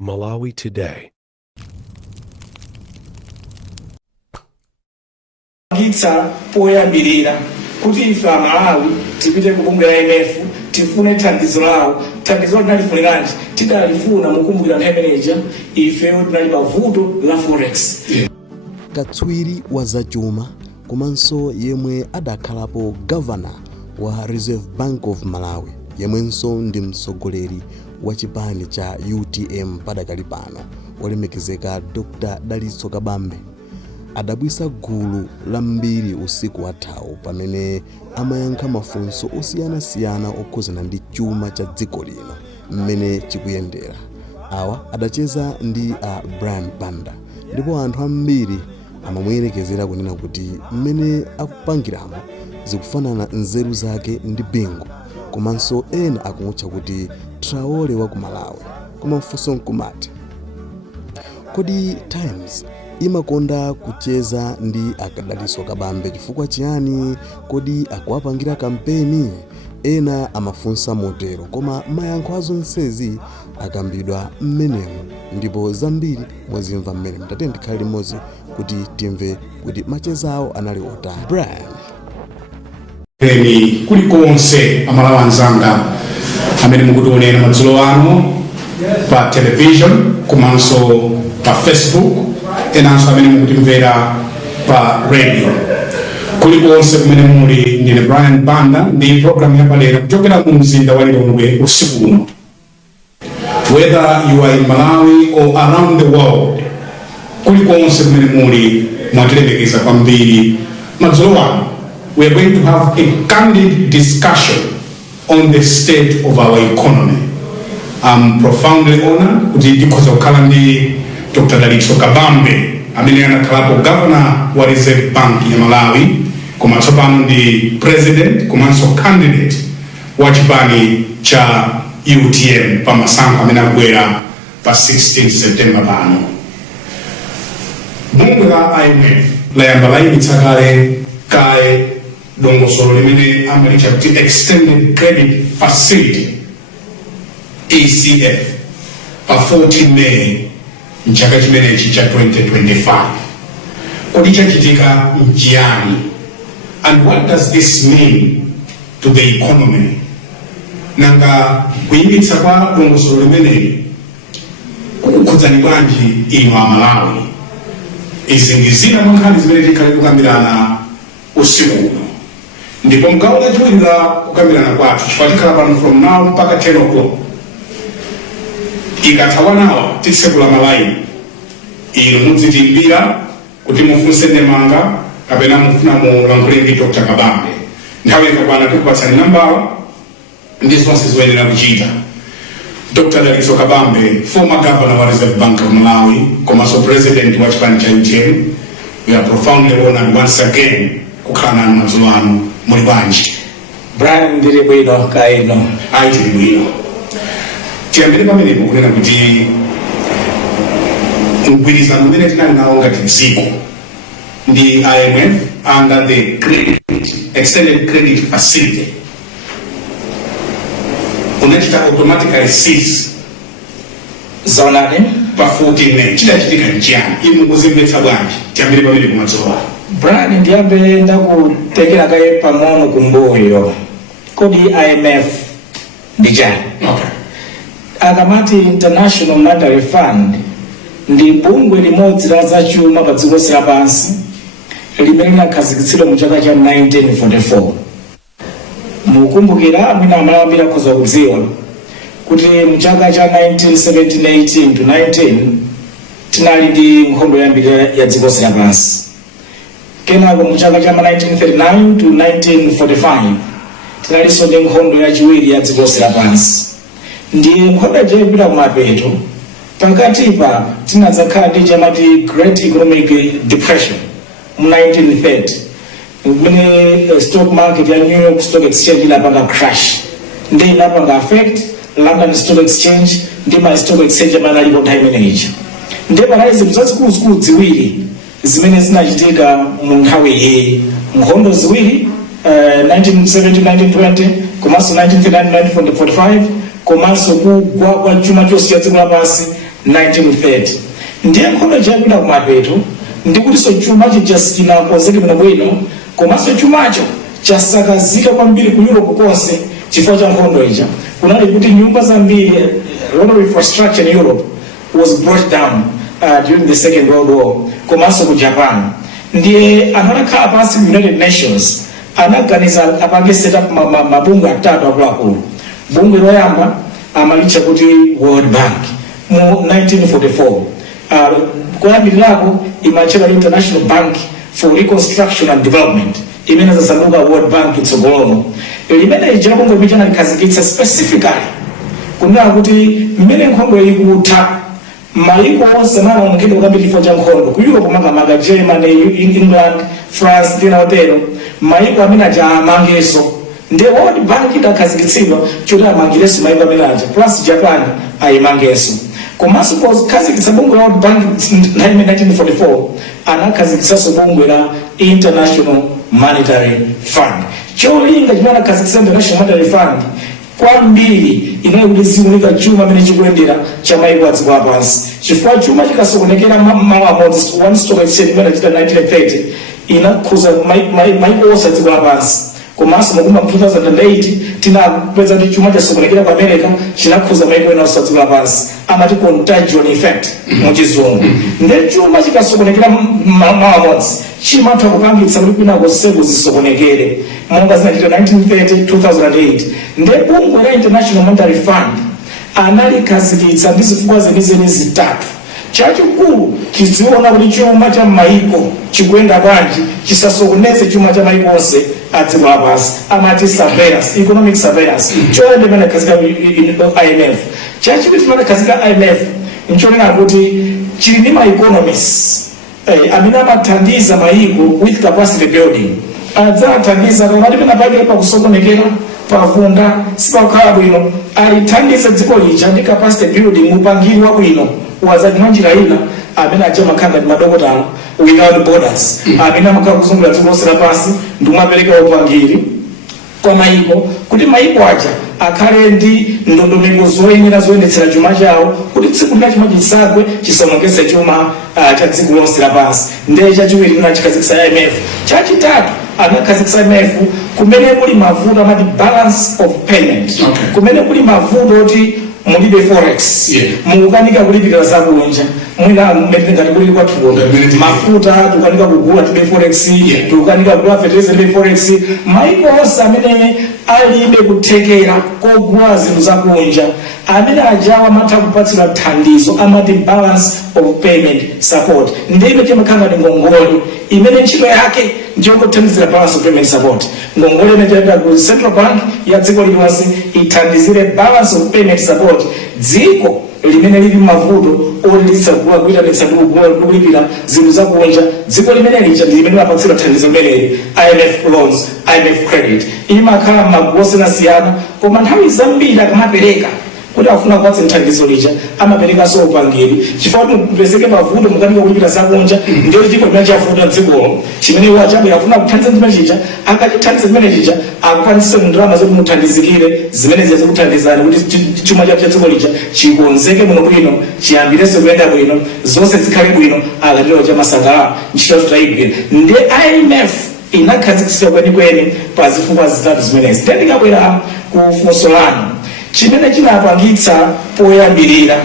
Malawi Today. Gitsa poyambirira kuti ife Amalawi tipite kukumbukira IMF tifune thandizo lawo tinalifuniranje tidalifuna mukumbukira nthawi ifeyo tinali pavuto la forex. Katswiri wa zachuma komanso yemwe adakhalapo governor wa Reserve Bank of Malawi yemwenso ndi mtsogoleri wa chipani cha UTM padakali pano olemekezeka Dr. Dalitso Kabambe adabwisa gulu la mbiri usiku wathawu pamene amayankha mafunso osiyanasiyana okhuzana ndi chuma cha dziko lino mmene chikuyendera. Awa adacheza ndi Brian Banda ndipo anthu ambiri amamuyerekezera kunena kuti mmene akupangiramo zikufanana nzeru zake ndi bingu, komanso ena akumutcha kuti Traore wa ku Malawi. Koma mfunso nkumati, kodi Times imakonda kucheza ndi Dalitso Kabambe chifukwa chiyani? Kodi akuwapangira kampeni? Ena amafunsa motero, koma mayankho azonsezi akambidwa mmenemu, ndipo zambiri mwazimva mmene mtate ndikhale limodzi kuti timve kuti macheza awo anali otani. Brian kulikonse Amalawi anzanga amene mukutionera madzulo ano pa television komanso pa Facebook, enanso amene mukutimvera pa radio, kulikonse kumene muli, ndine Brian Banda ndi program yapadera kuchokera mu mzinda wa Lilongwe usiku uno. Whether you are in Malawi or around the world, kulikonse kumene muli mwatilemekeza kwambiri madzulo ano, we are going to have a candid discussion on the state of our economy. I'm profoundly honored kuti ndikhoza kukhala ndi Dr. Dalitso Kabambe amene anakhalapo governor wa Reserve Bank ya Malawi, koma tsopano ndi president komanso candidate wa chipani cha UTM pa masankho amene akubwera pa 16 September pano. Bungwe la IMF layamba layimitsa kale dongosolo limene amalicha kuti Extended Credit Facility ECF pa 14 May mchaka chimenechi cha 2025. Kodi chachitika nchiyani? And what does this mean to the economy? Nanga kuyimitsa kwa dongosolo limeneli kukhudzani bwanji inu Amalawi? Izi ndi zina mwa nkhani zimene tikhale kukambirana usiku uno, ndipo mgawo lachiwiri la kukambirana kwathu chifukwa tikhala pano from now mpaka 10 o'clock. Ikathawa nawa tisekula malaini, inu mudzitimbira kuti mufunse ndemanga kapena mufuna mulankhule ndi Dr. Kabambe. Nthawi ikakwana tikupatsani nambala ndi zonse zoyenera kuchita. Dr. Dalitso Kabambe, former governor wa Reserve Bank of Malawi, komanso president wa chipani cha UTM, we are profoundly honored once again kukhala nanu madzulo ano. Muli bwanji? Brian ndili bwino kaino. Tili bwino. Tiyambire pamenepo kunena kuti mgwirizano umene tinali nawo ngati dziko ndi IMF under the Extended Credit Facility unachita automatically cease zonani pa 14 May. Chidachitika nchiyani? Inu mukuzimvetsa bwanji? Tiyambire pamenepo madzulo ano. Brian ndiyambe ndakutekera kaye pang'ono kumbuyo. Kodi IMF ndi chani? Okay. Akamati International Monetary Fund ndi bungwe limodzi la zachuma pa dziko lonse lapansi limene linakhazikitsidwa mu chaka cha 1944. Mukumbukira mwina Amalawi ambiri akhoza kudziwa kuti mu chaka cha 1917-18 to 19 tinali ndi nkhondo yambiri ya dziko lonse lapansi. Kenako mu chaka cha 1939 to 1945 tinalinso ndi nkhondo yachiwiri ya dziko lonse lapansi. Ndiye nkhondo yapita kumapeto pakatipa tinadzakhala ndi chamati Great Economic Depression mu 1930 kumene stock market ya New York Stock Exchange inapanga crash, ndi inapanga affect London Stock Exchange ndi ma stock exchange amene alipo nthawi imeneyi. Ndiye panali zinthu zazikulu ziwiri zimene zinachitika mu nthawi iyi, nkhondo ziwiri 1917-1920 komanso 1939-1945 komanso kugwa kwa chuma chonse cha dziko lapansi 1930 ndiye nkhondo chapita kumapeto ndikuti chuma chinakonzeka bwino komanso chumacho chasakazika kwambiri ku Europe konse chifukwa cha nkhondo ija. Kunali kuti nyumba zambiri, a lot of infrastructure in Europe was brought down during the Second World War, komanso ku Japan. Ndiye anakhala pansi ku United Nations anaganiza apange set up mabungwe atatu akuluakulu. Bungwe loyamba amalitcha kuti World Bank mu 1944. Kuyambirako imatchedwa International Bank for Reconstruction and Development, imene zasanduka World Bank itsogolomo. Limene ija bungwe limene analikazikitsa specifically kunena kuti mmene nkhondo ikutha maiko onse anaonongedwa kwambiri chifukwa cha nkhondo ku Europe makamaka Germany, England, France ndi naotero maiko amene aja amangeso. Ndi World Bank idakhazikitsidwa kuti amangireso maiko amene aja plus Japan ayimangeso. Komanso kukhazikitsa bungwe la World Bank 1944 anakhazikitsanso bungwe la International Monetary Fund. Cholinga chimene anakhazikitsa International Monetary Fund kwambiri inali kuti ziunika chuma amene chikuyendera cha maiko a dziko lapansi. Chifukwa chuma chikasokonekera mawu amodzi one stock exchange imene achita 1930 inakhuza maiko onse a dziko lapansi. Komanso mu 2008 tinapeza kuti chuma chasokonekera ku America chinakhuza maiko ena onse a dziko lapansi, amati contagion effect mu chizungu. Ndiye chuma chikasokonekera mawu amodzi chimatha kupangitsa kuti kwina konseku zisokonekere monga zinachita 1930 2008. Ndiye bungwe la International Monetary Fund analikhazikitsa ndi zifukwa zenizeni zitatu. Chachikulu chidziona kuti chuma cha maiko chikuyenda bwanji chisasokoneze chuma cha maiko onse a dziko lapansi, amati surveillance, economic surveillance. Choyamba imene khazika IMF. Chachiwiri chimene khazika IMF nchonena kuti chili ndi ma economists amene amathandiza maiko with capacity building. Adzathandiza kamati pena pake pakusokonekera pavunda sipakhala bwino alithandize dziko lija ndi capacity building upangiri wabwino wazati mwanjira ina amene aja makhanga ndi madokotala without borders amene amakhala kuzungulira dziko lonse lapansi ndi kumapereka upangiri kwa maiko kuti maiko aja akhale ndi ndondomeko zoyenera zoyendetsera chuma chawo kuti tsiku lina chuma chisagwe chisonongese chuma cha dziko lonse lapansi. Ndiye chachiwiri anachikhazikitsa IMF. Chachitatu anakhazikitsa IMF kumene kuli mavuto amati balance of payment. Kumene kuli mavuto oti mulibe forex, mukanika kulipira zakunja mwina mmene ngati kuli kwathu mafuta tukanika kugula tibe forex, tukanika kugula fertilizer tibe forex. Maiko onse amene alibe kuthekera kogula zinthu zakunja amene ajawa amatha kupatsira thandizo amati balance of payment support. Ndiye chimakhala ndi ngongole imene ntchito yake ndiyokuthandizira balance of payment support. Ngongole imene chayenda ku Central Bank ya dziko lilonse ithandizire balance of payment support dziko limene lili mavuto olitsa kuitanitsa kulipira zinthu zakunja. Dziko limene lija ndi limene apatsira thandizo limeneli IMF loans, IMF credit. Imakhala magulu osiyanasiyana koma nthawi zambiri akamapereka kuti afuna kupatsa thandizo lija amapereka so upangiri chifukwa mupezeke mavuto mukanika kulipira zakunja ndiyo chiko chimene chavuta dzikolo chimene wachabe afuna kuthandiza zimene chija akachithandiza zimene chija akukwanisa ndalama zoti muthandizikire zimene ziyaze kuthandizani kuti chuma cha dziko lija chikonzeke muno bwino chiyambirenso kuyenda bwino zonse zikhale bwino akatero cha masakala ntchito tutayigwira. Ndiye IMF inakhazikitsidwa kwenikweni pa zifukwa zitatu zimenezi. Ndiye ndikabwera ku funso lanu chimene chinapangitsa poyambirira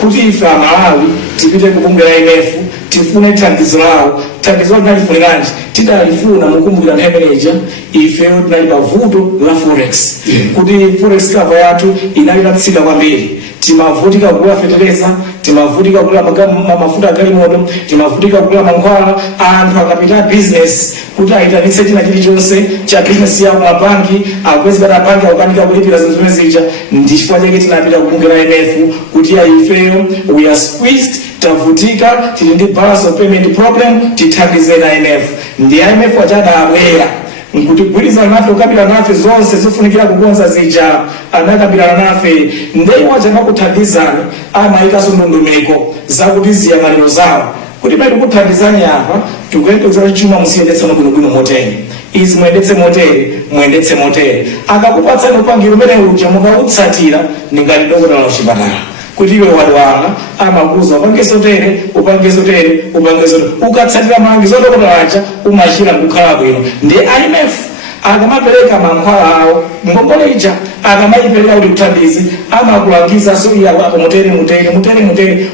kuti ife Amalawi tipite ku bungwe la IMF tifune thandizo lawo. Thandizo linalifuniranji? Tidalifuna mukumbukira nthawi ifeyo tinali pavuto la forex, kuti forex cover yathu inalinatsika kwambiri. Timavutika kugula fertilizer, timavutika kugula mafuta agalimoto, timavutika kugula mankhwala. Anthu akapita business kuti aitanitse china chilichonse cha business yawo mabanki akwezeka na banki akukanika kulipira zinthu zimene zija. Ndi chifukwa chake tinapita ku bungwe la IMF kuti ifeyo we are squeezed, tavutika, tili ndi balance of payment problem, tithandize na IMF. Ndi IMF achadabwera nkutigwirizana nafe ukabila nafe zonse zifunikira kukonza zija anakabila nafe. Ndiye wacha makuthandizani amaikaso ndondomeko zakuti ziyang'aniro zawo kuti pali kuthandizani apa tikuyendetsa chuma musiyendetsa bwinobwino motere izi muendetse motere akakupatsani upangiro umene uja mukautsatira ningati dokotala kuchipatala kuti iwe wadwala amakuza upange zotere ukatsatira malangizo odokotala aja umachira kukhala bwino. Ndi IMF akamapereka mankhwala awo ngongole ija akamayipereka kuti kuthandizi amakulangiza so iyawo apo mutere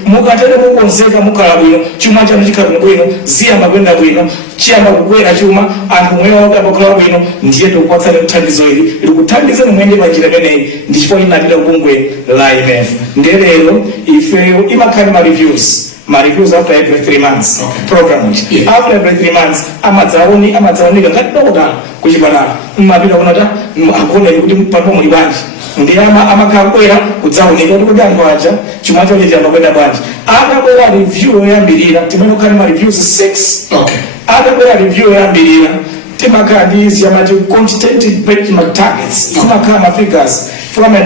mukatere mukonzeka mukhala bwino chuma chanu chikhala bwino ziyamba kwenda bwino chiyamba kukwera chuma anthu moyo wake apakhala bwino ndiye tikupatsani kuthandizo ili likuthandiza nimwende panjira imeneyi ndi chifukwa inapita kubungwe la IMF. Ndiye lero ifeyo imakhala ma reviews after every 3 months. Program after every 3 months amadzaonika ngati dokotala kuchipatala mmapita kunata akona kuti pano muli bwanji ndi amakabwera kudzaonika kuti anthu aja chuma chawo chiyamba kwenda bwanji. Akabwera review yoyambirira timene ukhali ma reviews 6. Akabwera review yoyambirira timakhala ndi izi amati quantitative benchmark targets zimakhala ma figures from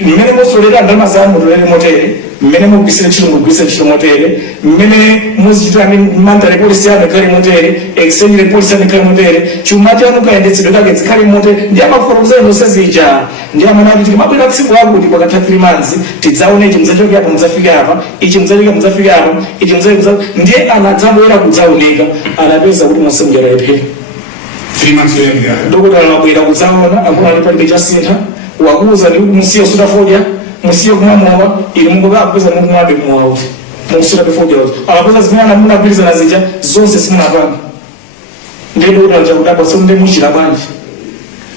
mmene musolera ndalama zanu mutolere motere, mmene mugwisire ntchito motere, mmene muzichitira monetary policy yanu ikhale motere, exchange policy yanu ikhale motere, chuma chanu kayendetsedwe kake zikhale motere. Ndi amafotokozera zonse zija ndi amanati timabwera tsiku lakuti pakatha 3 months tidzaone ichi mudzachoke apa mudzafika apa, ichi mudzafika apa, ichi ndiye anadzabwera kudzaoneka anapeza kuti monse mujalephera 3 months yoyambirira dokotala wabwera kudzaona akuna ali palibe chasintha wakuza ndi musiyo sutafodya musiyo kumwamowa ili mungoka apeza mukumwabe kumwawo mukusula befodya apeza zimene munagwirizana zija zonse simunapanga ndiye dokotala chakudapa so ndi muchira bwanji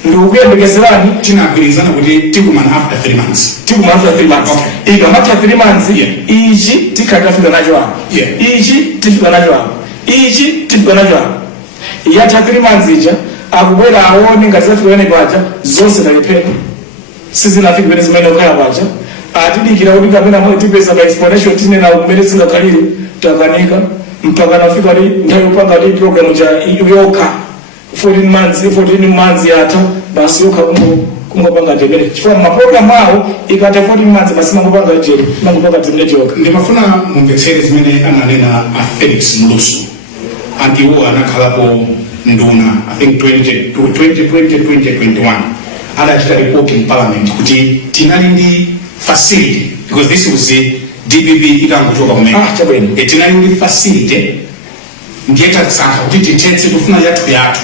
ndi ukuyembekezerani tinagwirizana kuti tikumana after 3 months ikamatha 3 months ichi tikhatafika nacho apa ichi tifika nacho apa ichi tifika nacho apa yatha 3 months ija akubwera aone ngati zafika ene paja zonse talephera sizinafika pene zimene ukaya paja atidikira kuti kapena mwe tipeza pa explanation tinena kumene zingakhalire takanika mpaka nafika li nthawi yopanga li program ja yokha 14 months yatha basi yokha kungopanga temere chifukwa maprogram awo ikatha 14 months basi mangopanga jeri mangopanga temere joka. Ndimafuna mumvetsere zimene ananena a Felix Mlusu antiwo anakhalapo nduna I think 2021 adachita report in parliament kuti tinali ndi facility because this was a DPP ikangochoka kumene tinali ndi facility ndiye tasankha kuti titetse tufuna yathu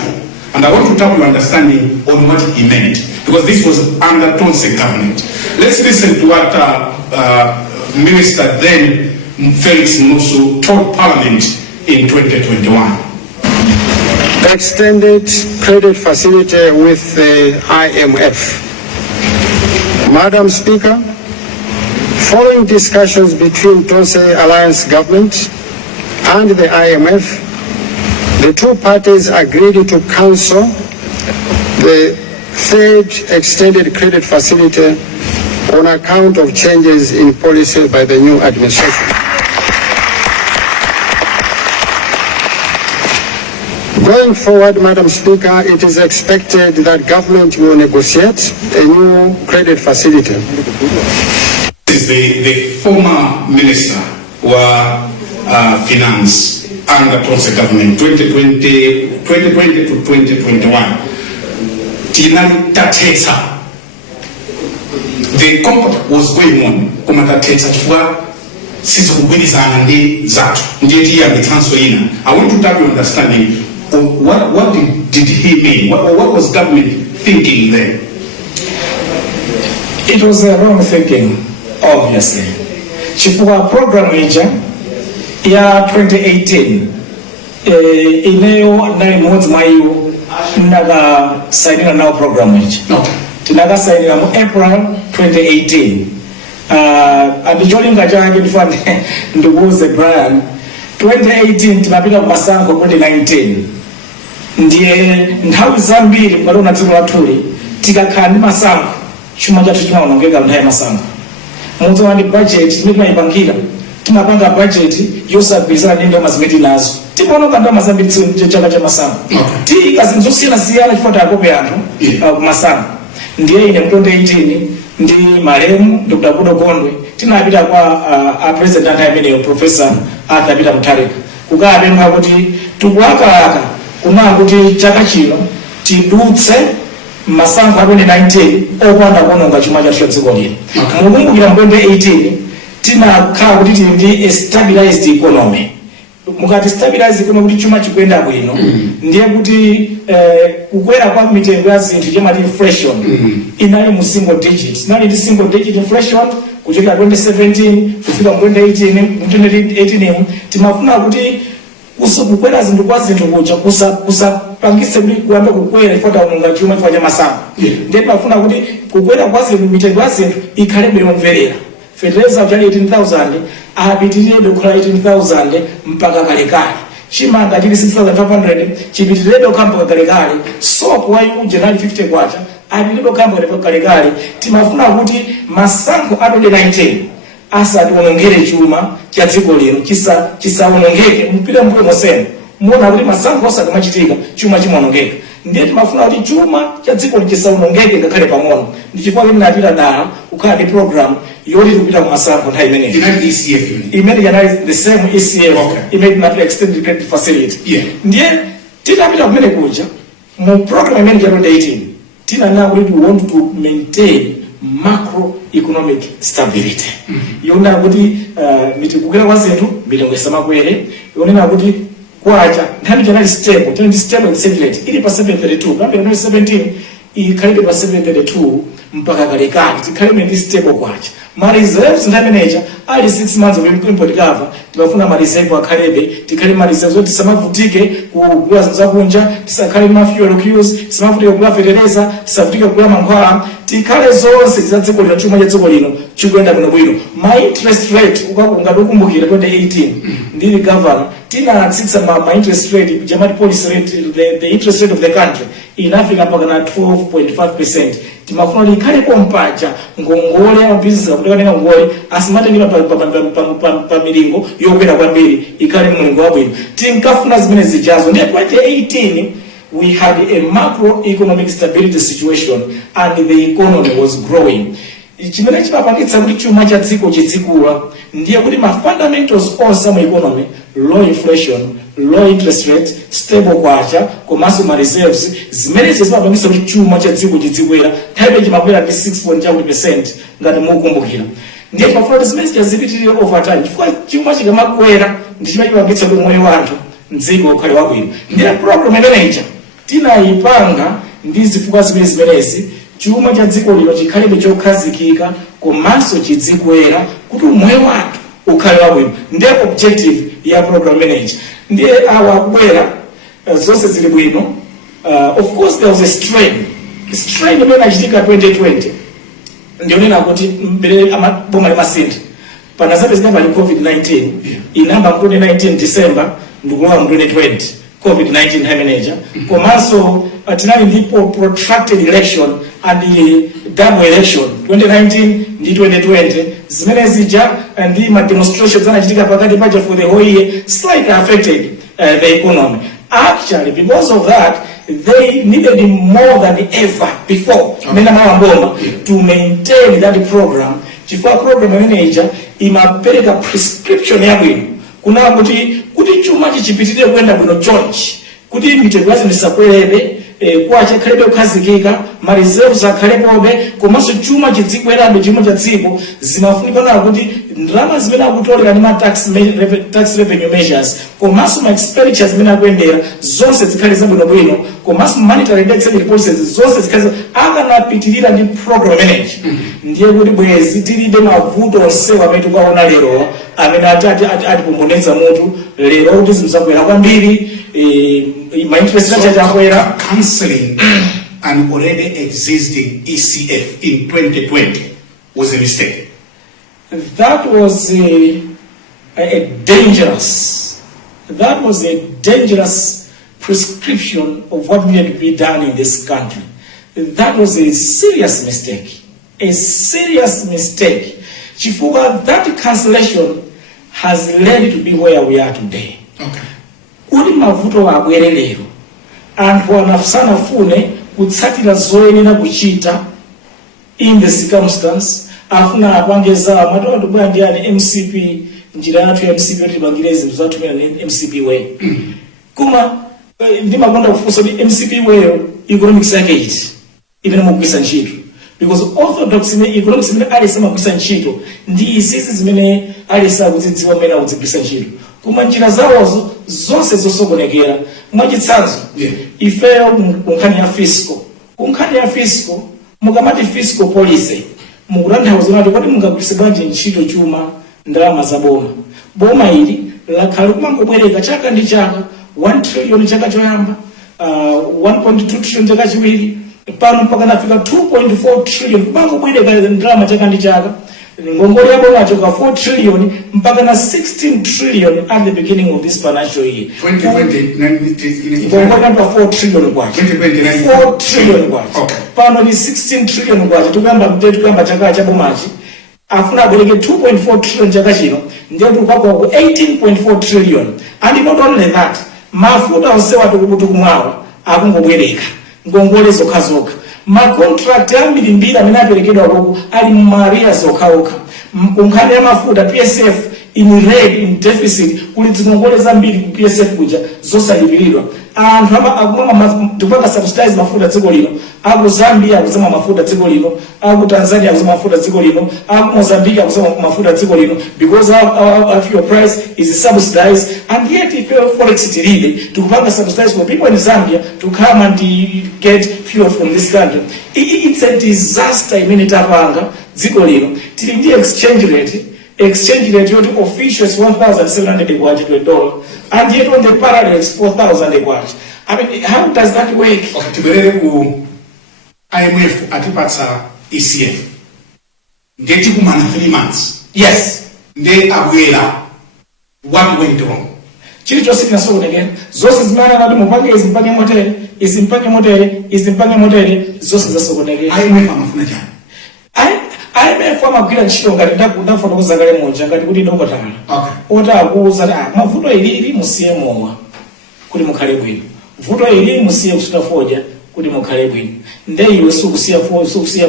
and I want to tap your understanding on what he meant because this was under Tonse government. Let's listen to what Minister then Felix Mlusu told parliament in 2021. Extended credit facility with the IMF. Madam Speaker, following discussions between Tonse Alliance government and the IMF, the two parties agreed to cancel the third extended credit facility on account of changes in policy by the new administration. Going forward, Madam Speaker, it is expected that government will negotiate a new credit facility. This is the former minister wa finance under Tonse government 2020 to 2021. Tinali tatesa. The compact was going on. Kuma tatesa chifukwa sisi kugwirizana ndi zathu. Ndiye tiya transfer ina. I want to tap your understanding. What did he mean? What was government thinking then? It was a wrong thinking, obviously. Chifukwa program ija ya 2018 ineyo nali mwezi mwayo naga sainina nao program ija. Tinaga sainina mu April 2018. Andicholinga change ndifane nduguze Brian 2018 tinapita kumasango 2019 ndiye nthawi zambiri mukadona dziko lathuli tikakhala ndi masango chuma chathu chimaonongeka nthawi ya masango mudziwa ndi budget timayipangira timapanga budget yosagwirizana ndi ndalama zimene tinazo timaononga ndalama zambiri chaka cha masango tika zinthu zosiyana chifukwa takope anthu kumasango ndiye ine mu 2018 ndi malemu Dr. Kudo Gondwe tinapita kwa a president anthu ameneyo Professor Arthur Peter Mutharika kukapempha kuti tikuwakalaka kunanga kuti chaka chino tidutse masankho a 2019 opanda kuononga chuma cha dziko lino. Mukumbukira mu 2018 tinakhala kuti tili ndi a stabilized economy. Mukati stabilize economy kuti chuma chikuyenda bwino ndiye kuti kukwera kwa mitengo ya zinthu chemati inflation inali mu single digit. Inali ndi single digit inflation kuchokera 2017 kufika mu 2018 timafuna kuti kukwera zinthu kwa zinthu kuja kusapangise kuti kuyambe kukwera ifo taononga chuma chifukwa cha masankho. Ndiye timafuna kuti kukwera kwa zinthu mitengo ya zinthu ikhalebe yomverera. Fertilizer chali 18,000 apitirire kukhala 18,000 mpaka kalekale. Chimanga chili 6,500 chipitirire kukhala mpaka kalekale. Soap wayi ujenali 50 kwacha apitirire kukhala mpaka kalekale. Timafuna kuti masankho a 2019 asatiwonongere chuma cha dziko lino chisawonongeke mpira mbuyo mosema. Muona kuti masankho osatimachitika chuma chimaonongeka. Ndiye timafuna kuti chuma cha dziko chisawonongeke ngakhale pang'ono. Ndi chifukwa kuti ndapita dala kukhala ndi program yoti tikupita ku masankho nthawi imeneyi. Inali ECF imene yanali the same ECF imene inati extended credit facility. Ndiye tinapita kumene kuja mu program imene ya 2018 tinanena kuti we want to maintain macroeconomic stability. Yonena kuti kukwera kwa zinthu mitengo isamakwere. Yonena kuti kwacha nthawi chanali stable, tinali stable exchange rate ili pa 7.32 kambira 2017 ikhalibe pa 7.32 mpaka kalekale tikhalibe ndi stable kwacha. Ma reserves nthawi imeneyi ali 6 months of import cover. Timafuna ma reserve akhalebe tikhale ma reserves oti tisamavutike kugula zinthu zakunja, tisakhale ma fuel queues, tisamavutike kugula fertilizer, tisavutike kugula mankhwala, tikhale zonse za dziko lino chuma cha dziko lino chikuyenda bwinobwino. Ma interest rate ngati ukumbukira 2018 ndili governor tinatsitsa ma interest rate jamati policy rate the interest rate of the country inafika mpaka na 12.5%. Timafuna likhale kompacha ngongole ya business akutenga ngongole asimatengera pa milingo yokwera kwambiri ikhale mlingo wabwino. Tinkafuna zimene zijazo. Ndiye 2018 we had a macroeconomic stability situation and the economy was growing. Chimene chimapangitsa kuti chuma cha dziko chizikula ndiye kuti ma fundamentals onse mu economy, low inflation, low interest rate, stable kwacha, komanso ma reserves zimene zimapangitsa kuti chuma cha dziko chizikwera nthawi chimakwera ndi 6% ngati mukumbukira. Ndiye timafuna kuti zimene zichipitirire over time chifukwa chuma chikamakwera ndi chimene chimapangitsa kuti moyo wa anthu mdziko ukhale wabwino. Ndiye program imeneyi tinayipanga ndi zifukwa zimenezi chuma cha dziko lino chikhalibe chokhazikika komanso chidzikwera kuti moyo wathu ukhale wabwino. Ndiye objective ya program imeneyi. Ndiye awabwera zonse zili bwino. Of course there was a strain imene achitika 2020 ndionena kuti mbere amaboma limasintha panazapezeka pali COVID-19 inamba 2019 December ndikulowa mu 2020 COVID-19 hameneja komanso tinali ndipo protracted election and double election 2019 ndi 2020 zimene zija ndi ma demonstrations anachitika pakati paja for the whole year slightly affected the economy. Actually, because of that, they needed more than ever before to maintain that program. Chifukwa program manager imapeleka prescription ya bwino kuna kuti chuma chipitirire kwenda bwino chonchi kuti mitengo yazo isakwelebe kwacha khalibe kukhazikika ma reserves akhalepobe komanso chuma chidzikwerabe chuma cha dziko zimafunikana kuti ndalama zimene akutolera ndi ma tax revenue measures komanso ma expenditures zimene akuyendera zonse zikhale zabwinobwino komanso monetary and executive policies zonse zikhale akanapitirira ndi program manager. Ndiye kuti bwezi tilibe mavuto onsewa amene tikuwaona lero amene atipomboneza mutu lero kuti zinthu zakwera kwambiri my interest rate chakwera. Cancelling an already existing ECF in 2020 was a mistake. That was a dangerous prescription of what needed to be done in this country. That was a serious mistake. Chifukwa that cancellation has led to be where we are today. Okay. Kuti mavuto abwere lero anthu anasanafune kutsatira zoyenera kuchita in the circumstance afuna apangeza matondo bwa ndiyani MCP njira yathu ya MCP kuti bangire zinthu zathu mena MCP way kuma ndimakonda kufunsa kuti MCP way economics yake iti imene mukugwisa ntchito because orthodox economics imene alesa amagwisa ntchito ndi izizi zimene alesa akuzidziwa mmene akuzigwisa ntchito, koma njira zawozo zonse zosokonekera. Mwachitsanzo, ifeyo kunkhani ya fiscal, mukamati fiscal policy mukutanthauza kuti kodi mungagwiritse bwanji ntchito chuma ndalama za boma ili lakhala kumangobwereka chaka ndi chaka 1 trillion chaka choyamba, 1.2 trillion chaka chiwiri, pano mpaka nafika 2.4 trillion kumangobwereka ndalama chaka ndi chaka. Ngongole ya boma choka 4 trillion mpaka na 16 trillion at the beginning of this financial year. 2020 ngongole namba 4 trillion kwacha 4 trillion kwacha. Okay. Pano ni 16 trillion kwacha tukamba chaka cha bomachi afuna abwereke 2.4 trillion chaka chino ndiye tukakwa ku 18.4 trillion. And not only that, mafuta onsewa tukumwawa akungobwereka ngongole zokha. Makontrakt ambirimbiri amene aperekedwa koko ali m'maria zokhaokha. Kunkhani ya mafuta PSF in red, in deficit, kuli zingongole zambiri ku PSF kuja zosalipiridwa. Anthu akumwa tikupanga subsidize mafuta dziko lino, aku Zambia akuzama mafuta dziko lino, aku Tanzania akuzama mafuta dziko lino, aku Mozambique akuzama mafuta dziko lino, because our fuel price is subsidized. And yet if forex tilibe tikupanga subsidize for people in Zambia to come and get fuel from this country. It's a disaster imene tapanga dziko lino. Tili ndi exchange rate yoti officials 1,700 kwacha to a dollar, and yet on the parallels 4,000 kwacha. I mean, how does that work? Okay, tibwerere ku IMF atipatsa ECF ndeti kumana 3 months. Yes. Nde abwera, what went wrong? Chilichonse chinasokonekera, zonse zimene anati mupange izimpange motere zonse zasokonekera. IMF amafuna chani? IMF amagwira ntchito ngati ndafotokoza kale moja ngati kuti dokotala. Okay. Ota akuuza mavuto ilili musiye mowa kuti mukhale bwino, vuto ili musiye kusuta foja kuti mukhale bwino, nde iwe sukusiya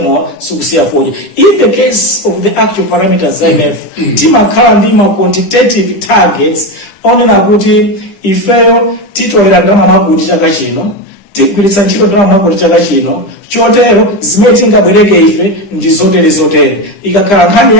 mowa sukusiya foja. In the case of the actual parameters IMF timakhala ndi ma quantitative targets onena kuti ifeyo titolera ndalama makuti chaka chino, tigwiritsa ntchito ndalama makuti chaka chino, chotero zimene tingabwereke ife ndi zotere. Ikakhala nkhani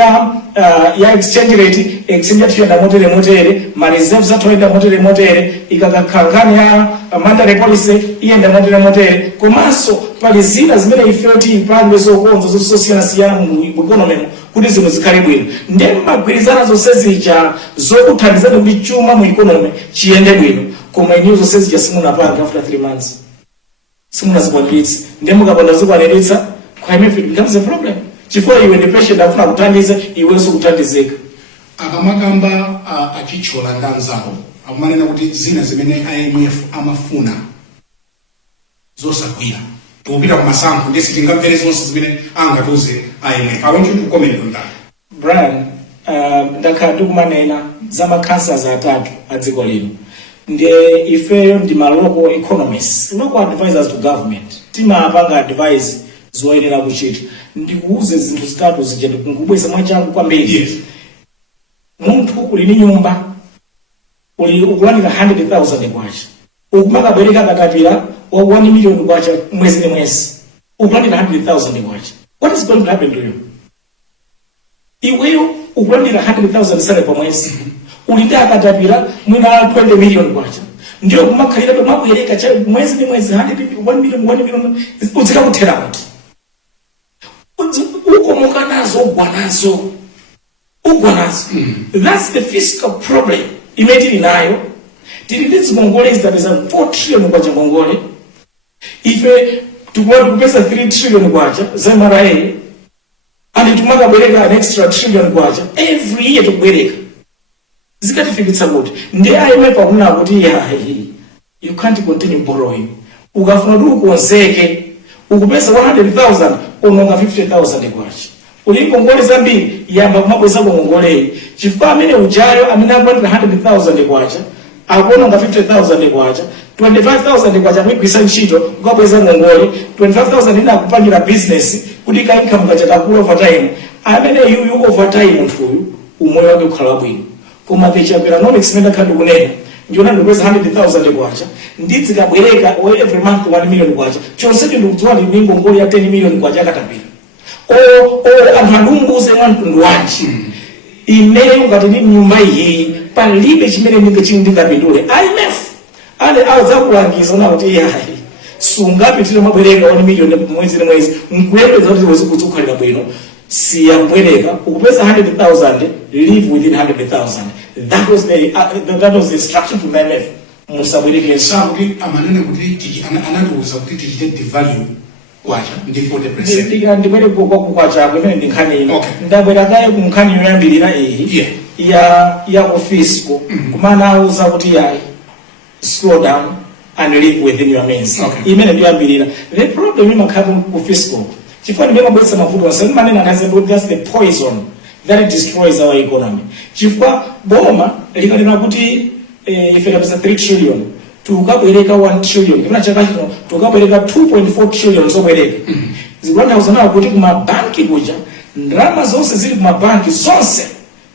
ya exchange rate, exchange rate yenda motere, ma reserves atoyenda motere, ikakhala nkhani ya monetary policy yenda motere, komanso pali zina zimene ife tipange zokonzo zosiyana mu economy kuti zino zikhale bwino. Ndiye magwirizana zonse zija zokuthandizana kuti chuma mu economy chiyende bwino, koma iniyo zonse zija simunapanga after 3 months. Simunazikwanitsa, ndiye mukapanda zikwaniritsa, IMF becomes a problem. Chifukwa iwe ndi patient afuna kuthandiza, iwe sukuthandizika. Akamakamba achichola ndanzawo akumanena kuti zina zimene IMF amafuna zosagwira. Tukupita ku masankho ndesi tingamvere zonse zimene angatuze IMF. I want you to comment on that. Brian, ndakhala ndikumanena za makhansas atatu a dziko lino. Ndiye ifeyo ndi ma local economists, local advisors to government. Timapanga advise zoyenera kuchita. Ndikuuze zinthu zitatu zija ndikungubweza mwachangu kwambiri. Yes. Munthu uli ndi nyumba, ukulandira 100,000 kwacha. Ukumakabwereka katapira wa 1 million kwacha mwezi ndi mwezi. Ukulandira 100,000 kwacha. What is going to happen to you? Iweyo ukulandira 100,000 sale pa mwezi. Ulinde akatapira mwina 20 million kwacha. Ndio kumakhalira mwabwereka cha mwezi ndi mwezi 1 million uzika kuthera kuti. Ukomoka nazo ugwanazo. That's the fiscal problem. Imagine nayo tili ndi zingongole zitapeza 4 trillion kwacha ngongole. Ife tukuwa kupesa 3 trillion kwacha za MRA, and tumakabwereka an extra trillion kwacha every year tukubwereka. Zikatifikitsa kuti ndi IMF akuna kuti you can't continue borrowing. Ukafuna kuti ukonzeke ukupesa 100,000 unonga 50,000 kwacha. Uli ngongole zambiri yamba kumabweza ngongole. Chifukwa amene ujayo amene akwatira 100,000 kwacha akononga 50,000 kwacha, 25,000 kwacha mwigwisa ntchito ukabweza ngongole, 25,000 ina akupangira business kuti ka income kacha kakula over time. Amene you over time munthuyu umoyo wake ukhala bwino. Koma the economics menda kandi kunena ndiona ndikweza 100,000 kwacha ndizikabwereka every month 1 million kwacha chonse ndikudziwa ndi ngongole ya 10 million kwacha akatapira. anthu andumbuze mwantundu wanji imeyo ngati ndi nyumba iyi palibe chimene ndingapindule. IMF ane audzakulangiza una kuti yayi sungapitire mabwereka 1 million mwezi ndi mwezi nkuyembeza kuti uzikukhalira bwino siya kubwereka ukupeza 100,000 live within 100,000. That was the instruction to IMF. Musabwereke sakuti amanene kuti anatuuza kuti tichite devalue kwacha ndi 40%. ndibwere kwacha kwemene ndinkhani ino. Okay. Ndabwera kaye kunkhani yoyambirira iyi ya ku fiscal kumana auza kuti yayi slow down and live within your means. Okay. Imene ndiyambirira. The problem imakhala ku fiscal chifukwa ndimene mabwesa mavuto asemanena akaze kuti that's the poison that destroys our economy. Chifukwa boma likanena kuti ife tapeza 3 trillion tukabwereka 1 trillion kapena chaka chino tukabwereka 2.4 trillion zobwereka zikutanthauza nawo kuti kumabanki kuja ndalama zonse zili kumabanki zonse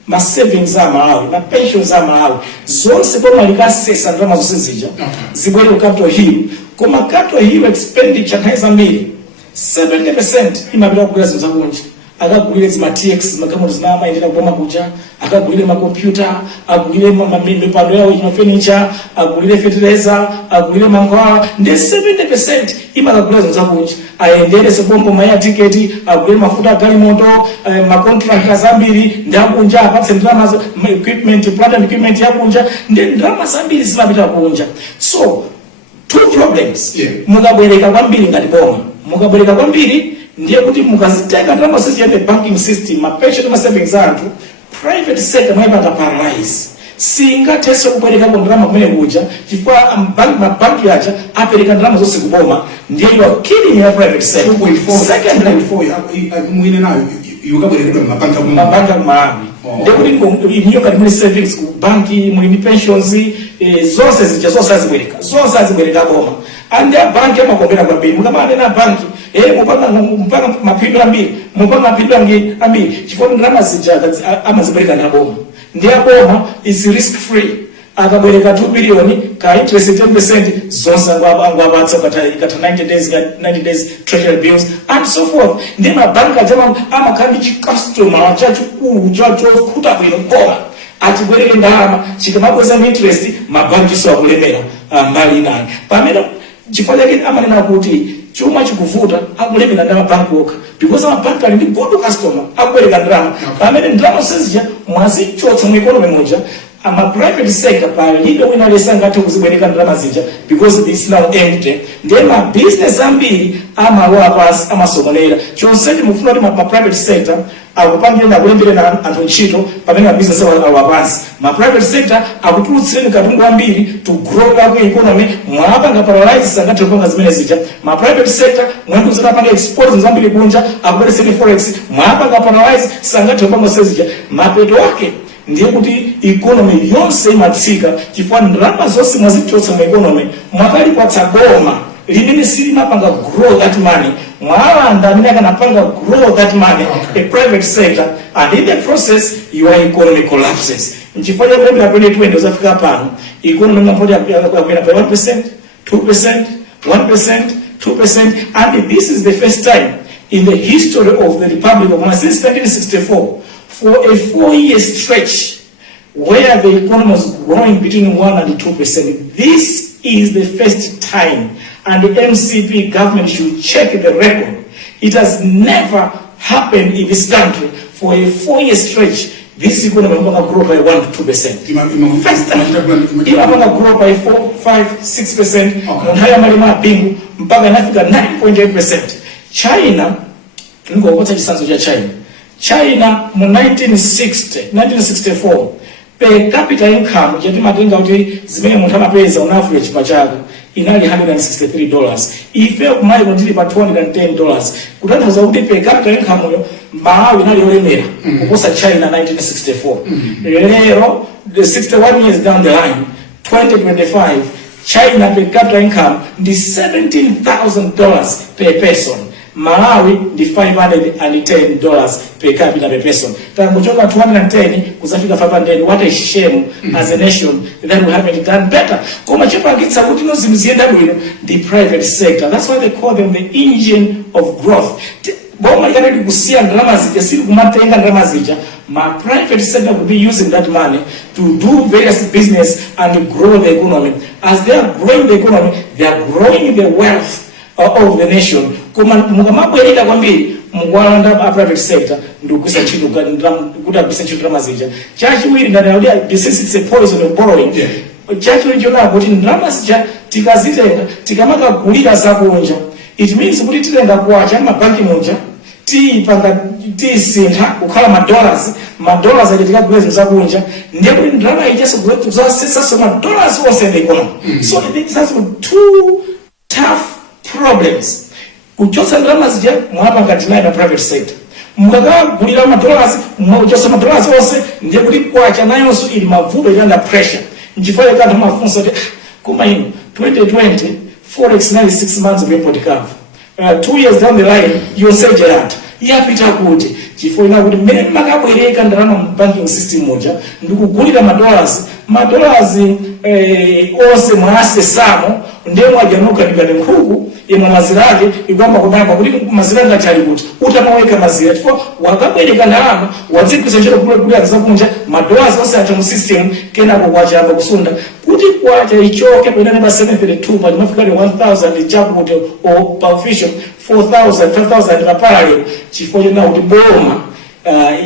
ma savings amalawi ma pensions amalawi zonse boma likasesa ndalama zonse zija zibwere ku Capitol Hill. Koma Capitol Hill expenditure nthawi zambiri 70% imapita kugula zinthu zakunja, akagulire zima TX magamoto zinamayendera kuboma kuja, akagulire makompyuta, agulire mipando yawo ino furniture, agulire fertilizer, agulire mankhwala, ndi 70% imakagulira zinthu zakunja. Ayendere sebombo maya tiketi, agulire mafuta galimoto, macontractors ambiri ndakunja apatse ndalama equipment, plant and equipment yakunja, ndi ndalama zambiri zimapita kunja. So two problems. Mukabwereka kwambiri ngati boma. Mukabwereka kwambiri ndiye kuti mukazitenga ndalama zoziyende banking system, mapension, savings anthu, private sector mwayipanga paralyze. Singatese kubwereka ndalama kumene kuja chifukwa mabanki yacha apereka ndalama zonse kuboma, ndiye you are killing your private sector. Secondly, muine nayo yukabwerekedwa mabanki kumalawi. Ndiye kuti ngati muli savings ku banki, muli pensions, zonse zija zonse azibwereka boma. And their bank amakombera kwambiri. Mukamanena banki mupanga mapindu ambiri, mupanga mapindu ambiri chifukwa ndalama zija amazibwereka na boma. Ndiye boma is risk free. Akabwereka 2 billion ka interest 10% zonse ngwapatsa kata 90 days treasury bills and so forth. Ndiye mabanki ajama amakhala chi customer chachikulu chakhuta bwino boma. Atibwereke ndalama chikamabweza interest mabanki so akulemera mbali nani. Pamene chifukwa chake amanena kuti chuma chikuvuta akulemera ndalama banki okha because amabanki ali ndi good customer akubwereka ndalama. Pamene ndalama sezija mwazichotsa mu economy moja ama private sector palibe wina lesangathe kuzibwereka ndalama zija because it's now empty. Ndiye ma business ambiri amalowa pasi amasokonera chonsechi mufuna kuti ma private sector akupangire na kulembere na anthu ntchito pamene ma business alowa pasi. Ma private sector akutulutsireni katundu ambiri to grow the economy mwapanga paralyze sangathe kupanga zimene zija. Ma private sector mwandu zinapanga export zambiri kunja akubwereseni forex mwapanga paralyze sangathe kupanga sezija. Mapeto wake ndiye kuti economy yonse imatsika chifukwa ndalama zonse mwazichotsa mu economy mwakali kwatsa boma limene silimapanga grow that money mwalanda amene akanapanga grow that money a private sector, and in the process your economy collapses. Nchifukwa cha kwenda 2020 uzafika pano economy ngapoti yakwenda by 1%, 2%, 1%, 2%, and this is the first time in the history of the Republic of Ghana since 1964 for a 4-year stretch where the economy was growing between 1% and 2%. This is the first time, and the MCP government should check the record. It has never happened in this country for a 4-year stretch. This economy is going to grow by 1% to 2%. First time, it's going to grow by 4, 5, 6%. Haya malima bingu mpaka inafika 9.8%. China, tungo wata chisanzo cha China mu 1964 per capita income yati matenga kuti zimene munthu amapeza on average pachaka inali $163. Ife kumali kundili pa $210. Kutanthauza kuti per capita income yo Malawi inali yolemera kuposa China 1964. Lero the 61 years down the line 2025 China per capita income ndi $17,000 per person. Malawi ndi $510 per capita per person. Tangochoka 210 kuzafika 500. What a shame as a nation that we haven't done better. Koma chipangitsa kuti nozimuziyenda bwino the private sector. That's why they call them the engine of growth. boma likanali kusiya ndalama zija sili kumatenga ndalama zija, ma private sector could be using that money to do various business and grow the economy. As they are growing the economy, they are growing the wealth of the nation. Kuma mukamabwereka kwambiri mkwalanda a private sector ndikuisa chino kuti agwisa chino ndalama zija. Chachiwiri ndanaudi this is a poison of borrowing. Chachiwiri chona kuti ndalama zija tikazitenga tikamakagulira zakunja, it means kuti titenga kwacha mabanki munja tisintha kukhala ma-dollars achitika bwezi zakunja, ndiye kuti ndalama ichaso kuzasesa ma-dollars wose in the economy. So it has two tough problems. Kuchosa ndalama zija mwapanga tinayi na private sector, mukakagulira ma-dollars muchosa ma-dollars wose, ndiye kuti kwacha nayonso ili mavuto ili under pressure. Nchifukwa kanthu mafunso kuma ino 2020 forex 96 months of import curve. 2 years down the line you say Gerard yapita kuti chifukwa ina kuti mmene makabwereka ndalama mu banking system moja ndikugulira ma-dollars onse mwasesamo ndiye mwajanuka ndikane nkhuku yemwe mazira ake ikwamba kudamba kuti mazira ngachali kuti utamaweka mazira chifukwa wakabwereka ndalama wadzigwisa ntchito kule azakunja ma-dollars onse acha mu system kenako kwachamba kusunda kuti kwacha ichoke pene pa 732 pa mafikali 1000 chakuti pa official 4000 5000 pa parallel chifukwa chena kuti boma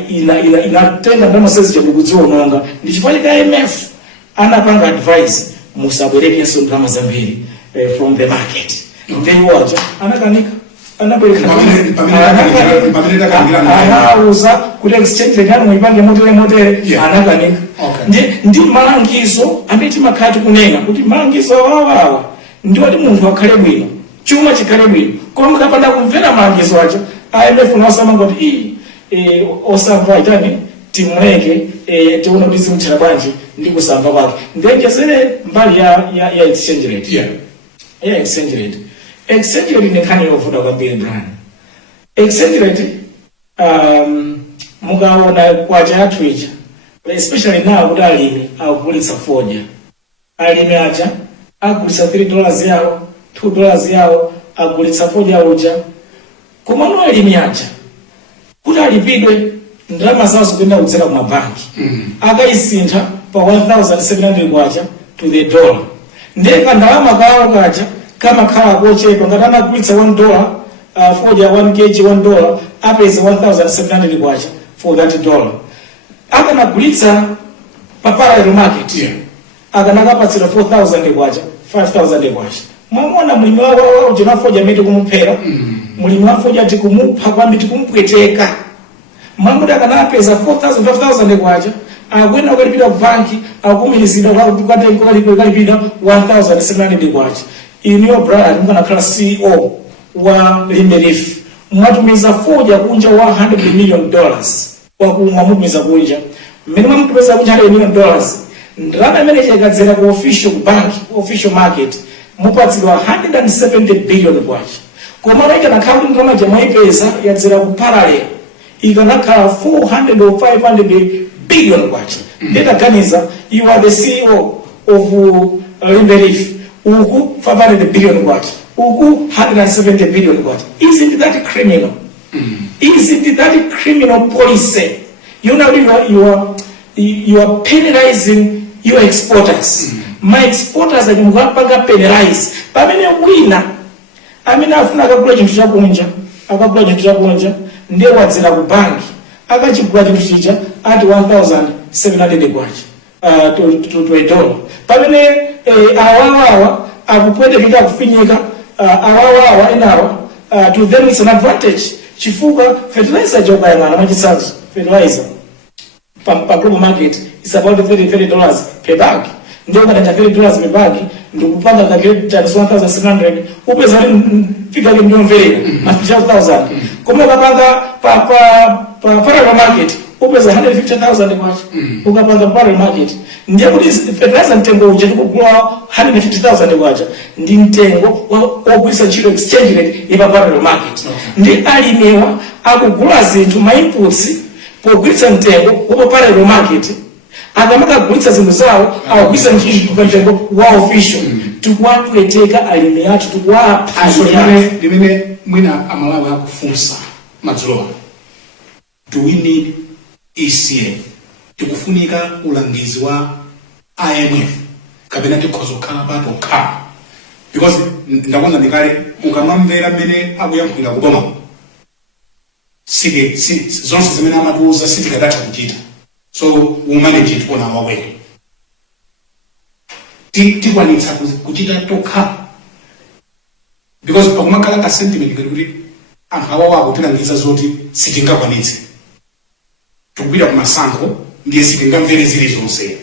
inatenga ndalama sezi chakudziwononga ndi chifukwa cha IMF anapanga advice musabwerekenso ndalama zambiri from the market. They wacha anakanika anabwereka anauza kuti exchange rate yanu ipange motere anakanika. Ndi malangizo amene timakhala kunena kuti malangizo awawa ndiwo kuti munthu akhale bwino, chuma chikhale bwino, koma mukapanda kumvera malangizo acho IMF unasamanga kuti osamva itani timuleke tione kuti zimthera bwanji ndi kusamva kwake. Ndiyengezere mbali ya exchange rate. Exchange rate. Exchange rate nekhani yovuta kwambiri brand. Exchange rate mukaona kwacha yathu ija, especially now kuti alimi akugulitsa fodya. Alimi aja akugulitsa $3 yawo, $2 yawo, akugulitsa fodya uja. Koma no alimi aja kuti alipidwe ndalama zawo zikuyenda kudzera ku mabanki. Akaisintha pa 1700 kwacha to the dollar. Ndiye kandalama kawo kacha kama khala kochepa ngati anagulitsa $1 fodya 1 kg $1 apeza 1700 kwacha for that dollar. Akanagulitsa pa parallel market akanakapatsira 4000 kwacha 5000 kwacha. Mwamona mulimi wawo jinafodya miti kumuphera, mulimi wafodya tikumupha kwambi tikumupweteka. Mamuda kanapeza 4000 5000 kwacha akwenda ukalipida ku banki akumirizidwa ukalipida 1700 kwacha. In your brand mukana CEO wa Limeriff mwatumiza fodya kunja $100 million wakumwa mutumiza kunja minimum mutumiza kunja $100 million ndalama imene chakadzera ku official market mupatsidwa 170 billion kwacha. Koma na account ndalama jamaipeza yadzera ku parallel ikanakhala 400 or 500 billion kwacha. Ndetaganiza you are the CEO of Limeriff uku 500 billion kwacha, uku 170 billion kwacha. Isn't that criminal? Isn't that criminal policy? You know you are penalizing your exporters. My exporters are mukapanga penalize. Pamene wina amene afuna akagula chinthu chakunja ndiye wadzera ku banki akachigula chinthu chija ati 1700 kwacha to $1. Pamene awawa akupweteka kufinyika awawa enawa to them it's an advantage. Chifukwa fertilizer joba yana machitsanzo fertilizer pa global market is about $30 per bag. Ndio kana $30 per bag ndikupanga kaketa 1700 upeza fika ndio mvere afisha 1000. Koma ukapanga pa parallel market upeza 150,000 kwacha. Ukapanga parallel market ndiye kuti fertilizer mtengo uje ndikugula 150,000 kwacha ndi mtengo ogwisa ntchito exchange rate ipa parallel market. Ndi alimiwa akugula zinthu ma inputs pogwitsa mtengo upa parallel market akamakagulitsa zinthu zawo akugwisa ntchito mtengo wa official tikuwapweteka alimi athu tikuwapha limene mwina amalawi akufunsa madzulo. Do we need ECF? Tikufunika ulangizi wa IMF kapena tikhoza kukhala patokha? Because ndakonza ndikale ukamamvera mmene akuyankhulira kuboma zonse zimene amatiuza sitikadata kuchita, so we manage it on our way. Tikwanitsa kuchita tokha, because pakumakhala ka sentiment kuti anthu awawo akutilangiza zoti sitingakwanitse, tikupita kumasankho ndiye sitingamvere zilizonse.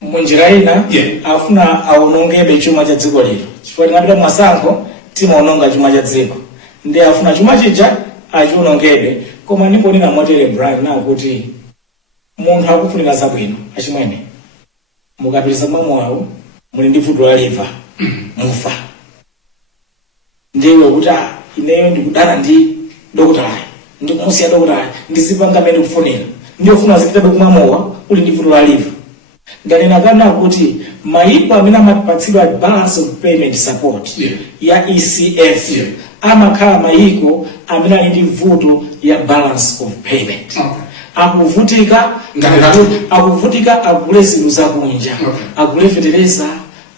Munjira ina afuna aonongebe chuma cha dziko lero, chifukwa tinapita kumasankho timaononga chuma cha dziko, ndiye afuna chuma chija achionongebe. Koma ndingonena motere Brian nawo kuti munthu akufunira zabwino achimwene mukapitisa mwamoyo muli ndi vuto la liver mufa, ndiwe kuti ineyo ndikudana ndi dokotala ndikumusiya dokotala ndizipanga mmene ndikufunira, ndiyofuna zikitabe kumwamowa uli ndi vuto la liver. Ndanena kana kuti maiko amene amapatsidwa balance of payment support ya ECF amakhala maiko amene ali ndi vuto ya balance of payment. Akuvutika agule zinthu zakunja, agule fertilizer,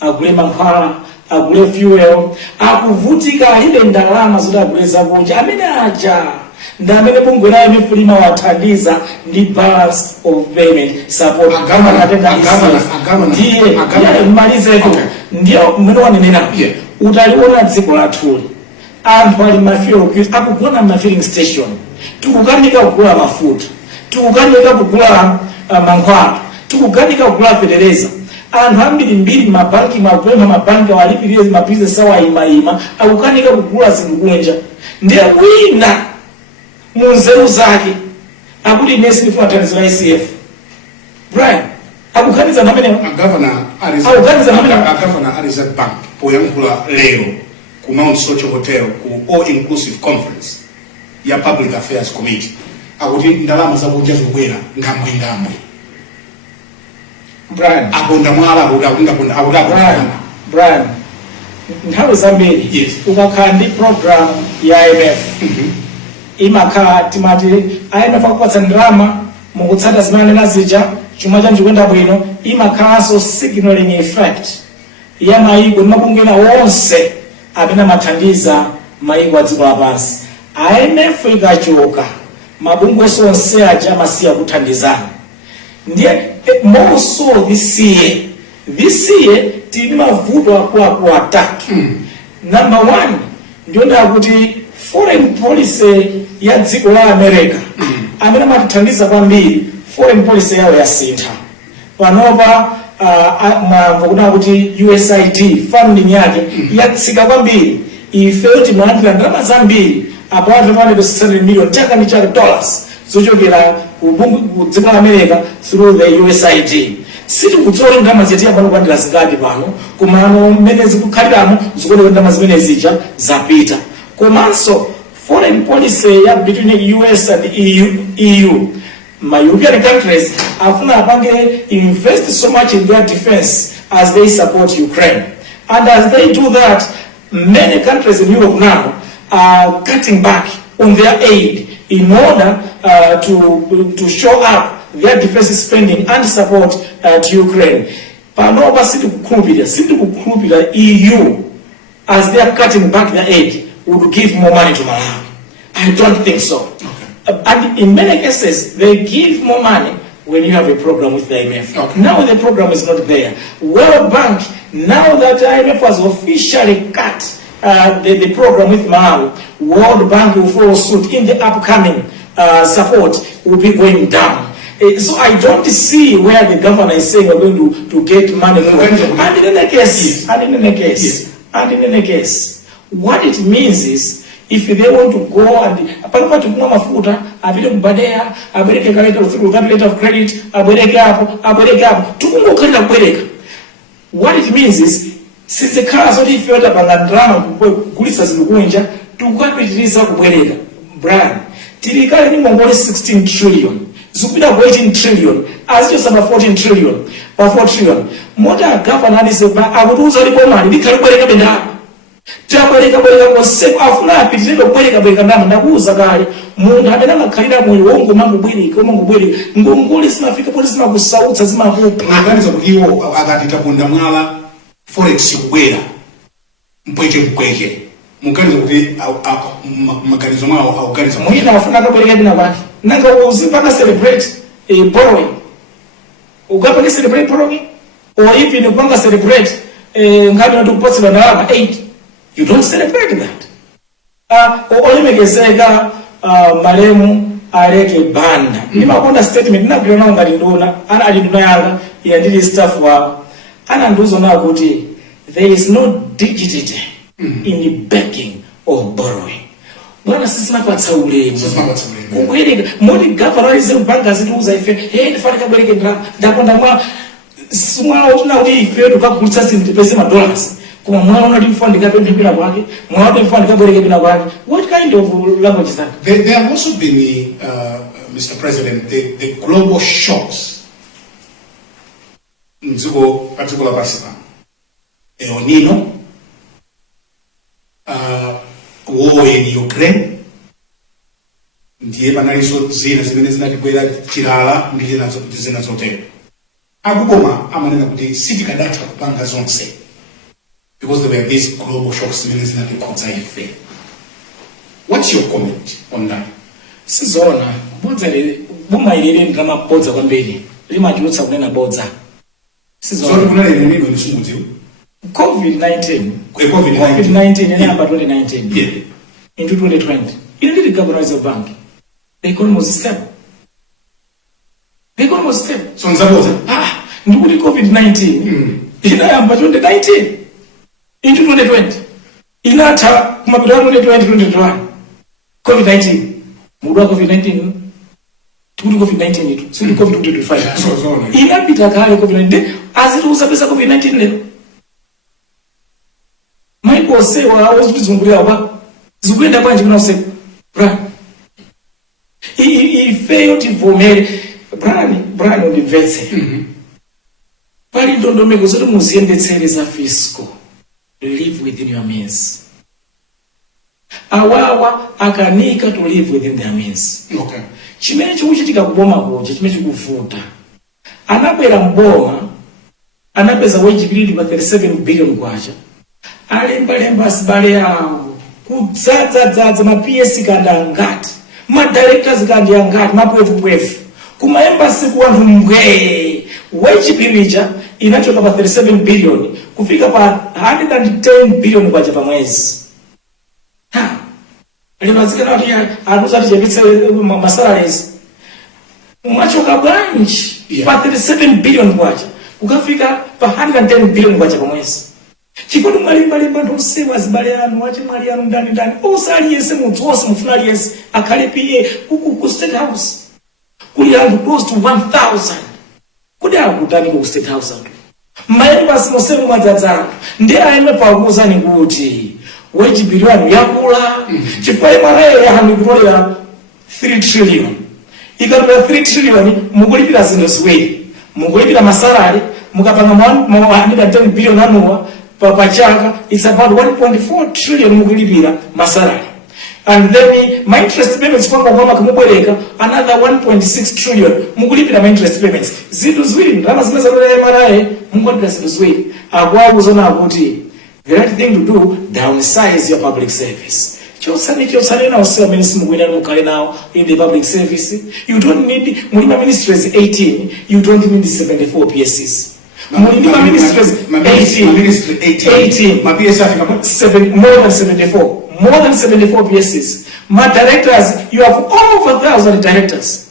agule mankhwala, agule fuel, akuvutika alibe ndalama zoti agule zakunja. Amene aja ndi amene bungwe la IMF limawathandiza ndi balance of payment support. Ndiye mmalizeko ndiyo mmene wanenera utaliona dziko lathuli anthu ali mafuel akugona mafilling station, tikukanika kugula mafuta, tikukanika kugula mankhwala, tikukanika kugula fertilizer. Anthu ambirimbiri mabanki mapempha mabanki awalipirire mabizinesi sawa ima akukanika kugula zinthu kunja. Ndiye wina munzeru zake akuti nesi ndifuna thandizo la ECF Brian akukaniza namene governor Reserve Bank poyankhula lero ku Mount Socho Hotel ku all inclusive conference ya Public Affairs Committee akuti ndalama zakunja zikubwera ngamwe Brian akonda mwala akuti Brian nthawi zambiri ukakhala ndi program ya IMF imakhala timati IMF akupatsa ndalama mukutsata zimene nazija chuma chanu chikuyenda bwino, imakhalanso signaling effect ya maiko mabungwe wonse amene amathandiza maiko a dziko lapansi. IMF ikachoka mabungwe onse aja amasiya kuthandizana. Ndiye also this year tili mavuto akulu atatu. Number one ndiyo kuti foreign policy ya dziko la America amene amathandiza kwambiri foreign policy yawo yasintha. Panopa mwaona kuti USAID funding yake yatsika kwambiri, ife timalandira ndalama zambiri about $160 million chaka ndi chaka dollars zochokera ku dziko la America through the USAID. Sitikutsola ndalama zetu pano kwandira zingati pano komano mmene zikukhaliramo zikuoneka ndalama zimene zija zapita. Komanso foreign policy ya between US and EU my European countries afuna apange invest so much in their defense as they support Ukraine, and as they do that many countries in Europe now are cutting back on their aid in order to show up their defense spending and support to Ukraine. Panopa sitikukhulupirira EU as they are cutting back their aid would give more money to Malawi. I don't think so. And in many cases, they give more money when you have a program with the IMF. Now the program is not there. World Bank, now that IMF has officially cut the program with Malawi, World Bank will follow suit in the upcoming support will be going down. So I don't see where the governor is saying we're going to get money from. And in any case, what it means is, if they want to go and apana tukuna mafuta abile kubadea abeleke kaleta through that letter of credit abeleke hapo tukungokhanda kubeleka. What it means is sizikhala zoti ife tapanga drama kugulisa zinthu kunja tukapitiriza kubeleka. Brian tilikale ni ngongole 16 trillion zikupita ku 18 trillion azichosaba 14 trillion pa 4 trillion mota governor alisema akutuza lipo mali likale kubeleka bendera tabwereka konse afuna apitirire kubwereka ndama ndakuuza kale munthu amene amakhalira moyo wongo mangubwereka ngongole zimafika poti zimakusautsa zimakupha aganiza kuti iwo akati tapunda mwala forex kubwera mpweche muganiza kuti maganizo mwawo akuganiza mwina afuna akabwereka bina kwake nanga uzipaka celebrate borrowing ukapaka celebrate borrowing or even upanga celebrate ngabe ndikupotsedwa ndalama 8. You don't celebrate that. Olemekezeka malemu aleke banda. Ndimakonda statement ndinagwira nawo ngati nduna ana ali nduna yanga yandili staff wa ana nduzo na kuti there is no dignity in the begging or borrowing. Bwana sisi napatsa ulemu. Kubwereka modi governor Reserve Bank azituza ife ndifana kabwereke ndakonda mwa simwa utuna kuti ife tukagulitsa sintipese $. Kuma mwana ndifundika pembela kwake mwana ndifundika bwereka kwake. What kind of language is that? There have also been Mr. President the global shocks nziko particular pasima El Nino, war in Ukraine, ndiye panaliso zina zimene zinatibwera chilala ndi zina zotero. Akuboma amanena kuti sitikadatha kupanga zonse because there were these global shocks zimene zinatikhudza ife. What's your comment on that? Sizona bodza bumailire ndamabodza kwambiri limachulutsa kunena bodza. Sizona so kunale nini nisumudziwa COVID-19 in number 2019 yeah. Into 2020 in the governor of bank the economy was stable. So nzaboza ndikuti COVID-19 inayamba 2019 into 2020 inatha kumapita 2020 COVID-19 mudu wa COVID-19 tikuti COVID-19 itu sindi COVID-25 inapita kale COVID-19 azituuza pesa COVID-19 lero maiko sewa ozitizungulira ba zikuyenda kwanje kuna useku bra ifeyo tivomere brani undimvetse pali ndondomeko zoti muziyendetsereza fisco live within your means. Awawa akanika to live within their means. Okay. Chimene chikuchitika kuboma kuja chimene chikuvuta anabwera mboma anapeza wage bill pa 37 billion kwacha alemba asibale yawo kudzadza ma PS kanda ngati ma directors kanda ngati mapwefu kuma embassy ku anthu mbwe wage bill ija inachoka pa 37 billion kufika pa 110 billion kwacha pa mwezi. Limazikana wati anuzati jebitse masalaries mwachoka bwanji pa 37 billion kwacha ukafika pa 110 billion kwacha pa mwezi. Chikono malimba ndosewa zibale anu wache mwali anu ndani osali yese muthu wose mufuna yese akhale PA ku state house kuli anthu close to 1000 kudi akutani ku state house anthu mayetu pasimosemu mwadzadzana ndi aime pakuuzani kuti wage bill yanu yakula chifukwa imaraye handikutolera 3 trillion ikatola 3 trillion mukulipira zinthu ziwiri mukulipira masalari mukapanga 110 billion anuwa pa chaka it's about 1.4 trillion mukulipira masalari and then my interest payments kwa kumubwereka another 1.6 trillion mukulipira my interest payments zinthu ziwiri ndalama zimene zatolera imaraye mukulipira zinthu ziwiri akuwakuzona kuti the right thing to do, downsize your public service. Chosani na usiwa ministry mkwena mukale now in the public service. You don't need, mulima ministries 18, you don't need 74 PSCs. Mulima ministries 18. My PSC more than 74. More than 74 PSCs. My directors, you have over 1,000 directors.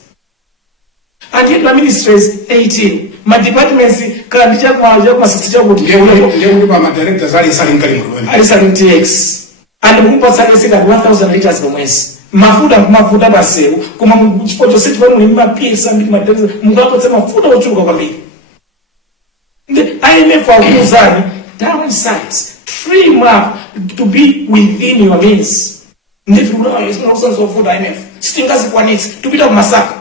And yet my ministries 18. My departments can check my 60 my directors are selling TX. And mumpa service at 1,000 liters per month. Mafuta baseo. Kuma mchipoto seti kwa mwima PX and materials. Mungapo tse mafuta uchuka kwa mbili. The IMF wa kuzani downsize. Trim up to be within your means. Ndifu kuna is no sense of food IMF. Stingazi kwa needs. Tupita masaka.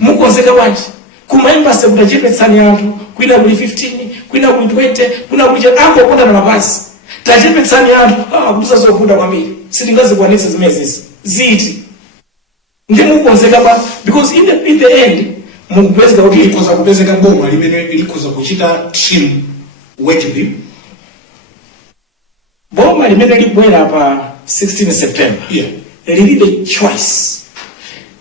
Mukonzeka bwanji kuma embassy kutachepetsani anthu kwina kuli 15 kwina ku 20 kwina kulicha angoponda na mapazi tachepetsani anthu kuti sazokunda kwambiri sitingazikwanitse zimezi ziti ndi mukonzeka ba because in the end mukupezeka kuti likoza kupezeka boma limene likoza kuchita trim wage bill boma limene libwera pa 16 September lilibe choice.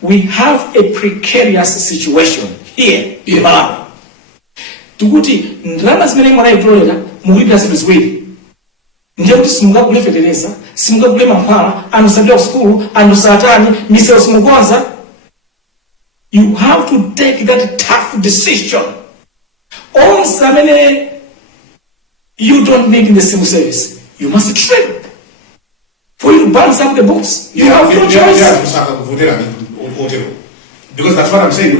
We have a precarious situation here in Malawi. Tukuti ndalama zimene mwanaitolera mukulipira zinthu ziwiri. Ndiye kuti simungagule fetereza, simungagule mankhwala, anthu sapita ku school, anthu satani, misewu simukonza. You have to take that tough decision. Onse amene you don't need in the civil service, you must train. For you to balance up the books, you have no choice. Because that's what I'm saying.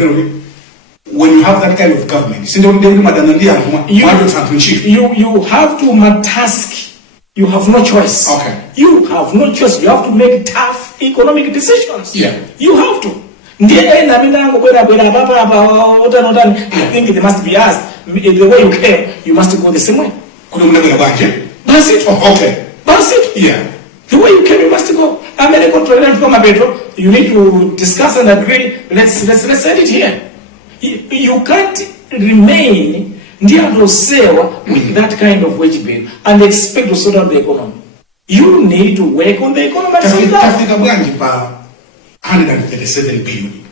When you have that kind of government, you have to multitask. You have no choice. Okay. You have no choice. You have to make tough economic decisions. Yeah. You have to. I think it must be asked. The way you came, you must go the same way. That's it. Okay. That's it. Yeah. The way you came, you must go. I'm a controller from a bedroom. You need to discuss and agree. Let's set it here. You can't remain with that kind of wage bill and expect to sort out the economy. You need to work on the economy. Tafika 137 billion.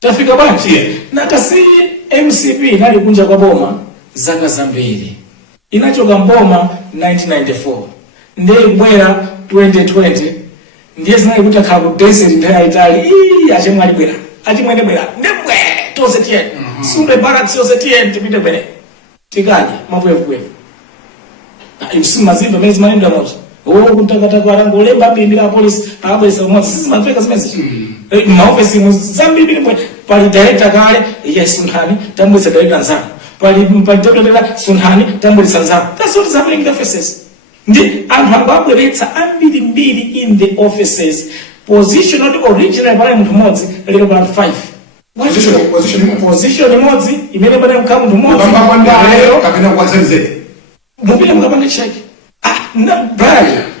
Tafika banchi. Yeah. Nakasi MCP inalikunja kwa boma zaka zambiri. Inachoka mboma 1994. Ndiye mwera 2020. Ndiye zinalikuta kabu desert ndaya Itali. Achemwali bwera. Achemwene bwera. Ndemwe. Tose tien. Sunde barracks yose tien. Tipite bwene. Tikaje. Mapwevu kwevu. Imsimu mazimba mezi manimda moja. Kutakata kwa rangu ulemba mbindira polisi. Abwesa umoja. Sisi mafeka zimezi. Maofisi muzambi pali director kale yes sunhani tambulisa director nzana pali director sunhani tambulisa nzana. That's what is happening in the offices. Ndi anthu angabweretsa ambiri mbiri in the offices position not original pale mtu mmodzi lero pa 5 position imodzi imene pale mkamu mtu mmodzi lero kapena kwa zeze mupile mukapanga check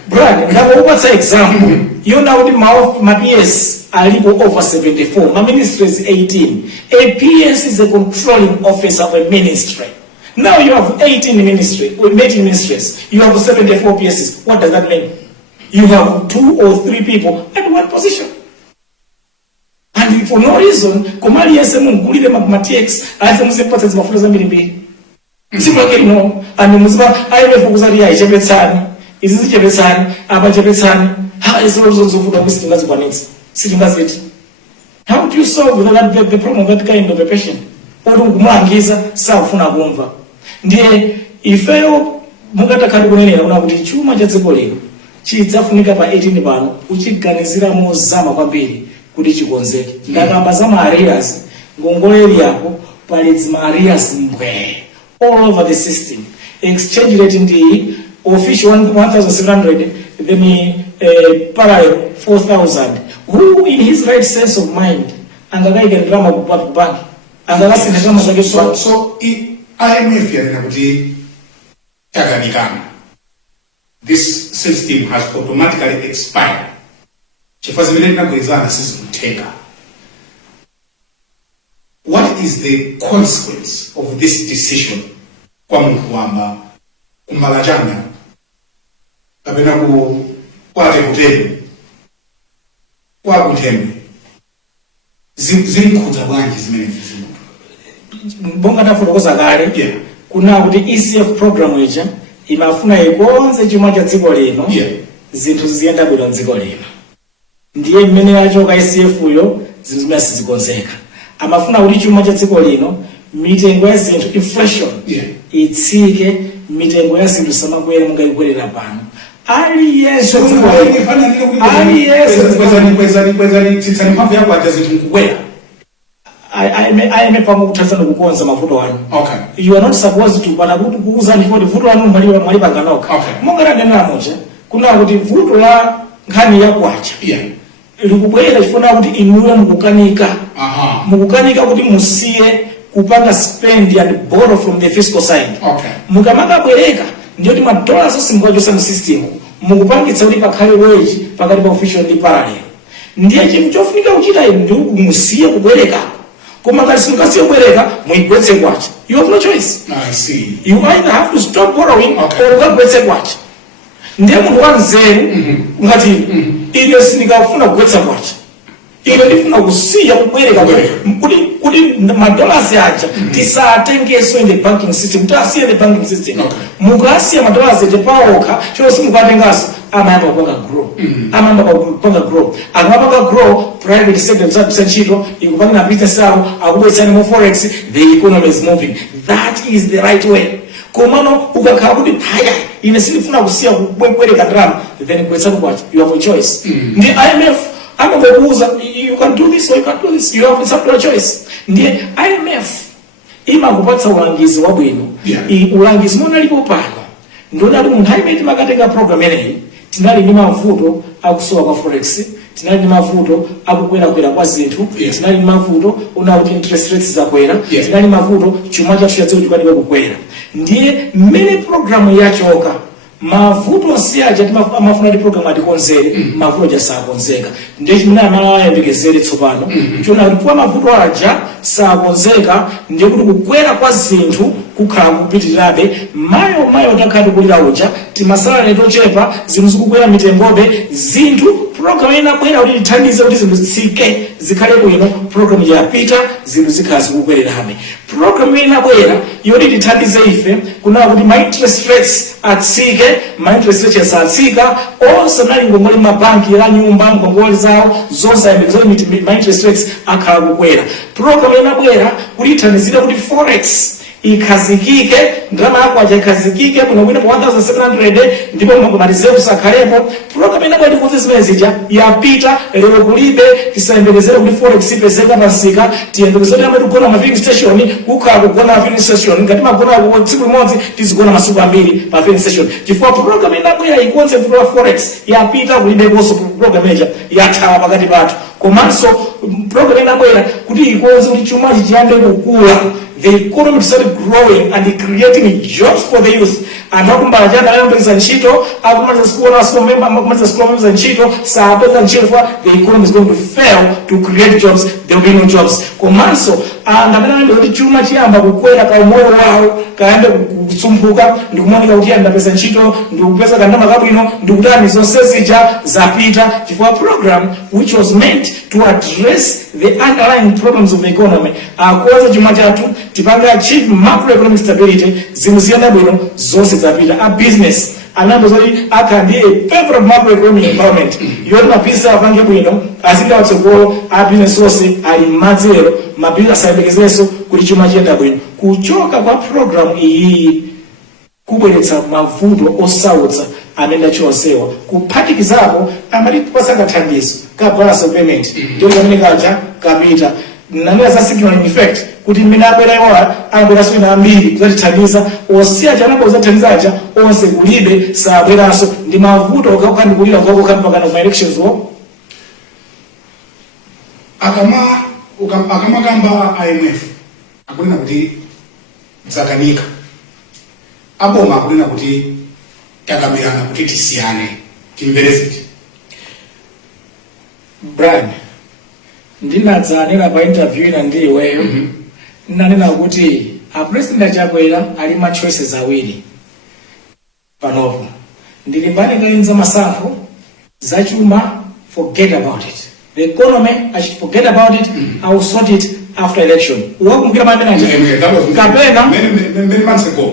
Brad, what's an example? You know the PS alipo over 74, my ministry is 18. A PS is a controlling officer of a ministry. Now you have 18 ministries. You have 74 PSs. What does that mean? You have 2 or 3 people at one position. And for no reason, Komali yesemu mkulile mathematics, ayesemu process mafuta mbili mbili. Simple no, and muzima IMF kuzalia ichebetsani. Izizi chebetsani, aba chebetsani. How is also zofuta kusitingazi kwa needs? Sitingazi it. How do you solve the problem of that kind of a patient? Odu kumuangiza saa ufuna kumva. Ndiye ifeyo mukata kadi kunenera una kuti chuma cha dziko lino chidzafunika pa 18 pano uchiganizira mozama kwambiri kuti chikonzeke. Ndakamba za arrears ngongoleli yako pali dzima arrears mbwe all over the system. Exchange rate ndi official 1,700 then parallel 4,000. Who in his right sense of mind angakaika drama ku bank angalasi drama zake so IMF yana kuti taganikana. This system has automatically expired. Chifazimile nakuizana sisi kuteka. What is the consequence of this decision kwa mtu wamba kumbalajana kapena ku kwate kutende kwa kutembe zimkhudza bwanji zimene zizimu bonga tafotokoza kale kuna kuti ECF program ija imafuna ikonze chuma cha dziko lino zinthu ziyenda bwino dziko lino ndiye mmene yachoka ECF yo zinthu zimene sizikonzeka amafuna kuti chuma cha dziko lino mitengo ya zinthu inflation itsike mitengo ya zinthu samakwere mungayikwerera pano ali yeso tsitsani mphamvu yako aja zinthu nkukwera. I am a kutazana kukonza mavuto wanu. Okay. You are not supposed to bana kuti kuuza ndipo vuto wanu mwali panganoka. Okay. Mongera nena moja kuna kuti vuto la nkhani ya kwacha. Likubwera chifuna kuti inuwe mukukanika. Aha. Mukukanika kuti musiye kupanga spend and borrow from the fiscal side. Okay. Mukamakabwereka ndiyo kuti madollars onse mukachosa mu system mukupangitsa kuti pakhale wage pakati pa official ndi parallel. Ndiye chinthu chofunika kuchita ndi musiye kubwereka. Koma ngati simukasiye kubwereka muigwetse kwacha. You have no choice. I see. You either have to stop borrowing Okay. or ukagwetse kwacha. Ndiye munthu wanzeru ngati ine sindikafuna kugwetsa kwacha. Ine ndifuna kusiya kubwereka kuti madollars aja tisatengeso in the banking system, tasiye the banking system. Mukasiya madollars aja paokha chose mukatengaso amayamba kupanga grow. Amayamba kupanga grow. Akamapanga grow, private sector msabisa ntchito ikupanga na business yao akubwetsani mu forex, the economy is moving. That is the right way. Komano ukakhala kuti phaya ine sindifuna kusiya kubwereka drama, then kwetsa kwacha. You have a choice. Ndi IMF amakubuza, you can do this or you can do this. You have a choice. Ndiye IMF imakupatsa ulangizi wabwino. Ulangizi monalipo pano ndodali munthu aimeti makatenga program eneyi tinali ndi mavuto akusowa kwa forex, tinali ndi mavuto akukwera kwa zinthu, tinali ndi mavuto unakuti interest rates zakwera, tinali mavuto chuma chathu chadziko chikwanira kukwera. Ndiye mmene programu yachoka mavuto siyaja amafuna ndi program atikonzere mavuto jasakonzeka. Ndiye chimene amala ayembekezere tsopano chona kuti mavuto aja sakonzeka ndiye kuti kukwera kwa zinthu kukhala kupitirirabe mayo takhati kulira uja timasala neto chepa zinthu zikukwera mitengobe zinthu program inabwera kuti ithandize kuti zinthu zitsike zikhale bwino. Program yapita zinthu zikhala zikukwererabe. Program inabwera yoti ithandize ife kuna kuti ma interest rates atsike, ma interest rates atsika onse nali ngongole mabanki la nyumba ngongole zawo zonse ayembekezera ma interest rates akhala kukwera. Program inabwera kuti ithandizire kuti forex ikhazikike, ndalama yako aja ikhazikike bwinobwino pa 1700 ndipo mareserves akhalepo. Program inabwera kuti zimene zija yapita lero kulibe tisayembekezere kuti forex ipezeka pasika tiyembekezere amene kugona ma filling station kukhala kugona ma filling station ngati magona ku tsiku limodzi tizigona masiku ambiri pa filling station chifukwa program inabwera ikonze kuti forex yapita kulibe koso program ija yathawa pakati pathu. Komanso program inabwera kuti ikonze kuti chumachi chiyambe kukula, the economy started growing and creating jobs for the youth. And akumbala jana ayambeza ntchito akumaliza school ntchito saapeza ntchito for the economy is going to fail to create jobs, there will be no jobs. Komanso andamene kuti chuma chiyamba kukwera ka umoyo wawo kayambe kutsumbuka ndikumanika kuti andapeza ntchito ndikupeza kandama kabwino ndikutani zonse zija zapita chifukwa program which was meant to address the underlying problems of the economy akuwaza chuma chathu tipanga achieve macroeconomic stability zinthu ziyenda bwino zonse zapita. A business anambo zoti akhandi a favorable macroeconomic environment yoti mabusiness apange bwino azipita patsogolo, a business onse ali mmadzero mabusiness ayembekezerenso kuti chuma chiyenda bwino. Kuchoka kwa program iyi kubweretsa mavuto osautsa amene achiwasewa kuphatikizapo amati pasaka thandizo ka balance of payment ndiyo kamene kaja kapita nanena za signal effect kuti mmene abwera iwowa abweranso ina ambiri kuzatithandiza osiya chanapo kuzatithandizaja onse kulibe sabweranso ndi mavuto okakandikulira kokokambakana kuma elections wo. akamakamba IMF akunena kuti zakanika aboma akunena kuti takambirana kuti tisiyane timvereziti. Brian ndinadzanena pa interview ina ndi iweyo nanena kuti a president Chakwera ali ma choices awiri panopo ndilimbane ngainza masankho zachuma, forget about it. The economy, I should forget about it. I will sort it after election.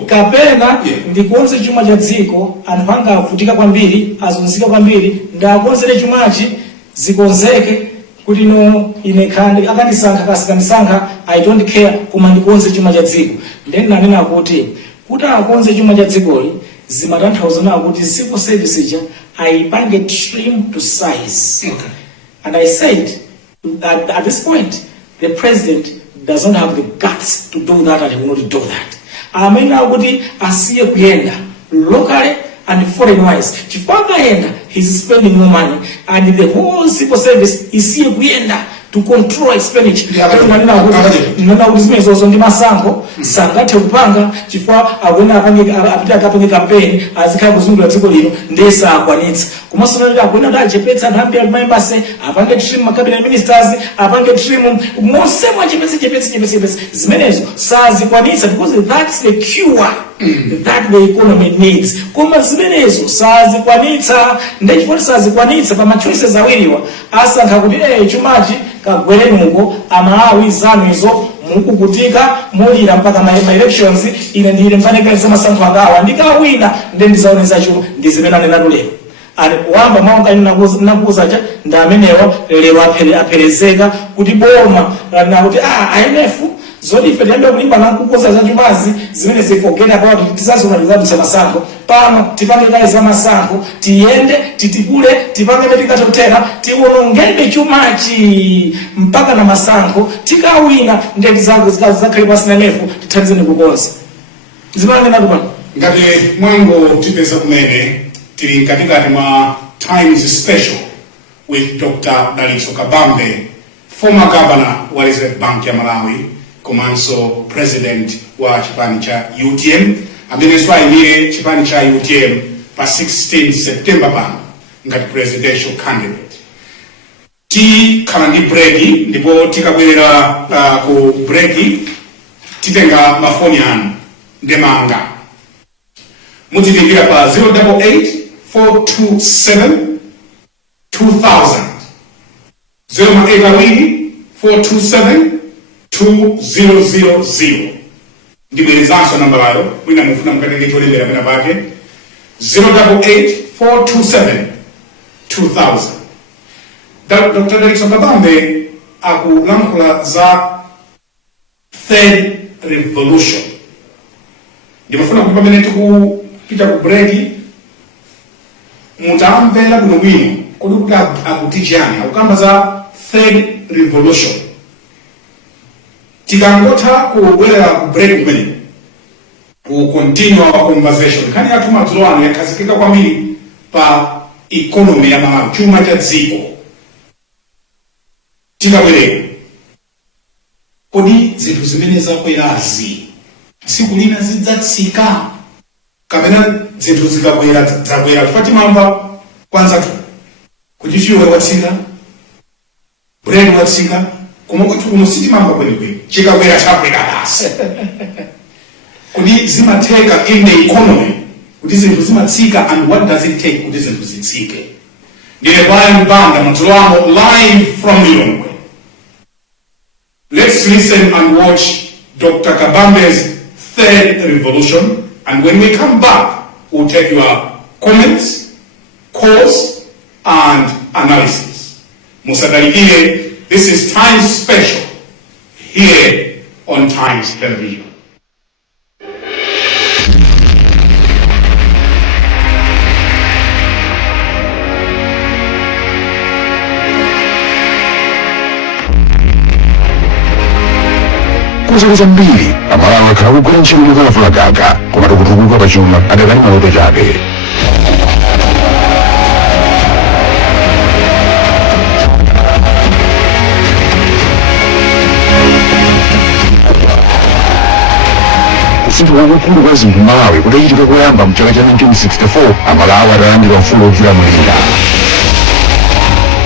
Kapena ndikuonse chuma cha dziko anthu anga avutika kwambiri azunzika kwambiri ndakonzere chumachi zikonzeke kuti no ine khandi akandisankha kasakanisankha I don't care koma ndikuonse chuma cha dziko. Then nanena kuti akonze chuma cha dzikoli zimatanthauza nawo kuti civil service ija ayipange trim to size. Okay. And I said that at this point, the president doesn't have the guts to do that and he will not do that. I mean, now what he asiye kuyenda locally and foreign wise. Chifaka yenda, he's spending more money and the whole civil service isiye kuyenda to control expenditure. Yeah, but- Nina kuti zimenezo ndi masankho sangathe kupanga chifukwa akuena apite akapenge campaign azikhala kuzungulira dziko lino ndesa akwanitsa komanso noti akuena kuti achepetsa anthu ambiri maembasi apange trim ma cabinet ministers apange trim monse mwachepetse zimenezo sazikwanitsa because that's the cure that the economy needs. Koma zimenezo sazikwanitsa ndechifukwa sazikwanitsa pa machoices awiriwa asankha kuti chumachi kagwerenuko amalawi zanizo mukukutika mulira mpaka ma elections ine ndile mfanekeza masankho akawa ndikawina ndizaoneza chuma ndizimene anenatu lero ani wamba maonga nakuza cha ndamenewa lero apherezeka kuti boma nakuti IMF zodi ife tiyenda kulimba nakukoza za chumazi zimene zifogena about tisazonalizabisa masankho pano tipange kale za masankho tiyende titipule tipange metikatotera tiwonongebe chumachi mpaka na masankho tikawina ndeti zako zakhale pasina nefu tithandizeni kukonza zimanena kupano ngati mwango tipeza kumene tili katikati mwa Times Special with Dr. Dalitso Kabambe, former governor wa Reserve Bank ya Malawi, komanso president wa chipani cha UTM, amene swayimire chipani cha UTM pa 16 September pano ngati presidential candidate. Tikhala ndi breki ndipo tikabwerera ku breki titenga mafoni anu ndemanga mutipigira pa 088-427-2000 088-427-2000 ndibwerezanso namba layo mwina mufuna mukatenge cholembera pena pake 088-427-2000. Dr. Dalitso Kabambe akulankhula za third revolution. Ndimafuna kuti pamene tikupita ku breki mutamvera bwinobwino kuti akuti chiyani akukamba za third revolution. Tikangotha kubwerera ku breki kumene ku continue our conversation kani yathu madzulo ano yakhazikika kwambiri pa economy ya Malawi, chuma cha dziko. Tikabwerera kodi zinthu zimene zakwerazi tsiku lina zidzatsika kapena zinthu zikakwera zakwera tifati mamba kwanza tu kuti fuel watsika bread watsika koma kwathu kuno sitimamba kwenikweni chikakwera chakwera basi kuti zimatheka in the economy kuti zinthu zimatsika and what does it take kuti zinthu zitsike. Ndine Brian Banda madzulo ano live from Lilongwe. Let's listen and watch Dr. Kabambe's third revolution, and when we come back, we'll take your comments, calls, and analysis. Musadalikile, this is Times Special here on Times Television. Kuza mbili amalawi akhala kugwira ntchito yokalafulagaga koma tikutukuka pachuma adakali maloto chabe. Kusintha kwakukulu kwa zinthu Malawi kudachitika koyamba mchaka cha 1964 amalawi adalandira ufulu wodzilamulira.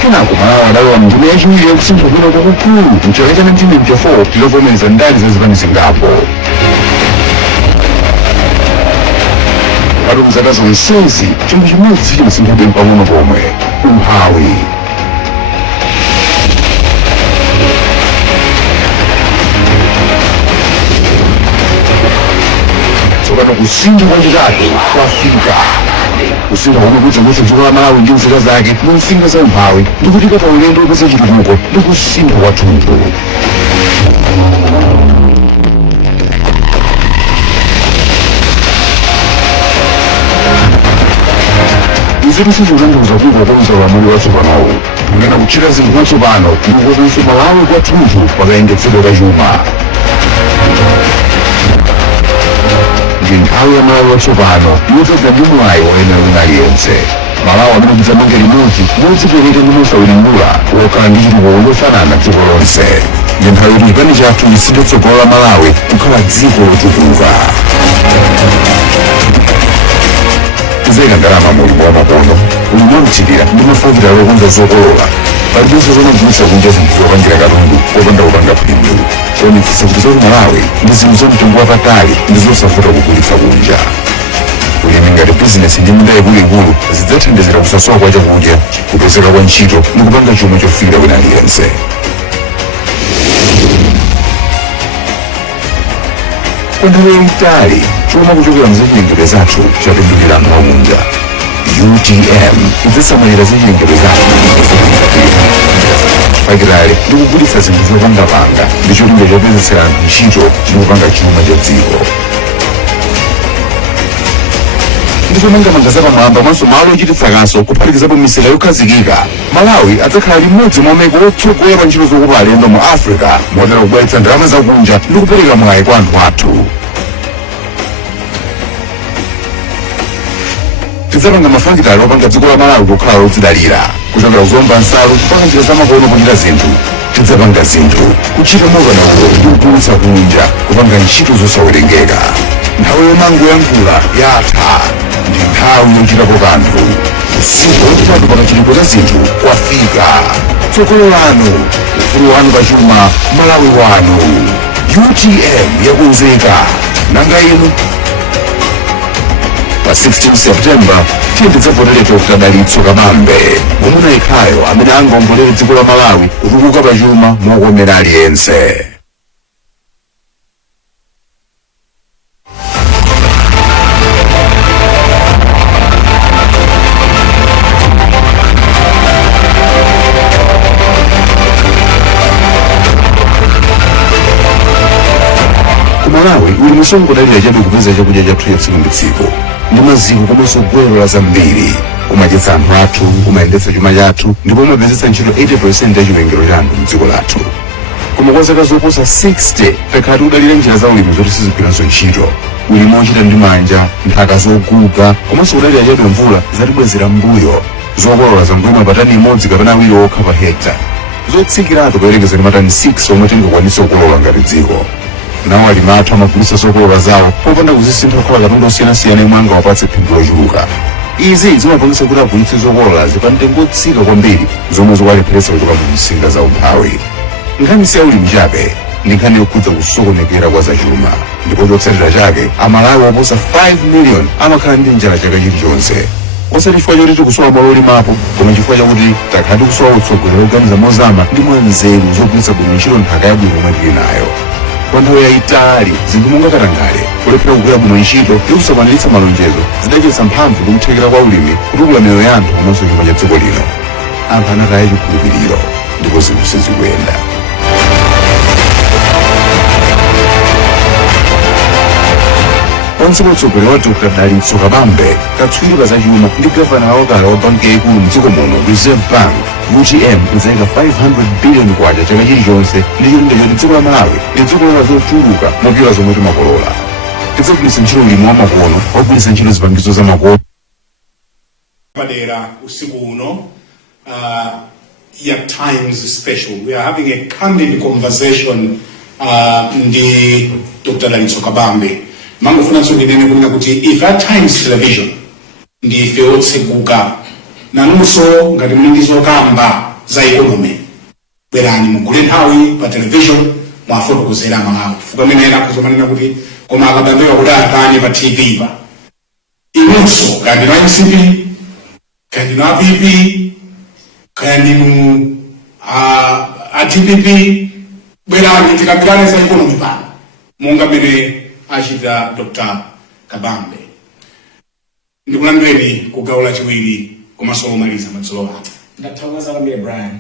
Kenako Malawi adalowa ndime yachiwiri yakusintha kwina kwakukulu mchaka cha 1994 chilovomereza ndali zazipani zingapo. Patu mzaka zonsezi chinthu chimodzi chinasinthabe pang'ono pomwe, umphawi. Tsopano kusintha kwachitatu kwafika. Kusintha komwe kudzamutsa dziko la Malawi ndi nzika zake mu msinga za umphawi ndi kutika pa ulendo wopeza chitukuko ndi kusintha kwathunthu. Izi tisizikutanthauza kuti kukonza ulamuliro watsopanowu kunena kuchita zinthu mwatsopano ndi kukonza Malawi kwathunthu pakayendetsedwe kachuma. Ndi nthawi ya Malawi watsopano yopeza ndi mwayi woyenera wina aliyense. Malawi amene kudzamange limodzi modzipereka ndi mosawiringula wokhala ndi chitukuko chofanana dziko lonse. Ndi nthawi yoti chipani chathu chisinthe tsogolo la Malawi kukhala dziko lotukuka. Kuzeka ndalama mu ulimbo wa makono, ulimi wakuchitira ndi mafakitale okonza zokolola paliponso zomagulitsa kunja zinthu zopangira katundu popanda kupanga phindu. Kuonetsetsa kuti zoti Malawi ndi zinthu za mtengo wapatali ndi zosavuta kugulitsa kunja. Ulimi ngati bizinesi ndi minda ikuluikulu zidzathandizira kusasowa kwa chakudya, kupezeka kwa ntchito ndi kupanga chuma chofikira wina aliyense. Kwa nthawi yayitali chuma kuchokera mzachilengedwe zathu chapindulira anthu akunja. UTM idzasamalira zachilengedwe zathu fakitale ndi kugulitsa zinthu zopangapanga ndi cholinga chopezetsera anthu ntchito ndi kupanga chuma cha dziko. Ndizomangamanga zapamwamba mwanso malo ochititsa kaso kuphatikizapo misika yokhazikika. Malawi adzakhala limodzi mwa maiko otsogolera pa ntchito zokopa alendo mu Africa motero kubweretsa ndalama zakunja ndi kupereka mwayi kwa anthu athu. Tidzapanga mafakitale opanga dziko la Malawi kukhala lodzidalira kuchokera kuzomba nsalu mpaka njira zamakono kuchita zinthu. Tidzapanga zinthu kuchita mokanaulo ndi kugulitsa kunja kupanga ntchito zosawerengeka. Nthawi yomangoyankhula yatha ndi nthawi yochitapo kanthu. Usiku wotatu pa chilipo cha zinthu wafika. Tsogolo lanu, ufulu wanu pachuma, Malawi wanu. UTM yakonzeka. Nanga inu? Pa 16 September tidzavotere Dr. Dalitso Kabambe, mwamuna yekhayo amene angaongolere dziko la Malawi kutukuka pachuma mokomera aliyense. Malawi uli musongodalira chabe kupeza chakudya chathu cha tsiku ndi tsiku ndi maziko komanso gwero la zambiri umadyetsa anthu athu, umayendetsa chuma chathu ndipo umapezetsa ntchito 80% ya chiwerengero cha anthu mdziko lathu. Koma kwa zaka zoposa 60 takhala tikudalira njira za ulimi zoti sizigwiranso ntchito. Ulimi wochita ndi manja, nthaka zoguga komanso kudalira chabe mvula zatibwezera mbuyo. Zokolola za mbuma patani imodzi kapena awiri okha pa hekta. Zotsikiratu kuyerekeza ndi matani 6 omwe tingakwanise kukolola ngati dziko. Nawo alimi athu amagulitsa zokolola zawo popanda kuzisintha kukhala katundu osiyanasiyana yomwe angawapatse phindu lochuluka. Izi zimapangitsa kuti agulitse zokololazi pa mtengo otsika kwambiri zomwe zikuwalepheretsa kuchoka mu msinga za umphawi. Nkhani si ya ulimi chabe ndi nkhani yokhudza kusokonekera kwa zachuma, ndipo chotsatira chake Amalawi oposa 5 million amakhala ndi njala chaka chilichonse. Osati chifukwa choti tikusowa malo olimapo koma chifukwa chakuti takhala tikusowa utsogoleri oganiza mozama ndi mwanzeru zogwiritsa bwino ntchito nthaka yabwino yomwe tili nayo. Kwa nthawi yayitali zinthu monga katangale kulephera kugwira bwino ntchito ndi kusakwaniritsa malonjezo zidachotsa mphamvu ndi kuthekera kwa ulimi kutukula miyoyo ya anthu komanso chuma cha dziko lino. Anthu anataya chikhulupiriro ndipo zinthu sizikuyenda. Pansi pa utsogoleri wa Dr. Dalitso Kabambe, katswiri pa zachuma ndi gavana wakale wa banki yayikulu mdziko muno Reserve Bank, UTM idzayika 500 billion kwacha chaka chilichonse ndi cholinga choti dziko la Malawi lidzikolola zochuluka mopyola zomwe timakolola. Tidzagwiritsa ntchito ulimi wa makono ogwiritsa ntchito zipangizo za makono. Padera usiku uno ya Times Special. We are having a candid conversation ndi Dr. Dalitso Kabambe. Mangofuna ndinene kunena kuti if at Times Television ndi ife otseguka nanunso ngati muli ndi zokamba za economy, bwerani mugule nthawi pa television mwafotokozera Malawi. Fuka mene akuzomanena kuti koma akabambewa kuti atani pa TV pa. Inunso kandi na MCP, kandi na APP, kandi mu ATPP, bwerani tikambirane za economy pano. Monga mene achita Dr. Kabambe. Ndikulandeni kugaula chiwiri komanso omaliza madzulo ano. Ndathokoza kwambiri Brian.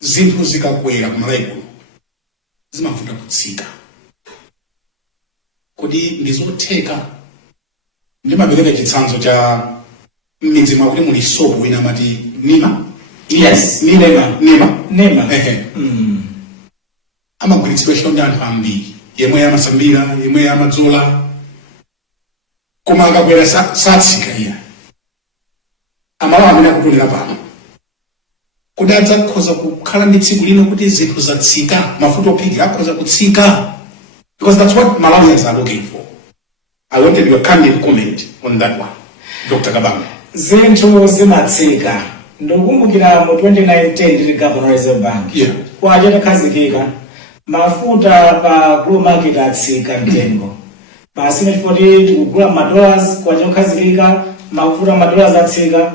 Zinthu zikakwera kumalaiko zimavuta kutsika. Kodi ndizotheka ndimapereka chitsanzo cha midzi mwakuti muli sopo ina mati Nima? Yes. Nima. Amagwiritsidwa ntchito ndi anthu ambiri. Yemwe yamasambira, yemwe yamadzola. Koma akakwera satsika iya. amalawi amene akutonera pano kodi adzakhoza kukhala ndi tsiku lino kuti zinthu zatsika, mafuta ophikira akhoza kutsika? Because that's what Malawians are looking for. I wanted your candid comment on that one, Dr. Kabambe. Zinthu zimatsika. Ndokumbukira mu 2019 ndili Governor Reserve Bank. Yeah. Kwaje takhazikika mafuta pa global market atsika mtengo. Basi nchifoti tikugula $dollars kwaje takhazikika mafuta $dollars atsika,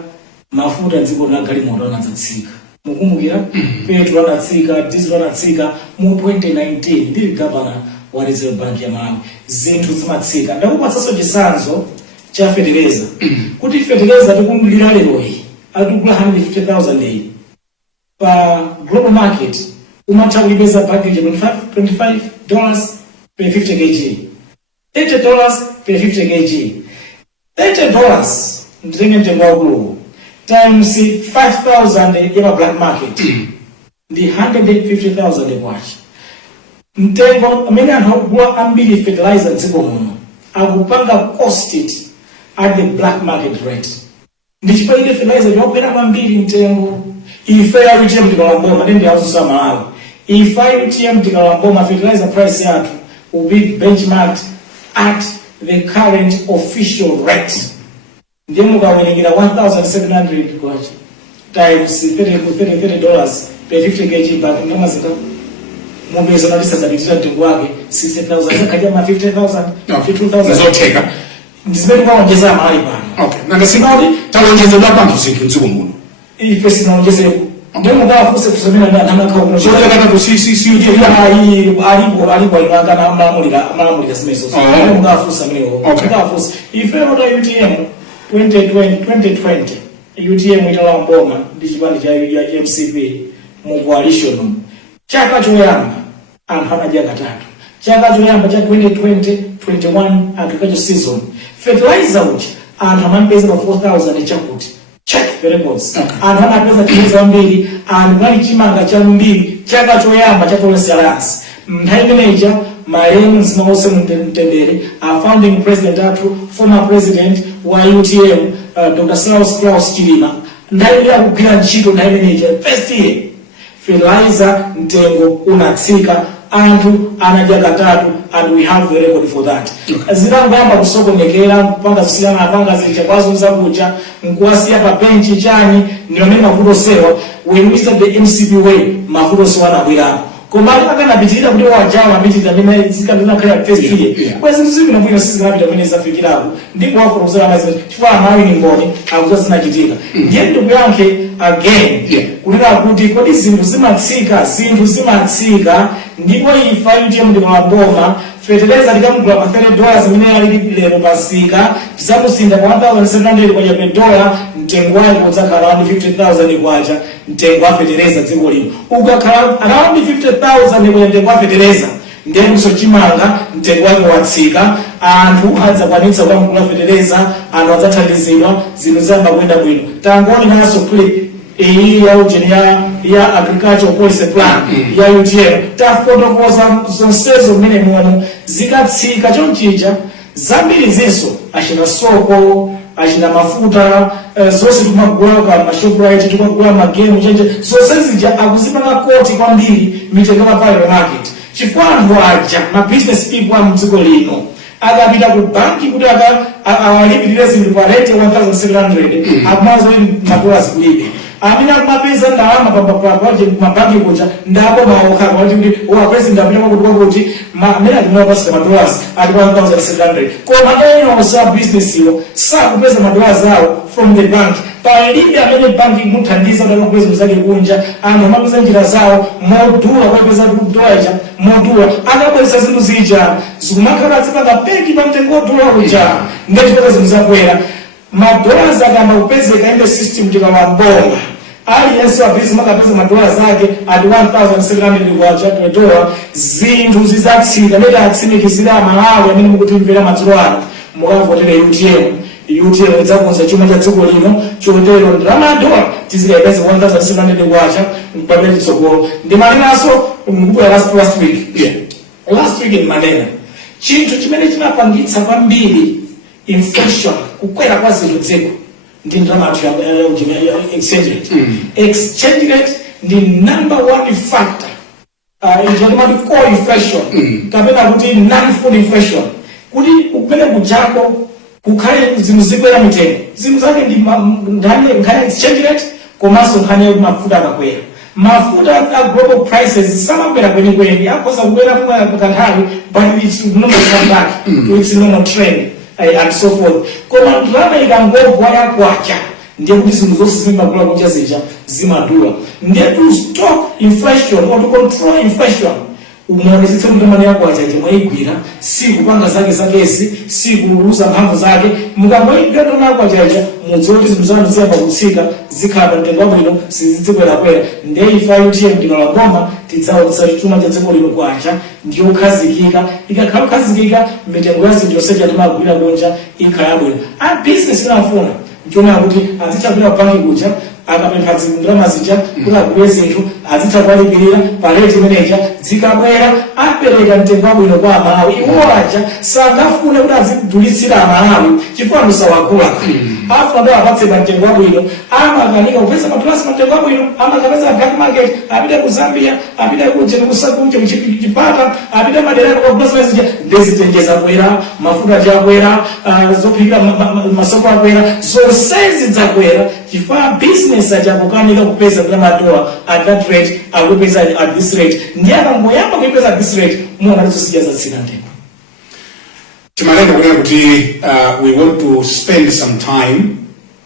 mafuta dziko la galimoto anatsika. Mukumbukira petrol anatsika, diesel anatsika mu 2019 ndili Governor wa Reserve Bank ya Malawi. Zinthu zimatsika. Ndakupatsanso chisanzo cha fertilizer. Kuti fertilizer tikumulira lero iyi atukula 150,000 pa global market umatha kulipeza package $25 per 50 kg, $80 per 50 kg. $80 nditenge mtengo wakulu times 5,000 ya black market ndi 150,000 kwacha. Mtengo amene anthu akugula ambiri fertilizer dziko muno akupanga cost it at the black market rate. Ndichipa ile fertilizer yopera kwambiri mtengo. Ife ya UTM tikalamboma ndi awusa Malawi. If UTM tikalamboma fertilizer price yathu will be benchmarked at the current official rate. Ndiye mukawerengera $1,700 kwacha times $30 per 50 kg back ndama zika mumeza na lisa zabitira mtengo wake 60,000 zakaja ma 50,000 52,000 zoteka ndizimene kwaongeza mali pano. Okay, nanga sinodi taonjezedwa panthu zinthu mdziko muno ife sinaonjezeko ndio mukafuse kusemena ndi anthu akhawo zoteka tatu si alipo inakana mamulika simeso ndio mukafusa mleo mukafusa ife ota UTM 2020 UTM itala mboma ndi chipande cha MCP mu coalition chaka choyamba anthu anaja katatu. Chaka choyamba cha 2020-21 agriculture season fertilizer uchi anthu amapeza pa 4,000 chakuti check the records. Anthu anapeza chiza mbili anthu ali chimanga cha mbili chaka choyamba cha policy alliance. Mnthawi manager Maremu Zinawose Mtendere, our founding president atu former president wa UTM Dr. Klaus Chilima ndaile akugwira ntchito ndaile manager first year fertilizer mtengo unatsika anthu anaja katatu and we have the record for that. Zirangamba kusokonekera kupanga zisiyana apanga zilicha kwazo zakucha mkuwasiya pa benchi chani niomene mavuto sewa when we start the MCP way mavuto sewa na bwirako komali akana bitirira kuti wajawa bitirira mene zikandina kaya first year kwezi nzibi nabwino sisi nabita mene zafikirapo ndipo wako kuzala mazi chifwa amawi ni ngoni akuza zinachitika ndiye ndugu yanke again kunena kuti kodi zinthu zimatsika ndipo ifa UTM ndi maboma fertilizer likamugula pa $30 mene ali lero pasika tizamusinda kwa $1,700 kwa $1 mtengo wake udzakhala around 50,000 kwacha mtengo wa fertilizer dziko lino ukakhala around 50,000 kwa mtengo wa fertilizer ndiye kusochimanga mtengo wake watsika anthu adzakwanitsa kukamugula fertilizer anthu adzathandizidwa zinthu zamba kwenda bwino tangoni naso clip iyi ya ujeni ya agricultural policy plan ya UTM tafotokoza zonsezo mene muono zikatsika chonchija zambiri zinso achina soko achina mafuta zonse tumagula kwa mashoprite tumagula magemu chenje zonse zija akuzipanga koti kwambiri mitengo pale market chifukwa anthu aja ma business people wa mdziko lino akapita ku banki kuti awalipirire zinthu pa rate $1,700 akumazo $1 kulibe amina kumapeza ndalama papapaje mabanki kucha ndapo maokha kuti wa president amene kuti amene alimwa pasi $1 ati $1,700 koma eno sa business yo sakupeza $1 zawo from the bank palibe amene banki muthandiza kuti kupeza zake kunja anthu amapeza njira zawo modula kupeza $2 modula akabweza zinthu zija zikumakhala tsipanga peki pa mtengo $2 kuja ngati zinthu zakwera $dollars akamba kupezeka inde system tikawamboma aliyense wabizi makapeza $dollars zake ati $1,700 kwacha $2 zinthu zizatsika neti atsimikizira Malawi amene mukutimvera madzulo ano mukavotera UTM idzakonza chuma cha dziko lino chotero $1 tizikayipeza $1,700 kwacha mpamene tsogolo ndimanenanso mkubuya last week in Manena chinthu chimene chinapangitsa kwambiri inflation kukwera kwa zinthu dziko ndi ndalama athu ya exchange rate. Exchange rate ndi number one factor injani core inflation kapena kuti non-food inflation, kuti upele kuchako kukhale zinthu zikwera mitengo. Zinthu zake ndi nkhani exchange rate komanso nkhani mafuta akakwera. Mafuta a global prices samakwera kwenikweni, akhoza kukwera kwa kanthawi, but it's normal come back to its normal trend and so forth. Koma ndalama ikangogwa yakwacha ndiye kuti zinthu zonse zimakula kucha zija zimadula. Ndiye to stop inflation or to control inflation, unaonetsetsa kuti ndalama yakwacha chimwayigwira si kupanga zakezi si kuluza mphamvu zake. Mukamwayigwira ndalama yakwacha mudziwe kuti zinthu zanu ziyamba kutsika zikhala mtengo wabwino sizikwerakwera. Ndiye ifa UTM ndinalagoma tidzaonetsa chuma cha dziko lino kwacha ndiyo khazikika. Ikakhala khazikika mitengo ya zinthu yonse timagwira kunja ikhala yabwino. A business inafuna ndiona kuti azichapita banki kuja akapempha ndalama zija kuti agule zinthu azichakwalipirira paleti manager zikabwera apereka mtengo wabwino kwa Amalawi. Iwo aja sangafune kuti azidulitsira Amalawi chifukwa musawagula. Afa ndo apatse mtengo wabwino amakanika kupeza matulasi mtengo wabwino amakapeza black market apite ku Zambia apite ku chipata apite madera kwa business zija ndezitengeza kwera mafuta chakwera zophikira masoko akwera zonsezi zakwera chifukwa business achakukanika kupeza kula madola at that rate akupeza at this rate ndiye akangoyamba kupeza at this rate muona zosija zatsika ndiko. Timalenda kunena kuti we want to spend some time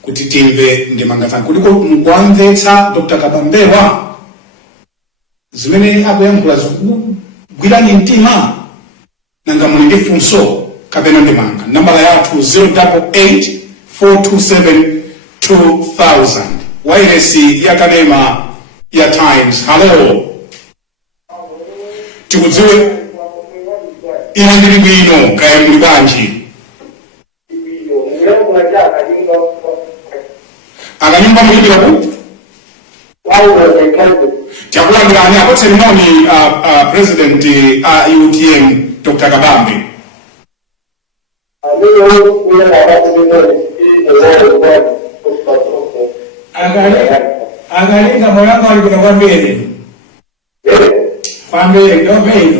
kuti timve ndemanga kuliko mkwamvetsa Dr. Kabambewa zimene akuyankhula zikugwirani mtima nanga muli ndi funso kapena ndemanga. Nambala yathu 088-427-2000 wairesi ya Kadema ya Times. Hello, tikudziwe ine ndili bwino kaya muli bwanji? Akanyumba mulipira ku chakulandirani apo ceremony President UTM Dr. Kabambe. Akalinga moyanga walikuwa kwa mbele ndo mbele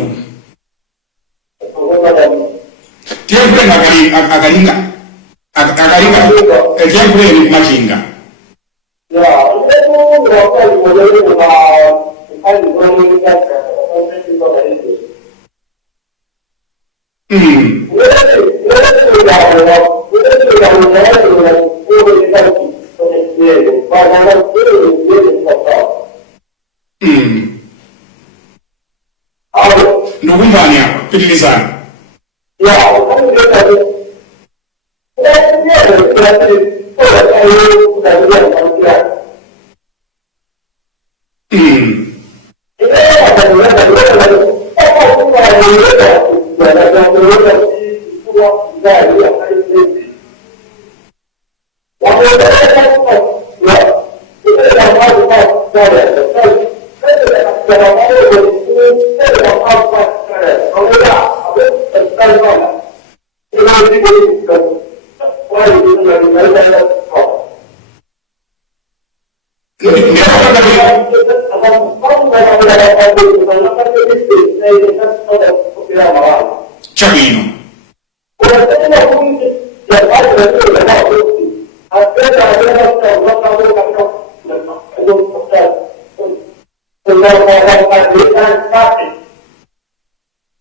tiembre akalinga tiembre ni machinga Nukumbani hapa pitilizani. Chabino.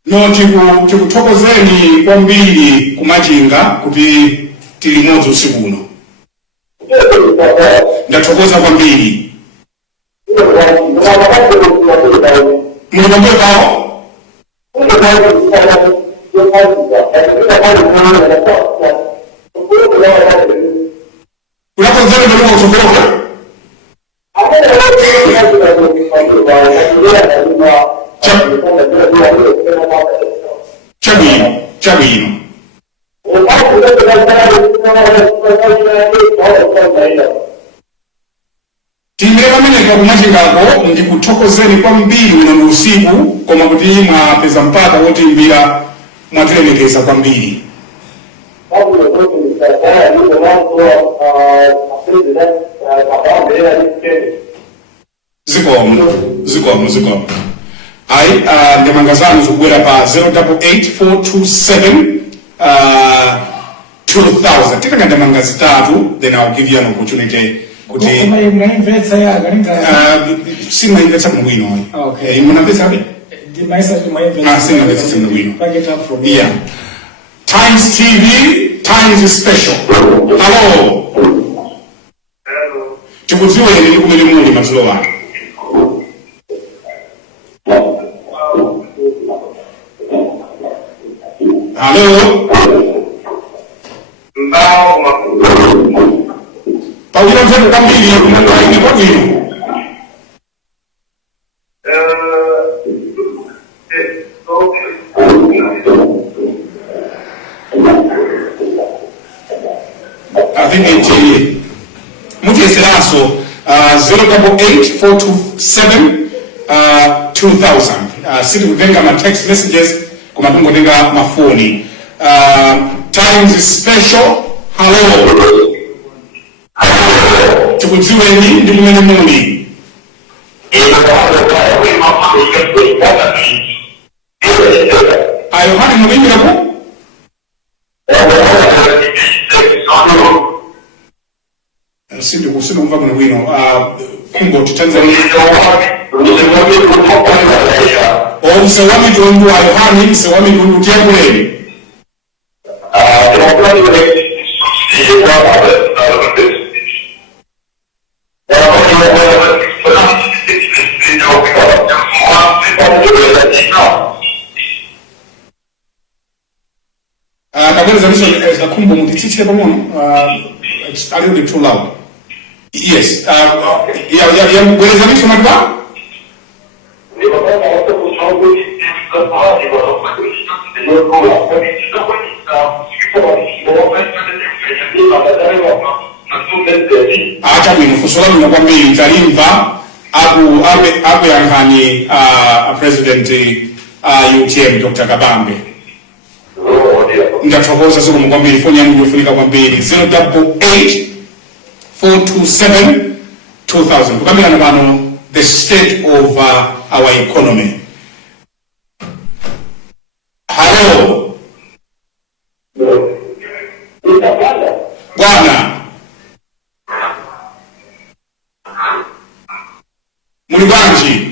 No chikuthokozeni kwambiri kumachinga kuti tili modzi usiku uno. Ndathokoza kwambiri. Mulipambwe kao? Unakonzele ndio usokoroka? Chabino. Timire pamenepa kumachingako ndikuthokozeni kwambiri uno usiku koma kuti mwapeza mpata wotimbira mwatilemekeza kwambiri. Zikomo. Ayi, ndemanga zanu zikubwera pa 088427 2000. Titenga ndemanga zitatu, then I'll give you an opportunity kuti sinimvetsa bwino. Okay. Munamvetsa bwino? Sinimvetsa bwino. Yeah. Times TV, Times is special. Hello. Tikudziweni ndi kumene muli madzulo ano. Hello. Pakuti mzee kwambiri kumene kwa vino. I think it's Muteselaso 088427 2000. Siri kutenga ma text messages kuma tungotenga mafoni. Times is special. Hello. Tikudziweni ndi kumene muli. Ayohani mulimbira ku? Sindi kumva kuno bwino. Kungo Tanzania. Msewami tundu Ayohani, msewami tundu tiakuleni. Kabeza liso kumbo mutitichile pamono. It's a little bit too loud. Yes. Gweleza liso matuwa? Acha bwino fusola bwino kwambiri talimva abe yankhani president UTM Dr. Kabambe. Ndathokoza sikumu kwambiri foni yangu yofunika kwambiri 088427 2000. Kukambirana pano the state of our economy. Hello. Bwana. Muli bwanji?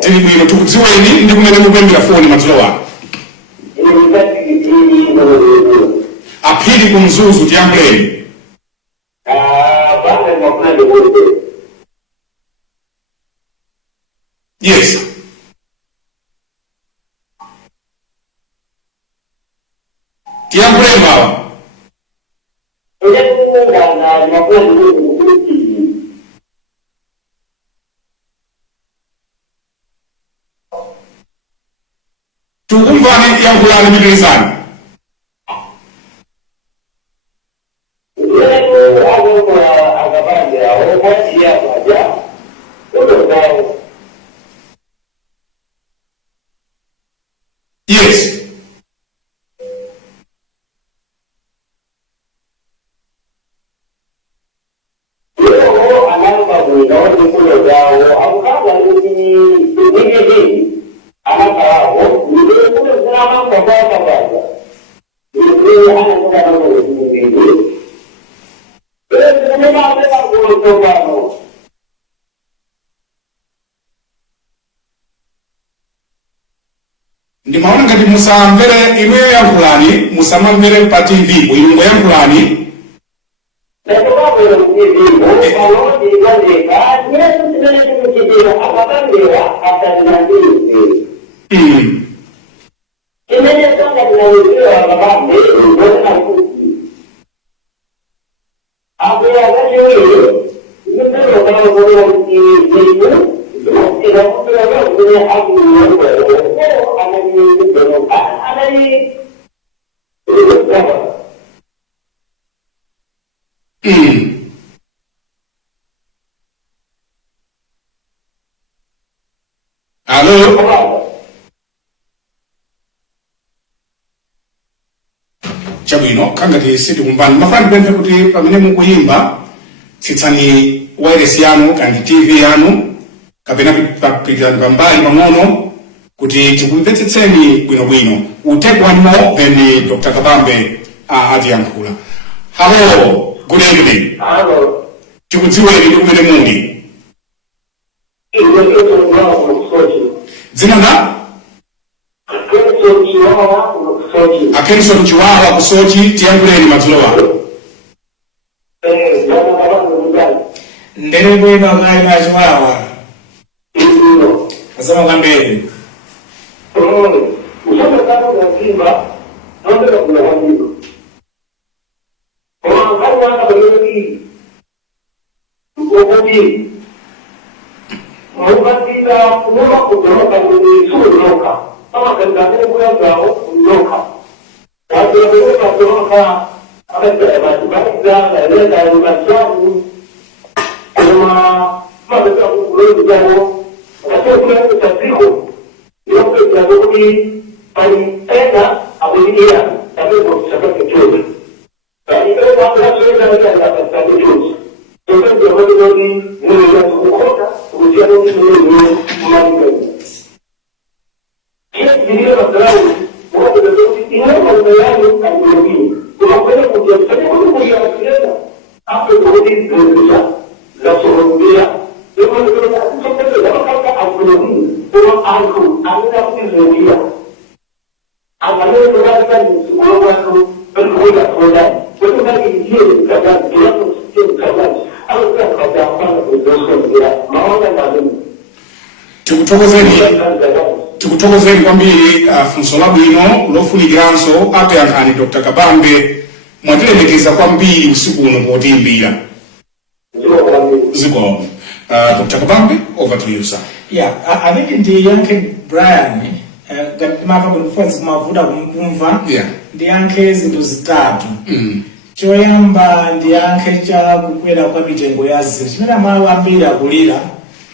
Tili bwino tukudziweni ndi kumene mukuyambira foni madzulo ano. Aphiri kumzuzu tiyambuleni. Yes. Tiyambuleni baba. Tukumvani yankhulani mitirizani. Yes. Ndimaona ngati musamvere inuyo yankhulani musamamvere pa TV ilungo yankhulani. khangati siti kumvani mafani pemphe kuti pamene mukuyimba tsitsani wireless yanu kandi TV yanu kapena pitirani pambali pang'ono kuti tikumvetsetseni bwinobwino. We'll take one more then Dr. Kabambe atiyankhula. Hello, good evening. Hello. Tikudziweni ndi kumene muli. Dzina la? Akenson Chiwawa kusochi tiyankhuleni madzulo ano. Ndere bwino akaina Chiwawa. Asema kambeni. Tikuthokozeni kwambiri funso labwino lofunikiranso akuyankhani Dr. Kabambe mwatilemekeza kwambiri usiku uno potiyimbira. Ziko. Dr. Kabambe, over to you, sir. Yeah, I think in the Yankee Brian, mapa kulifuanzi kumavuda kumva, ndi yanke zinto zitatu. Choyamba ndi yanke cha kukwera kwa mitengo ya zinthu. Chimene amawambira kulira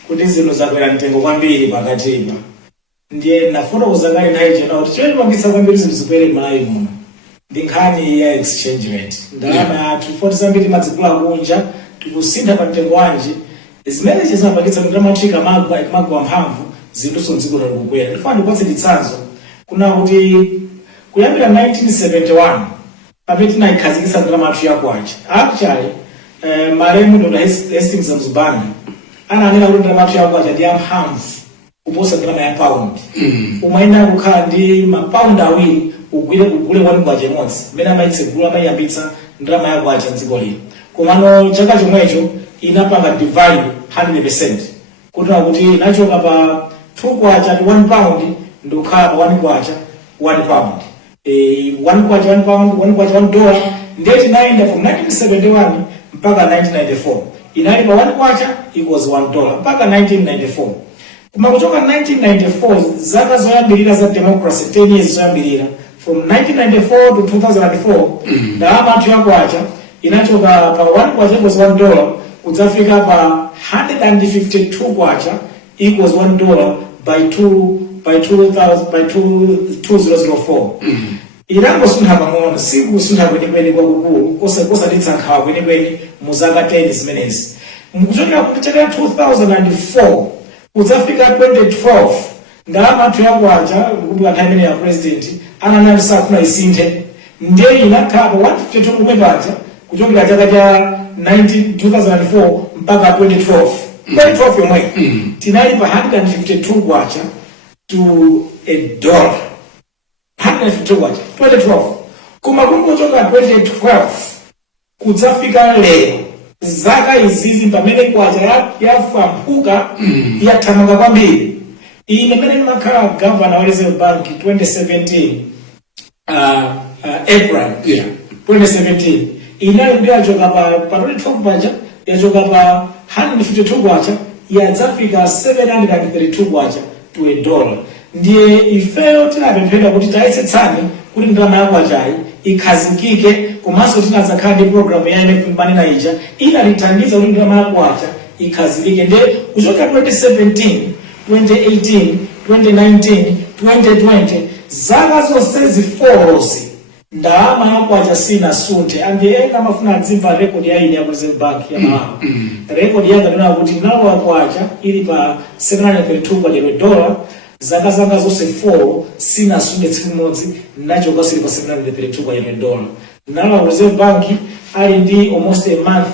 kuti zinthu zakwera mitengo kwambiri pakatipa. Ndiye nafuna kuzangale naye chena kuti chimene chimangisa kwambiri zinthu zikwere m'Malawi muno. Ndi nkhani ya exchange rate. Ndalama yathu ifoti zambiri madzikula kunja tikusintha pa mtengo wanji. Zimene chizimapangitsa kuti amathika magwa mphamvu zinthu sonziko likukwera. Ndifuna ndipatse chitsanzo. Kuna kuti kuyambira 1971 pamene tinayikhazikitsa ndalama yathu yakwacha. Actually, malemu Dr. Hastings Mzubanda ananena kuti ndalama yathu yakwacha ndi yamphamvu kuposa ndalama ya pound. Umayenda kukhala ndi mapaundi awiri ugule wani kwacha imodzi. Mmene amayitsegula amayiyambitsa ndalama yakwacha mdziko lino. Komano chaka chomwecho inapanga devalue 100%. Kutona kuti inachoka pa 2 kwacha ndi 1 pound ndokhala pa 1 kwacha 1 pound. 1 kwacha 1 pound, 1 kwacha $1. Ndeti inaenda from 1971 mpaka 1994. Inali pa 1 kwacha equals $1 mpaka 1994. Kuma kutoka 1994 zaka zoyambirira za democracy 10 years zoyambirira from 1994 to 2004 ndalama yathu yakwacha inachoka pa 1 kwacha equals $1 kudzafika pa 152 kwacha equals $1 by 2004. Irangosuntha pang'ono sikusuntha kwenikweni kwakukulu kosaditsa nkhawa kwenikweni mu zaka 10 zimenezi. Mukuchokera kuti chaka 2004 kudzafika 2012 ndalama yathu yakwacha kubuka nthawi imene ya president ananali safuna isinthe ndiye inakhala pa 152 kumetacha kuchokera chaka cha 2004 mpaka 2012. 2012 yomwe tinali pa 152 kwacha to $1. 152 kwacha 2012. Kuma kungochoka 2012 kudzafika lero zaka izizi pamene kwacha yafampuka yathamanga kwambiri. Ine pamene ndimakhala governor wa Reserve Bank 2017 April 2017 inali ndi yachoka pa 2012 kwacha yachoka pa 152 kwacha yadzafika 732 kwacha to $1. Ndiye ifeyo tinapemphera kuti tayesetsani kuti ndalama yakwachayi ikhazikike komanso tinadzakhala ndi programu ya IMF manena ija inalithandiza kuti ndalama yakwacha ikhazikike. Ndiye kuchoka 2017 2018 2019 2020 zaka zonse ziforozi ndalama yakwacha sinasunthe andi ena amafuna adzimva record yaini ya Reserve Bank ya Malawi. Record yake ndina kuti nalo yakwacha ili pa $732 zaka zanga zonse 4 sinasunthe tsiku limodzi nacho kasili pa $732. Nalo Reserve Bank ali ndi almost a month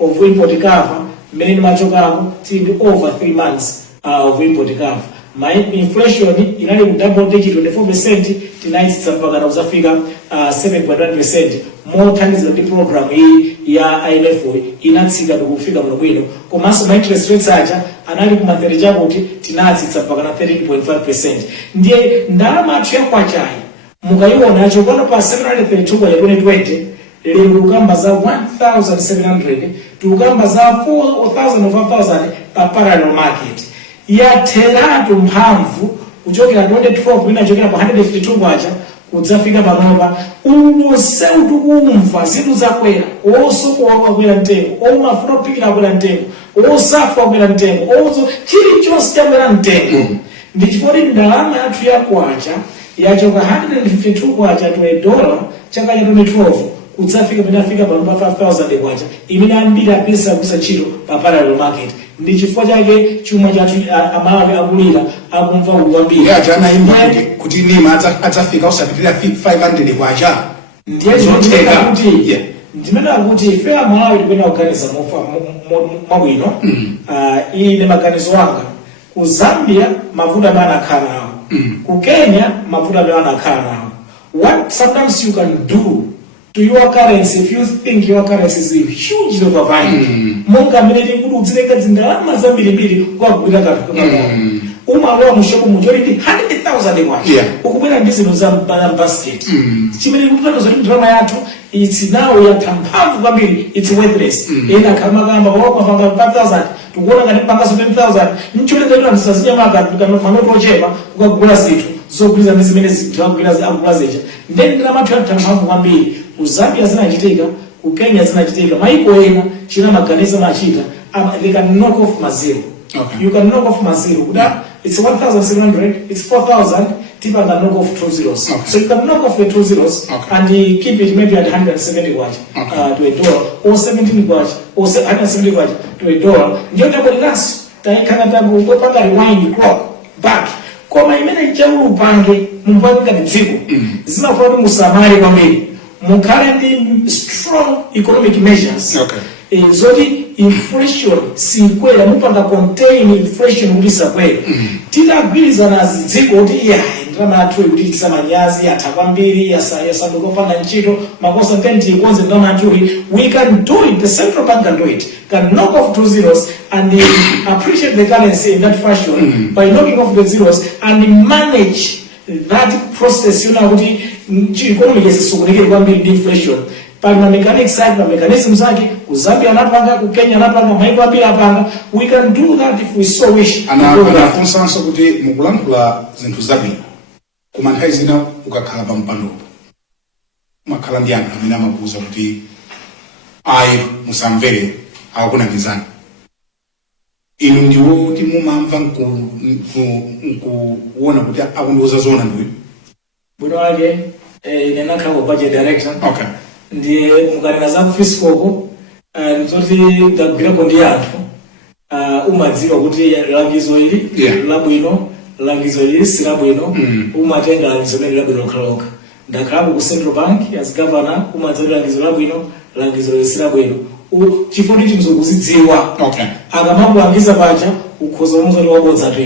of import cover, mmene machokamo tili over 3 months of import cover. My inflation inali double digit 24%, tinaitsitsa mpaka kuzafika 7.1%. Mothandiza ndi program hii ya IMF inatsika kufika muno bwino. Komanso ma interest rates aja anali kumatere chakuti tinatsitsa mpaka na 13.5%. Ndiye ndalama athu yakwachayi mukayiona yacho pano pa 732 kwa 2020 lero lukamba za 1,700 tukamba za 4,000 of 1,000 pa parallel market. Yatheratu mphamvu kuchokera 2012 kwina chokera pa 152 kwacha kudzafika panopa ubuse utukumva zinthu zakwera osokowa kwakwera mtengo omafuna kupikira kwakwera mtengo osafa kwakwera mtengo ozo chilichonse chakwera mtengo. Ndi chifukwa ndalama yathu yakwacha yachoka 152 kwacha to $1 chaka cha 2012 kudzafika pinafika panopa 5,000 kwacha imene ambiri apisa kusachito pa parallel market. Ndi chifukwa chake chuma chathu Amalawi akulira akumva kukwambira yajana imba kuti nima adzafika usapitira 500 kwacha ndiye zoteka kuti ndimene akuti ife Amalawi tipena kuganiza mabwino. Ine maganizo anga ku Zambia mavuto amene anakhala nawo, ku Kenya mavuto amene anakhala nawo. What sometimes you can do to your currency if you think your currency is hugely overvalued. Monga mene kuti udzilenga ndalama zambirimbiri kwagwira kanthu kakang'ono. Umalowa mushopu mujoli ndi 100,000 kwacha ukubwera ndi zinthu za basket. Chimene kutatoza kuti ndalama yathu it's now yathamphamvu kwambiri, it's worthless. Ena khamakamba wakwapanga 5,000 tikuona ngati panga 7,000 ncholenga kuti andisazinyamaka kana manoto ochepa kukagula zinthu zogwirizana ndi zimene zitagwira akugula zecha. Then ndalama yathu yathamphamvu kwambiri. Ku Zambia zinachitika, ku Kenya zinachitika, maiko ena china maganizo machita they can knock off mazero. You can knock off mazero. It's 1,700, it's 4,000, people can knock off 2 zeros. So you can knock off the 2 zeros and keep it maybe at 170 kwacha to $1 or 17 kwacha or 170 kwacha to $1. Ndio double gas taikana tabu kupanga rewind clock back. Koma imene chaulu upange mpanga dziko zinafuata musamari kwambiri. Mukhale strong economic measures. Zoti inflation sikwera mupanga contain inflation ulisa kwera. Tidagwirizana zidziko kuti ndalama yathu kuti tisamanyazi athakwambiri yasanduka panga ntchito makosa ntenti ikonze ndalama yathu. We can do it, the central bank can do it, can knock off 2 zeros and appreciate the currency in that fashion by knocking off the zeros and manage that process. You know kuti economy yesisukunikire kwambiri ndi inflation. Pali mechanics side na mechanism zake ku Zambia anapanga, ku Kenya anapanga, maiko ambiri apanga. We can do that if we so wish. Anafunsanso kuti mukulankhula zinthu zabwino koma nthawi zina ukakhala pa mpando makhala ndi anthu amene amakuwuza kuti ayi musamvere akukunamizani. Inu ndiwo kuti mumamva nkuona kuti akundiwuza zoona ndiwe bwino wake ine nakhala budget director. Ndiye mukanena za fiscal nzoti ndagwirako ndi anthu umadziwa kuti langizo ili labwino, langizo ili silabwino, umatenga langizo ili labwino lokhalokha. Ndakhalapo ku Central Bank as governor umadziwa langizo labwino, langizo ili silabwino. Chifukwa kuti mzokuzidziwa akamakulangiza pacha ukhoza umuzoti wabodza tu.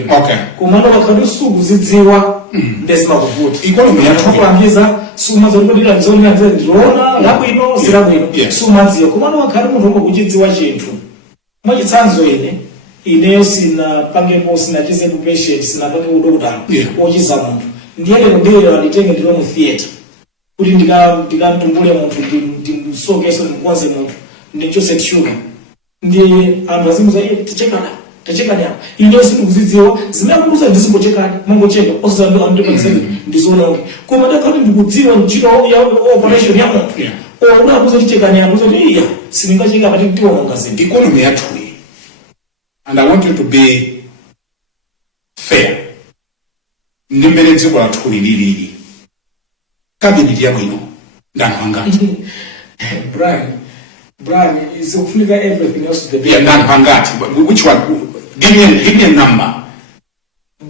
Komando wakati sukuzidziwa ndesimakuvuta. Economy yakulangiza sumazo kuti langizo ndilona labwino silabwino sumadziwa. Komando wakati munthu ukuchidziwa chinthu mwachitsanzo ineyo sinapangepo sinacheze ku patient sinapange udokotala ochiza munthu ndiye lero ndiyero nditenge ndilo mu theater kuti ndikamtumbule munthu ndimsokeso ndimkonze munthu ndichose sugar ndiye anthu azimuza tachekani apa ine sindikuzidziwa zinakubuza ndisingochekani mangocheka osazando andipakiseni ndizononke koma ndakati ndikudziwa ntchito ya operation ya munthu unakuza tichekani apa kuti iya sindingacheka pati tiwononga zinthu. Economy yathu. And I want you to be fair. Ndi mmene dziko lathu lilili cabinet yabwino Hangati. Brian, is everything else to the Yeah, Hangati. Which one? Give me a number.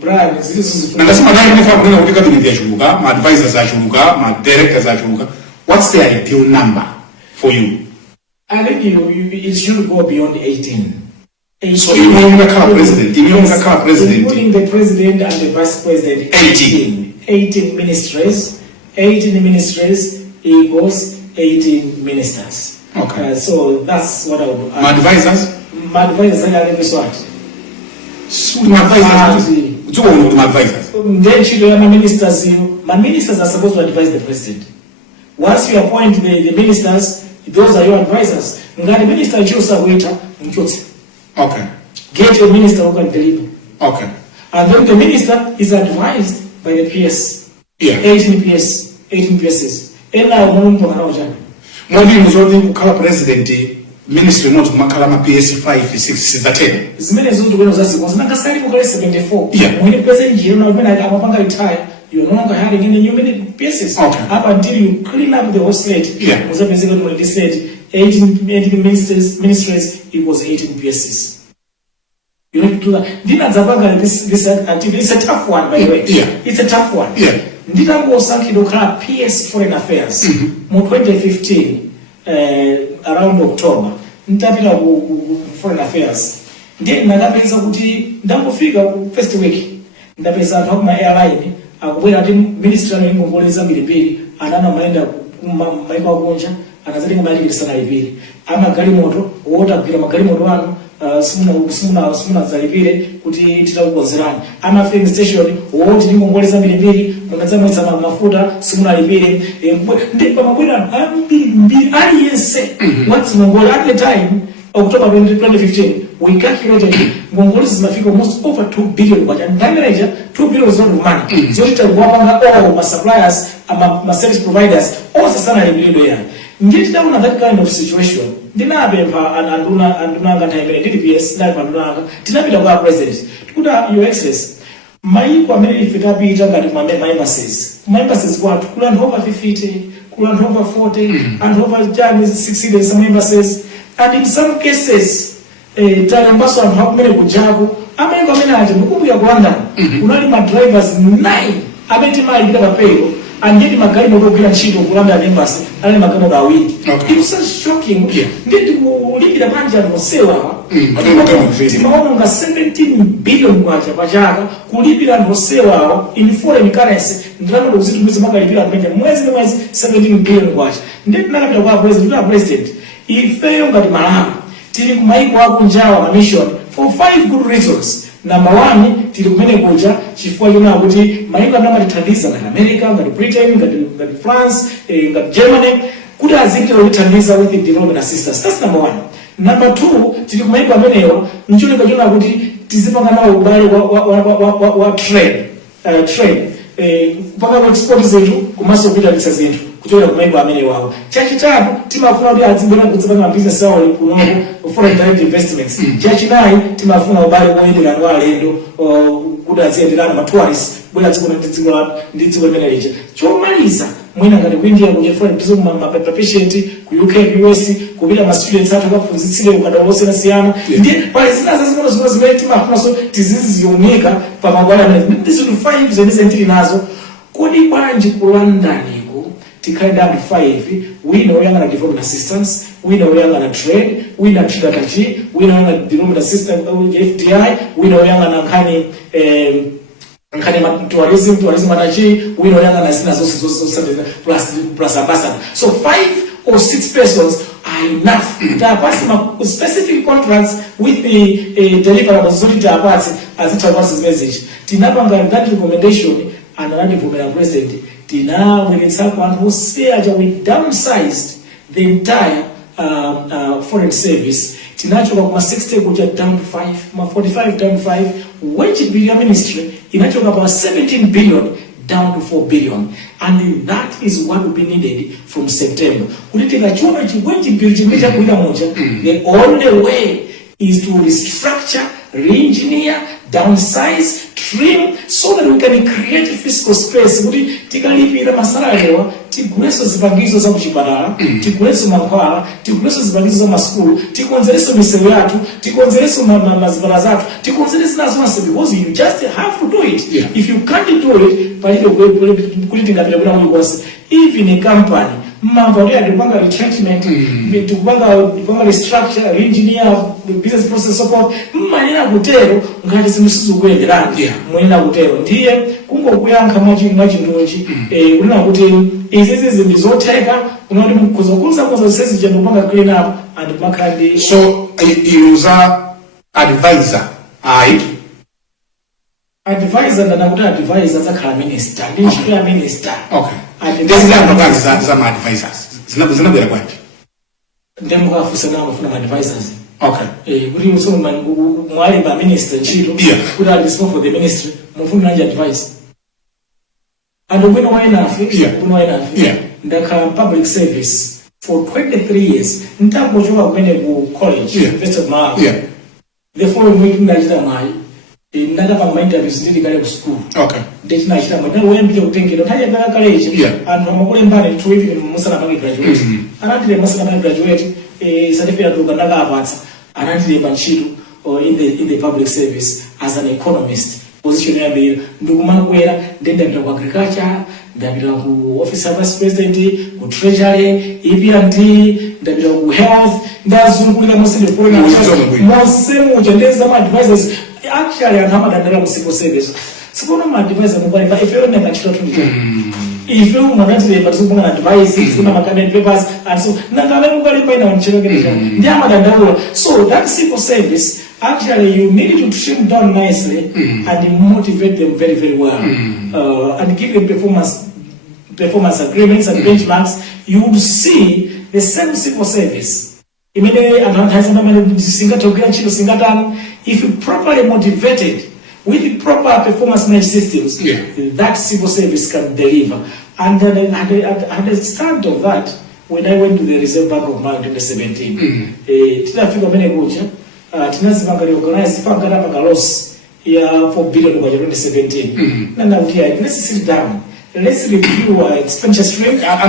Brian, this is Nangasema nani mfa kuna kutika dunia chunguka, my advisors are chunguka, my directors are chunguka. What's the ideal number for you? I think it should go beyond 18. So you want the car president, including the president and the vice president. 18 ministries. 18 ministries equals 18 ministers. Okay. So that's what I would. My advisors. My advisors are never swat. So my advisors. My advisors. Then my ministers are supposed to advise the president. Once you appoint the ministers, those are your advisors. Ngani minister choose a waiter mchotse. Okay. Get a minister who can deliver. Okay. And then the minister is advised by the PS. Yeah. 18 PSs. And now Mungu anaoja. Mwalimu mzuri kukala president ministry not kumakala ma PS 5 6 za 10. Zimene zundu kweno zaziko zinakasali kukale 74. Yeah. When the president you know when amapanga retire, you are no longer having any new PSs. Okay. Up until you clean up the whole slate. Yeah. Basically when they said 18 ministries equals 18 PSs. You need to do that. It's a tough one, by the way. Yeah. It's a tough one. Yeah. Ndita ngosakidokhala PS Foreign Affairs mu 2015 around October nditapita ku Foreign Affairs ndiye ndakapeza kuti ndangofika ku first week ndapeza anthu akuma airline akubwera ati ministry ano ingongoleza mbirimbiri anana maenda maiko akunja anazatenga malikirisana libiri amagalimoto wotagwira magalimoto anu simuna zalipire kuti titakukonzerani ama filling station woti ndingongoleza mbirimbiri munadzamwitsa mafuta simuna lipire ndipo mabwera mbiri aliyese what's ngongole at the time October 2015 we calculated ngongole zinafika almost over 2 billion kwacha ndamanager 2 billion is not money so titakuwapanga all my suppliers my service providers all sana libilido yani nditi tauna that kind of situation ndinapempha anduna ngathaimene DPS ndali anduna tinapita kwa president tikuta your excellency maiko amene ife tapita ngati my embassies kwathu kula anthu over 50 kula anthu over 40 anthu over 60 some embassies and in some cases talembaso anthu akumene kujako amaiko amene ati mukumbuka ku London kunali ma drivers 9 amene timalipira papelo and yet magali motogwira ntchito kulanda embassy ali magalimoto awiri. Okay. It was so shocking. Nditi kulipira panja nosewa timaona nga 17 billion kwacha pachaka kulipira nosewa in foreign currency ndilano kuzitumiza magalipira panja mwezi 17 billion kwacha nditi nakapita kwa president ifeyo ngati Malawi tili kumaiko akunjawa ma mission for 5 good reasons. Number 1, tili kumene kuja chifukwa chona kuti maiko anamatithandiza ngati America, ngati Britain, ngati France, ngati Germany kuti azikira kutithandiza with the development assistance. That's number 1. Number 2, tili kumaiko amenewa nchoneka chona kuti tizipanga nawo ubale wa trade kupanga kwa export zetu kumaso kupita lisa zetu kutoka kumaiko amenewa. Chachitatu timafuna kuti azibona kuzipanga business sawa kuno foreign direct investments. Chachinayi timafuna ubale woendelana wa alendo kuti aziendelana ma tourists bwana dziko limene lija. Chomaliza mwina ngati ku India kuje foreign business ma patient ku UK US kupita ma students athu kaphunzitsire ukadalosena siyana ndiye pali zinazo zimene timafuna so tizizionika pa mabwana amene ndizo 5 zenizentili nazo kodi bwanji ku London tikhale down to 5 wina oyangana development assistance wina oyangana trade wina trade wina oyangana development assistance FDI wina oyangana nkhani tourism anachi wina oyangana zina zose plus ambassador. So 5 or 6 persons are enough to pass specific contracts with the deliverables so that parts as it was message tinapanga that recommendation and anandivumela president tinaweletsako anthu oseaja we downsized the entire foreign service tinachoka kuma 60 kuja down to 5 ma 45 down to 5 which billion ministry inachoka pa 17 billion down to 4 billion and that is what will be needed from September kuti tikachona chigwenji bill chimbecha kuida moja the only way is to restructure, re-engineer, downsize, trim, so that we can create fiscal space kuti tikalipira masalalewa tiguleso zipangizo za kuchipatala tiguleso mankhwala tiguleso zipangizo za maskulu tikonzereso misewu yathu tikonzereso mazipatala zathu tikonzereso nazo mase, because you just have to do it. If you can't do it palibe kuti tingapita kuna muli konse. Even a company mambo ya kupanga retrenchment kupanga restructure re-engineer business process support mmanena kutero ngati simusizo kuenderana mwenena kutero ndiye kungokuyankha mwachindunji kunena kuti izizi zinthu zotheka unoti mkuzokuza sezi chendo kupanga clean up and makandi. So iluza advisor advisor ndanakuti advisor zakhala minister ndi ntchito ya minister. Okay. Ndezinazo za advisors zinabwera kwanje ndemukafusa nawo mafuna advisors. Okay. Kuti uso mwali ba minister ntchito kuti ali small for the ministry mufuna nanje advice and ubwino wa enough ndakhala public service for 23 years ntakuchoka kumene ku college University of Malawi. The following week ndachita mwayi ndakapanga interviews ndili kale ku school. Okay. Ndeti nachita mwayi ndawembile kutengera nthawi yakala kalechi anthu amakulembana to even musana graduate anatile musana graduate certificate ukandakapatsa anatilemba ntchito in the public service as an economist. Position yambira ndikumakwera ndendapita ku agriculture ndapita ku office of vice president ku treasury EPMD ndapita ku health ndazungulira mose the foreign mose mujendeza ma advisors actually anamadandala mu civil service sikuona ma advisors mubali if you never chito tunje if you mwanatile patikupunga advice kuna makandidate papers and so nangale mukali paina nchero kene ndi amadandala. So that civil service actually you need to trim down nicely and motivate them very, very well and give them performance agreements and benchmarks. You would see the same civil service. Immediately, if you properly motivated with the proper performance management systems, that civil service can deliver. And then at the start of that, when I went to the Reserve Bank of Malawi in 2017, tinazivanga reorganize fangana loss ya 4 billion by 2017. Now let's sit down. Let's review our expenditure stream. Let's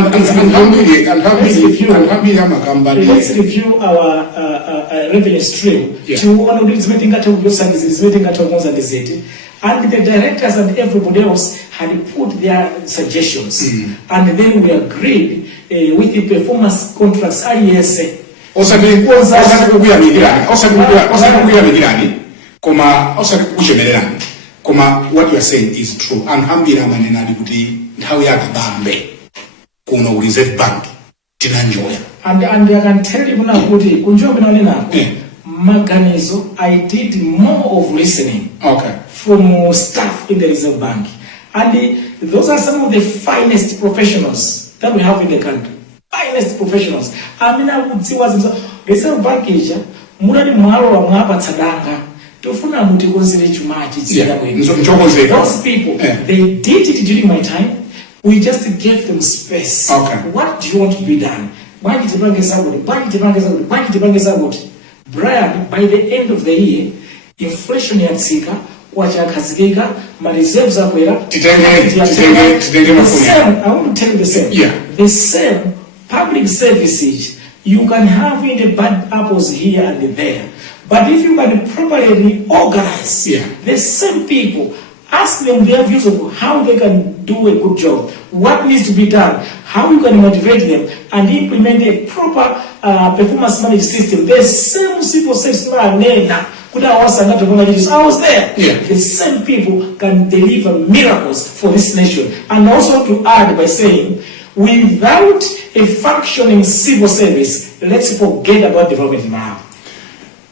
review our revenue stream. And the directors and everybody else had put their suggestions. And then we agreed with the performance contracts. Koma what you are saying is true. And hambira manena kuti nthawi yakabambe kuno Reserve Bank tinanjoya. And I can tell you now kuti kunjoya manena maganizo I did more of listening from staff in the Reserve Bank. And those are some of the finest professionals that we have in the country. Finest professionals. I mean, I would see what's Reserve Bank ija murali mwalo wa mwapa tsadanga. Those people, they did it during my time. We just gave them space. What do you want to be done? Brian, by the end of the year, inflation yatsika, wachakazika, my reserves are where I want to tell you the same. The same public services you can have in the bad apples here and there. But if you can properly organize the same people, ask them their views of how they can do a good job, what needs to be done, how you can motivate them, and implement a proper performance management system. The same civil service I was there. The same people can deliver miracles for this nation. And also to add by saying, without a functioning civil service, let's forget about development now.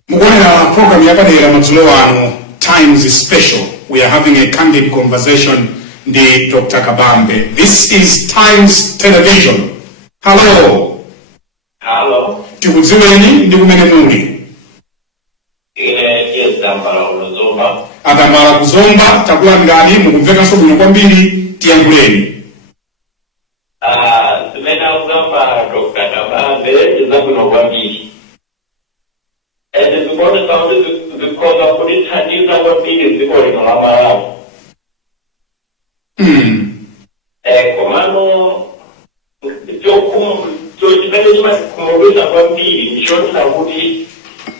Mugonera program yapadera madzulo ano Times is special. We are having a candid conversation with Dr. Kabambe. This is Times Television. Hello. Hello. Tikudziweni ndi kumene muli. Yes, Atambala Kuzomba takulandirani mukumvekanso bwino kwambiri tiyankhuleni. Zimene akugamba Dr. Kabambe zabwino kwambiri. And because of it, because of it, and these are what it is because of Malawi. chimatikhumudwitsa kwambiri ndichonena kuti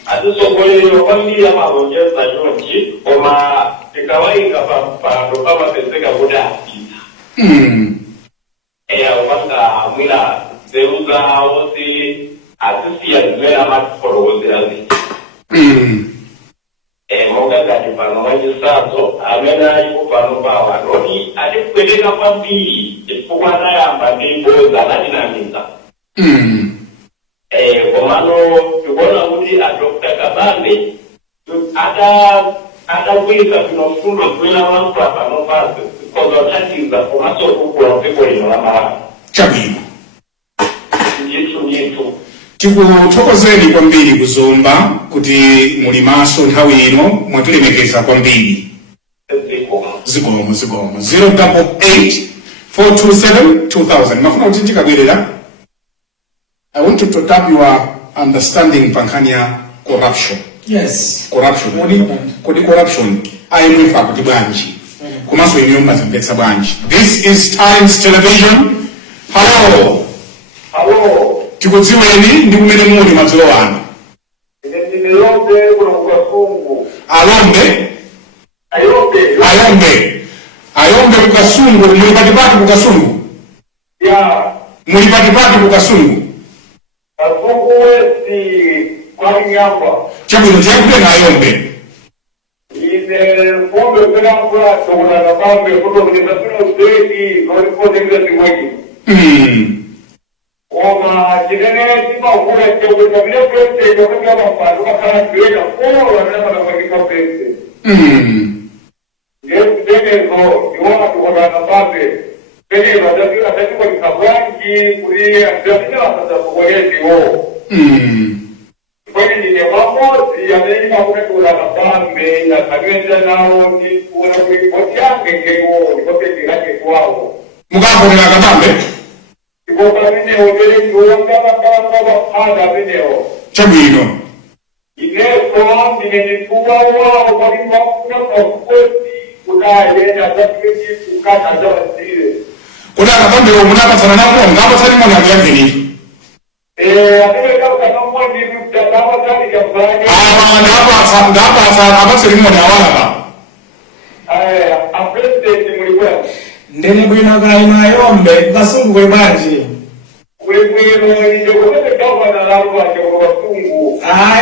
atsogoleri kwambiri amalonjeza chonchi koma tikawaika pampando pamapezeka kuti apita opanga mwina nzeru zawo azisiya zimene amatifotokozera monga ngati pano wachisazo amene alipo pano pawo anoti atipweteka kwambiri chifukwa anayamba ndi boza anatinamiza komano tikuona kuti Dr. Kabambe atagwiritsa bwino mfundo zimene abantu pano pasi kozothandiza komanso kukula dziko lino la Malawi. Chabwino. Ndithu. Tikuthokozeni kwambiri kuzomba kuti muli maso nthawi ino mwatilemekeza kwambiri. Zikomo 088-427-2000 mafuna kuti ndikabwerera. I want to tap your understanding pankania corruption. Yes. Corruption. Kodi corruption ayimwefa kuti bwanji. Komanso ine mazimvetsa bwanji. This is Times Television. Hello. Tikudziweni ndi kumene muli madzulo ano. Ayombe kukasungu muli patipati kukasungu. Muli patipati kukasungu. Chabwino chakupena ayombe. Mukafonera Kabambe? Chabwino. Kuna Kabambe munapatsana nawo ngapatsani mwana yakeni. Ndapatsa apatsani mwana awala. Ndene bwino kaima ayombe kukasungu kwe bwanji.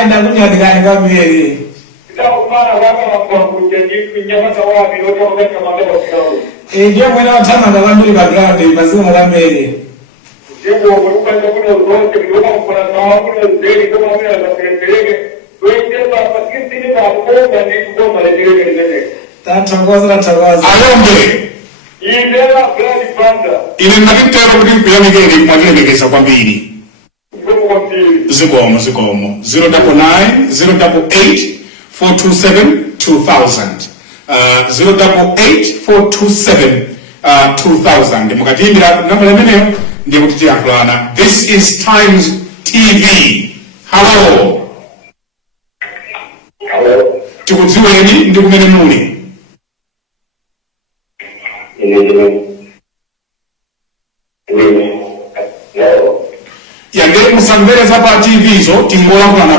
Ndakunyadikani kwambiri. Ndiyo mwene wathamanga kwambiri background maziko kwambiri. Tathokoza. Ayombe. Ine ndakitero kuti kuyamikeni mwatilemekeza kwambiri. Zikomo 088-427-2000 088-427-2000 mukatimbira namba imeneyo ndiye kuti tiyankhulana. This is Times TV. Hello. Tikudziweni ndi kumene muli. Yande musamvereza pa TV zo tingolankhulana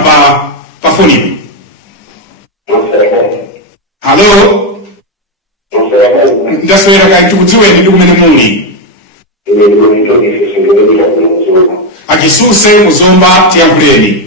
pa phone. Hello. Ndaswera kai tikudziweni ndi kumene muli. Achisuse Muzomba tiyankhuleni.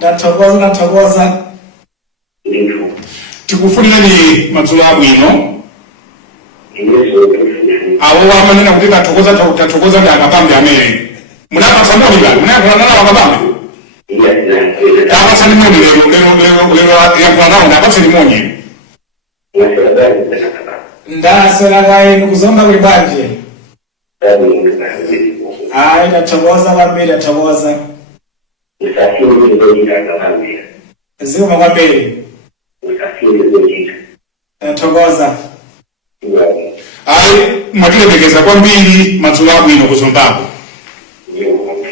Tathokoza. Tikufunirani madzulo abwino. Awo amanena kuti tathokoza ndi Akabambe amene. Munapatsa moni bali, munayankhulana nawo Akabambe? Apatsani moni lero yankula nawo ndapatsani moni. Ndaswera kaini kuzomba kuli banje. Ayi ndathokoza kwambiri ndathokoza. Zikoma kwambiri. Ndathokoza. Ayi mwatilembekeza kwambiri madzulo abwino kuzombako.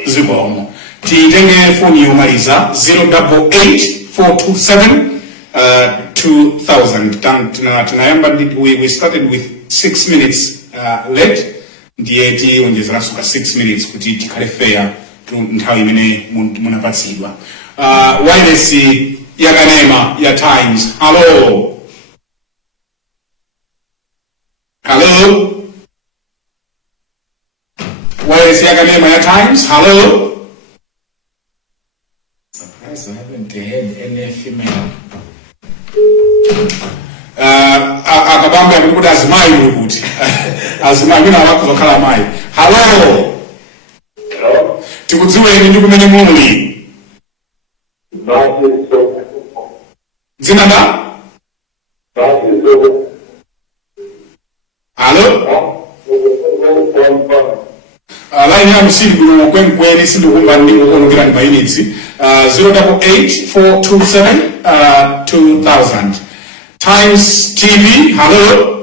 Zikomo. Titenge foni yomaliza 088427 2000. Tunayamba we started with 6 minutes late. Ndiye tionjezera suka 6 minutes kuti tikhale fair nthawi imene munapatsidwa. Wireless yakanema ya Times. Hello. Hello. Wireless yakanema ya Times. Hello. Surprised I haven't heard any female. Akabamba kuti azimayi kuti azimayi mina wakuzokhala mayi. Hello. Tikudziweni ndi kumene muli. Dzina la? Hello. Line ya msiri kuno kwenkweni sindikumva ndiko konokera ndi mayunitsi 088427 2000. Times TV, hello.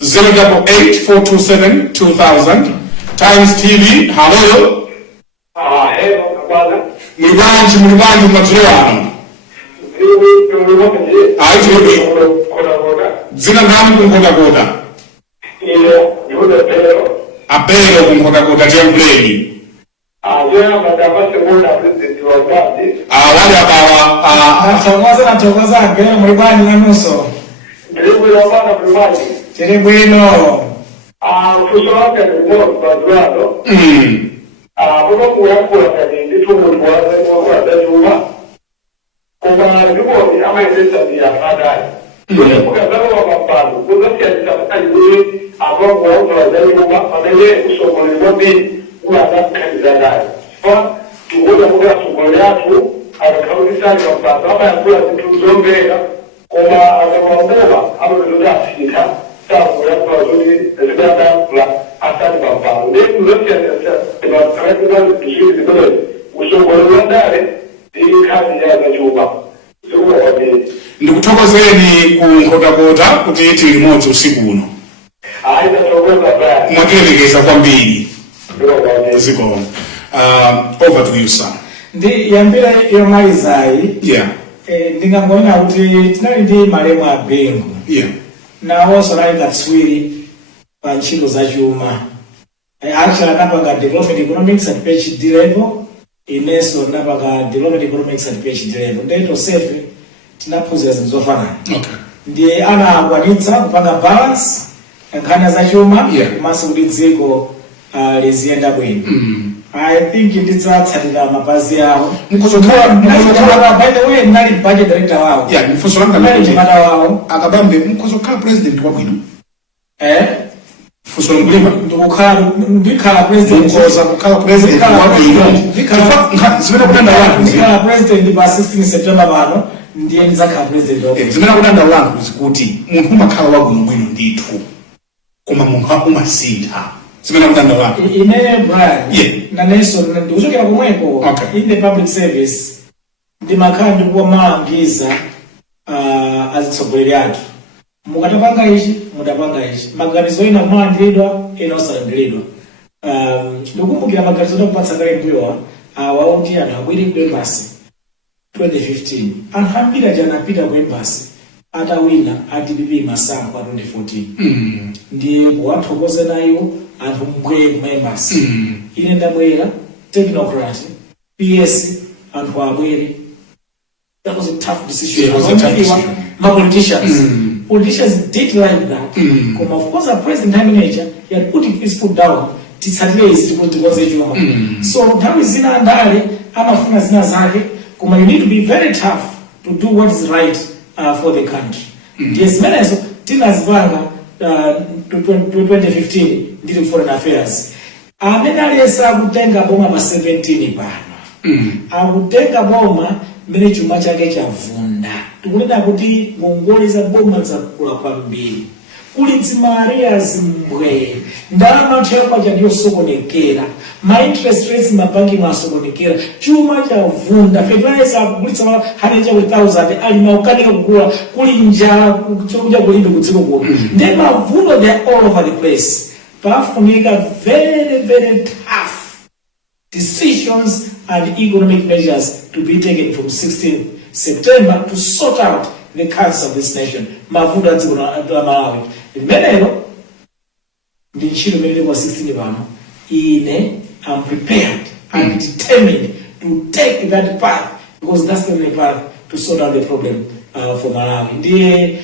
088427 2000. Times TV, hello. Mulibwanji madzulo ano. Dzina ndani kunkotakota? Apelo kunkotakota template. Wale abawa natokoza agero mulibwanji nanuso. Tiri bwino. ndikuthokozeni kunkotakota kuti tili limodzi usiku uno. Mwatilembekeza kwambiri. Zikomo. Over to you, sir. Ndi yambira yomalizayi. Yeah. Ndingangoona kuti tinali ndi malemu a Bengu. Yeah. Nawonso nali katswiri pa ntchito zachuma. Actually anapanga development economics at PhD level. Inenso napanga development economics at PhD level. Ndeto sefe tinaphunzira zinthu zofanana. Okay. Ndiye anakwanitsa kupanga balance nkhani zachuma komanso kuti dziko liziyenda bwino. I think ndidzatsatira mapazi awo. By the way, nali budget director wawo. Yeah, mfuso wanga nali chimata wawo. Akabambe mkuzokhala president wabwino. Mfuso ngulima ndikhala president. Kukhala president wabwino. Zimene kudanda wanu. Ndikhala president pa 16 September pano. Ndiye ndizakhala president wabwino. Zimene kudanda wanu kuti munthu umakhala wabwino bwino ndithu. Koma munthu umasintha. Zimene kudanda wanu. Ine Brian. Nanenso ndikuchokera komweko. In the public service. Ndimakhala ndikuwamangiza azitsogoleri athu. Mukatapanga ichi, mutapanga ichi. Maganizo ena kumalandiridwa, ena osalandiridwa. Ndikumbukira maganizo ndakupatsa kale mbuyowa, wauti anthu abwere ku embassy 2015. Anthu ambiri aja anapita ku embassy atawina DPP masankho a 2014. Ndiye kuwathokoza nayo anthu mbwere ku embassy. Ine ndabwera technocrat, PS, anthu abwere. That was a tough decision. Yeah, it was a tough decision. My politicians. Politicians did like that. Of course, a president manager, he had put his foot down. So, time zina andale, amafuna zina zake, kuma you need to be very tough to do what is right for the country. Yes, menezo, tina zivanga 2015, ndili foreign affairs. Amenali yesa kutenga bonga ma 17 pano. akutenga boma mmene chuma chake chavunda. Tikunena kuti ngongole za boma zakula kwambiri, kuli dzimari zimbwe, ndalama chakwa chandiyosokonekera, ma interest rates mabanki mwasokonekera, chuma chavunda, fertilizer akugulitsa 100,000 ali maukanika kugula, kuli njala chokudya kulibe kudziko kuno. Ndi mavuto they are all over the place. Pafunika very, very tough decisions and economic measures to be taken from 16th September to sort out the cancer of this nation. Mavuto adziko la Malawi. Limenelo ndi ntchito imene kwa 16 pano. Ine am prepared and determined to take that path because that's the only path to sort out the problem for Malawi. Ndiye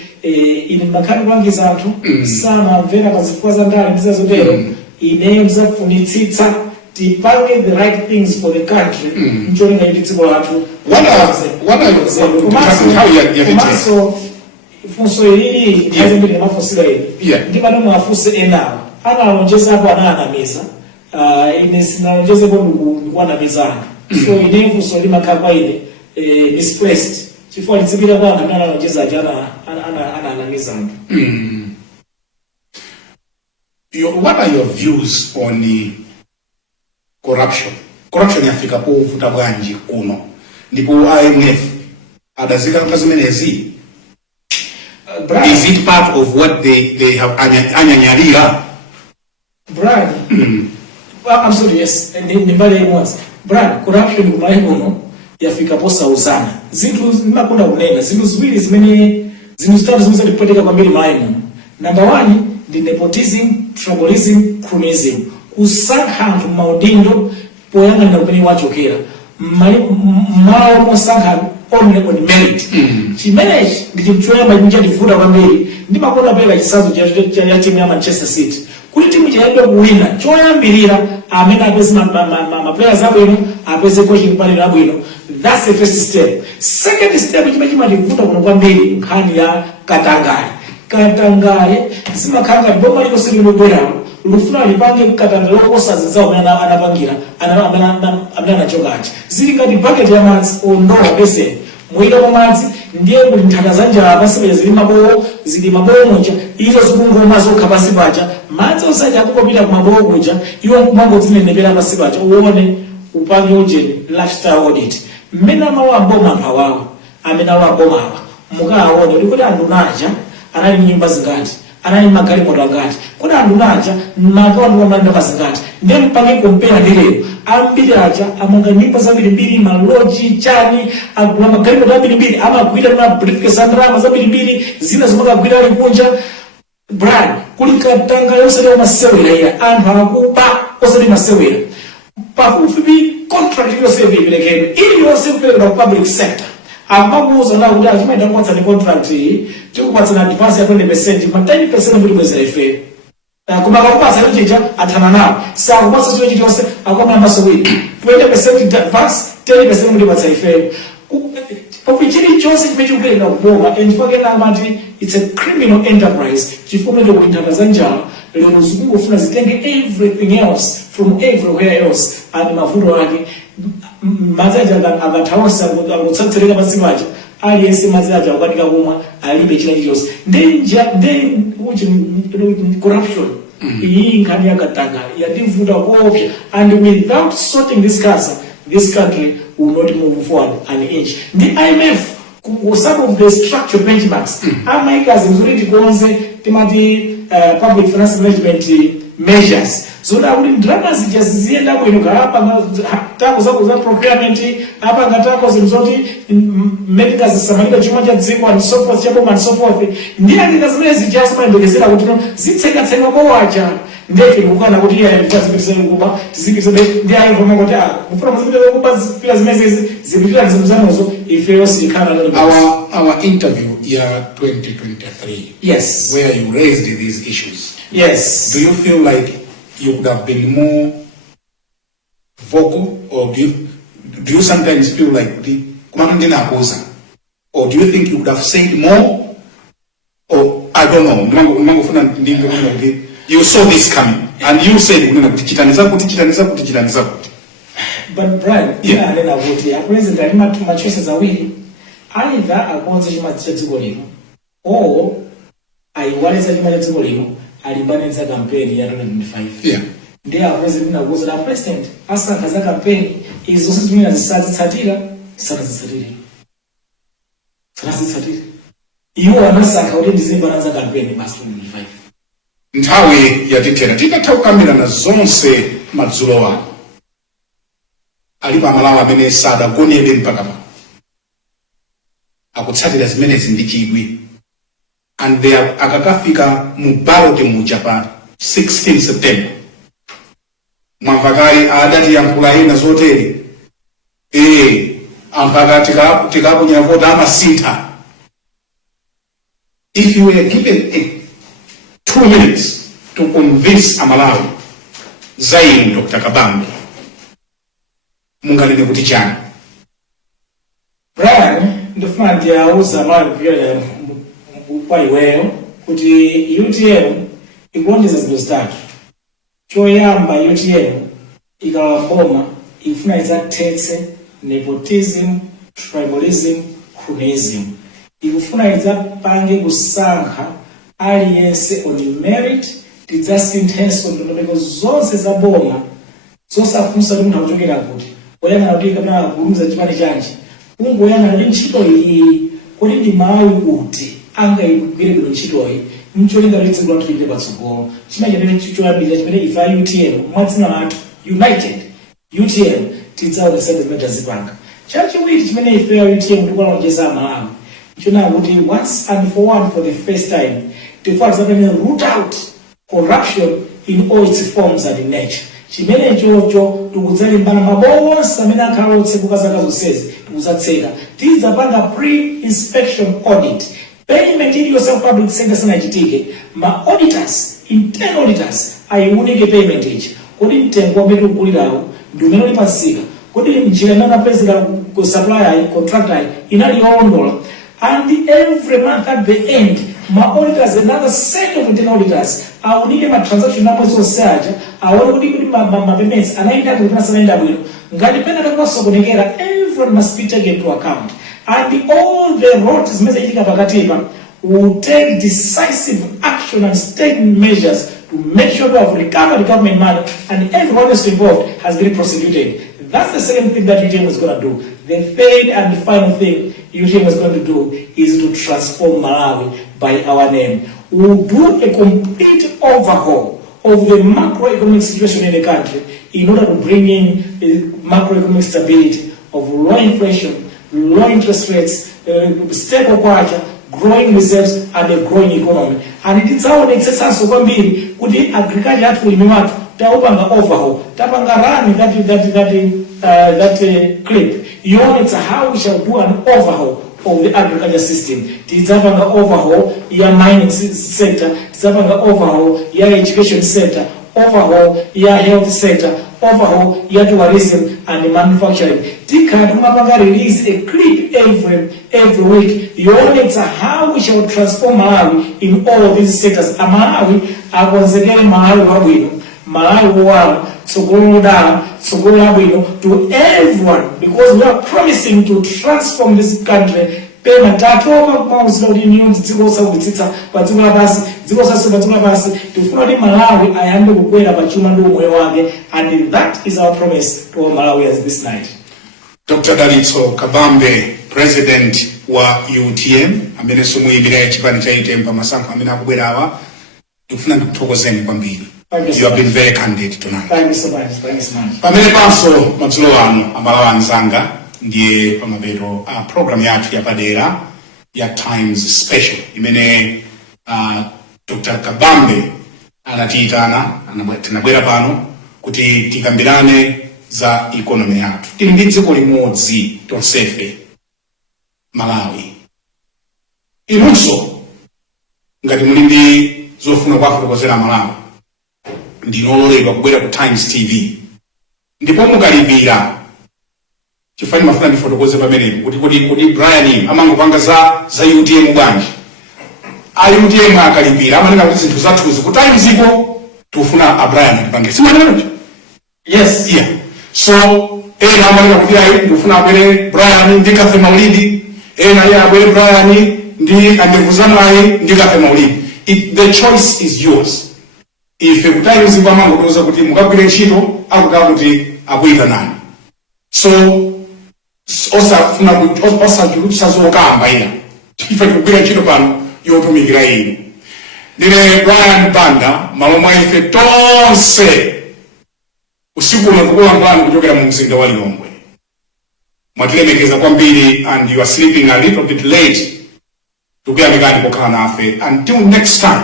ine makhali kulangiza anthu sana mvera pazifukwa za ndale ndizazotero ine mzafunitsitsa tipange the right things for the country ncholinga kuti dziko lathu komanso funso ilili azembere mafusira ili ndimane mwafunse enawo analonjezapo ananamiza ine sinalonjezepo ndikuwanamizana so ine funso limakhala kwa ine misplaced chifukwa lidzipita kwa anthu amene analonjeza aja ananamizana. What are your views on the corruption? Corruption yafika povuta bwanji kuno ndipo IMF adazika kwa zimenezi. Is it part of what they have anyanyalira? Brad, I'm sorry, yes, nimbale once. Brad, corruption kumai kuno yafika posa usana. Zinthu zimakunda kunena, zinthu ziwiri zimene zinthu zitatu zimene zilipoteka kwambiri maimu. Number 1 ndi nepotism, tribalism, cronyism. Kusankha anthu maudindo poyang'anira kumene wachokera. Mmawa mosankha only on merit. Chimenechi ndi chinthu choyamba chimene kwambiri ndimakonda pera chisazo cha timu ya Manchester City. Kuti timu chayamba kuwina choyambirira amene apeze ma players abwino apeze coaching panel abwino. That's the first step. Second step chimene chimavuta kuno kwambiri nkhani ya Katangale simakhanga boma liko silibwera lufuna lipange Katangale lokosa zizao anapangira amene anachokachi zili ngati bucket ya madzi ondola pese muira kwa madzi ndiye kuti nthaka za njala pasi zili mabowo muja izo zikungoma zokha pasi paja madzi osaja akupita kumabowo kuja iwo nkumango zinenepera pasi paja uone upange ujeni lifestyle audit mmene amawa boma anthu awawa amene awa boma awa mukawaone kuti anthu naja anali nyumba zingati anali magalimoto angati kuti anthu naja makawandu wamanda mazingati ndiye mpange kompera ndilero ambiri aja amanga nyumba zambirimbiri maloji chani agula magalimoto ambirimbiri amagwira na briefcase andrama zambirimbiri zina zimakagwira ali kunja Brad kuli Katangale osati masewera iya anthu akupa osati masewera pafupi contract yose iperekedwe ili yose kuperekedwa public sector amakuza na kuti achimaenda kuwatsa ni contract tikupatsa na advance ya 20% ma 10% muri mwezi ife kuma kakupatsa yochicha athana nawo sakupatsa chiro chitose akoma masowiri 20% advance 10% muri mwezi ife pakuchiri chose chimechikupereka kuboma and fucking amati it's a criminal enterprise chifukwa ndo kuintakaza njala lero zikungofuna zitenge everything else from everywhere else and mavuto ake mazaja agatawasa akutsatsirika pasi paja aliyense mazaja akadika kumwa alibe china chilichonse then corruption iyi nkhani yakatanga yandivuta kuopsa and without sorting this cancer this country will not move forward an inch. The IMF some of the structural benchmarks amaika zimzuri tikonze timati public finance management measures zoda kuti ndalama zijazizienda bwino hapa tako zako za procurement hapa ngatako zimzoti medical zisamalira chuma cha dziko and so forth chapo and so forth ndiye ndikazimene zijazima ndokezera kuti zitseka kwa wacha ndeke kukana kuti ya ndikazipisa kuba tizikizebe ndiye ayo koma kuti mfuna muzipita kuba zipira zimezi zipira zimzanozo ife yose ikana our interview ya 2023 yes where you raised these issues yes do you feel like you could have been more vocal or do you sometimes feel like the command didn't oppose or do you think you could have said more or I don't know you saw this coming and you said chitaniza kuti But Brian, Yeah. anena kuti a president ali ma choices awiri, either akonze chuma cha dziko lino or aiwaleza chuma cha dziko lino alimbaniza campaign ya 2025. Yeah. Ndiye a president nakuza la president asankha za campaign izo sizimina zisazitsatira zisazitsatira. Iwo anasankha kuti ndizimba za campaign basi 2025. Nthawi yatithera titatha kukambirana zonse madzulo ano alipo amalawi amene sadagonebe mpaka pano akutsatira zimenezi ndi chidwi, and they are akakafika mu ballot muja pa 16 September mwamva kale adati yankhula ena zotere ampaka tikaponya voti amasintha. If you were given 2 minutes to convince amalawi za inu Dr. Kabambe, munganene kuti chani? Brian, ndifuna ndiyauza amalawi kupyolera kwa iweyo kuti UTM ikuonjeza zinthu zitatu. Choyamba, UTM ikalowa boma ifuna idzathetse nepotism, tribalism, cronyism. Ikufuna idzapange kusankha aliyense on merit, tidzasinthenso ndondomeko zonse za boma zosafunsa kuti munthu akuchokera kuti oyang'ana kuti kapena kugulumiza chipani chanji ungoyang'ana kuti ntchito iyi kuti ndi Malawi kuti angayigwire bwino ntchitoyi mcholinga kuti dziko lathu lipite patsogolo. Chimene choyambirira chimene ife a UTM mwadzina lathu United UTM tidzaonesa zimene tazipanga. Chachiwiri chimene ife a UTM tikulonjeza Malawi chona kuti once and for the first time tifuna tidzapanga root out corruption in all its forms and in nature. Chimene chocho tikudzalimbana mabowo onse amene akhala otsekuka zaka zonsezi tikudzatseka. Tidzapanga pre-inspection audit. Payment iliyonse ku public sector sanachitike, ma auditors, internal auditors ayiwunike payment ichi. Kodi mtengo wamene ukulirawo ndi umene uli pansika, kodi njira imene apezeka ku supplier contractor inali yoondola. And every month at the end, my auditors, another set of internal auditors, I will need my transaction numbers or search, I will need my payments, and I need to send a will. Everyone must be taken into account. And all the roads will take decisive action and take measures to make sure we have recovered the government money and everyone else involved has been prosecuted. That's the second thing that UTM is going to do. The third and the final thing UTM is going to do is to transform Malawi by our name. We will do a complete overhaul of the macroeconomic situation in the country in order to bring in macroeconomic stability of low inflation, low interest rates, stable culture, growing reserves, and a growing economy. And it is our exercise of kwambiri kuti agriculture yathu ulimi wathu taupanga overhaul, tapanga run that clip. It's how we shall do an overhaul of the agriculture system. Tidzapanga overhaul ya mining sector, tidzapanga overhaul ya education sector, overhaul ya health sector, overhaul ya tourism and manufacturing. Tikadumapanga release a clip every week. It's how we shall transform Malawi in all these sectors. Malawi akonzekere Malawi wabwino, Malawi wao to everyone, because we are promising to transform this country. Payment and that is our promise to all Malawians this night. Dr. Dalitso Kabambe, President wa UTM, amene sumuyimirira chipani cha UTM pa masankho amene akubwerawa, tikufuna ndikuthokozeni kwambiri. You have been very candid tonight. Thank you so much. Thank you so much. Pamene panso madzulo ano amalawi anzanga ndiye pamapeto a program yathu yapadera ya Times Special imene Dr. Kabambe anatiyitana tinabwera pano kuti tikambirane za economy yathu. Tili ndi dziko limodzi tonsefe, Malawi. Inunso ngati muli ndi zofuna kufotokozera Malawi, ndinololedwa kubwera ku Times TV. Ndipo mukalipira chifani mafuna ndifotokoze pamenepo kuti Brian amangopanga za UTM bwanji. UTM akalipira amanena kuti zinthu zathuzi ku Times iko tufuna Brian atipange. Simaneno? Yes. Yeah. So ena amalira kuti ayi ndikufuna abwere Brian ndi Cafe Maulidi, ena iye abwere Brian ndi andikuzamwayi ndi Cafe Maulidi. The choice is yours. Ife kutayi mzimu amangotoza kuti mukagwire ntchito akutaka kuti akuyita nani. So osafuna kuti osachulutsa zokamba ina ife tikugwira ntchito pano yotumikira inu. Ndine Brian Banda, malo mwa ife tonse usiku uno kukulambani kuchokera mu mzinda wa Lilongwe. Mwatilemekeza kwambiri and you are sleeping a little bit late. Tukuyamikani pokhala nafe. Until next time,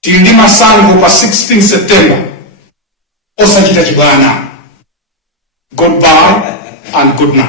tili masango pa 16 September. Osachita chibwana. Goodbye and good night.